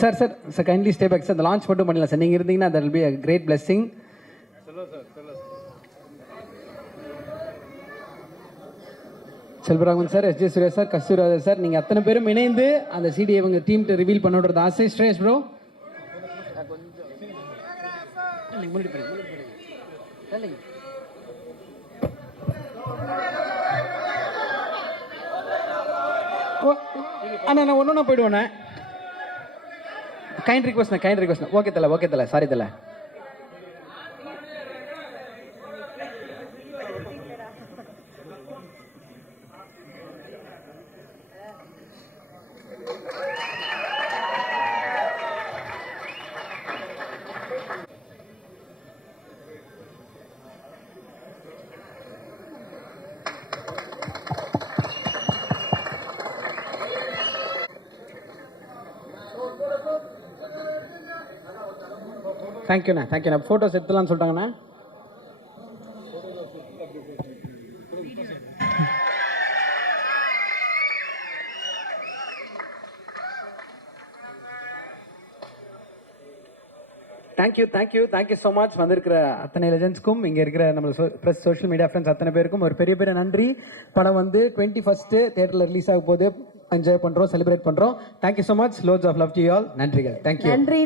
Sir sir sir kindly stay back sir. இந்த லான்ச் மட்டும் பண்ணலாம் சார். நீங்கள் இருந்தீங்கன்னா that will be a great blessing. Selvaraghavan sir, SJ Surya sir, Kasthuri Raja sir, நீங்கள் அத்தனை பேரும் இணைந்து அந்த சிடியை இவங்க டீம்கிட்ட ரிவீல் பண்ணுறது ஆசை. ஸ்ட்ரேஷ் ப்ரோ அண்ணா நான் ஒன்று போயிடுவேண்ணே. Kind request. ஓகே தல சாரி தல. தேங்க்யூண்ணா. ஃபோட்டோஸ் எடுத்துலான்னு சொல்லிட்டாங்கண்ணா. Thank you so much. வந்திருக்கிற அத்தனை லெஜண்ட்ஸ்க்கும், இங்கே இருக்கிற நம்ம ப்ளஸ் சோஷியல் மீடியா ஃப்ரெண்ட்ஸ் அத்தனை பேருக்கும் ஒரு பெரிய நன்றி. படம் வந்து 21 தியேட்டரில் ரிலீஸ் ஆக போது. என்ஜாய் பண்ணுறோம், செலிப்ரேட் பண்ணுறோம். Thank you so much. Lots of love to you all. நன்றிகள். தேங்க்யூ. நன்றி.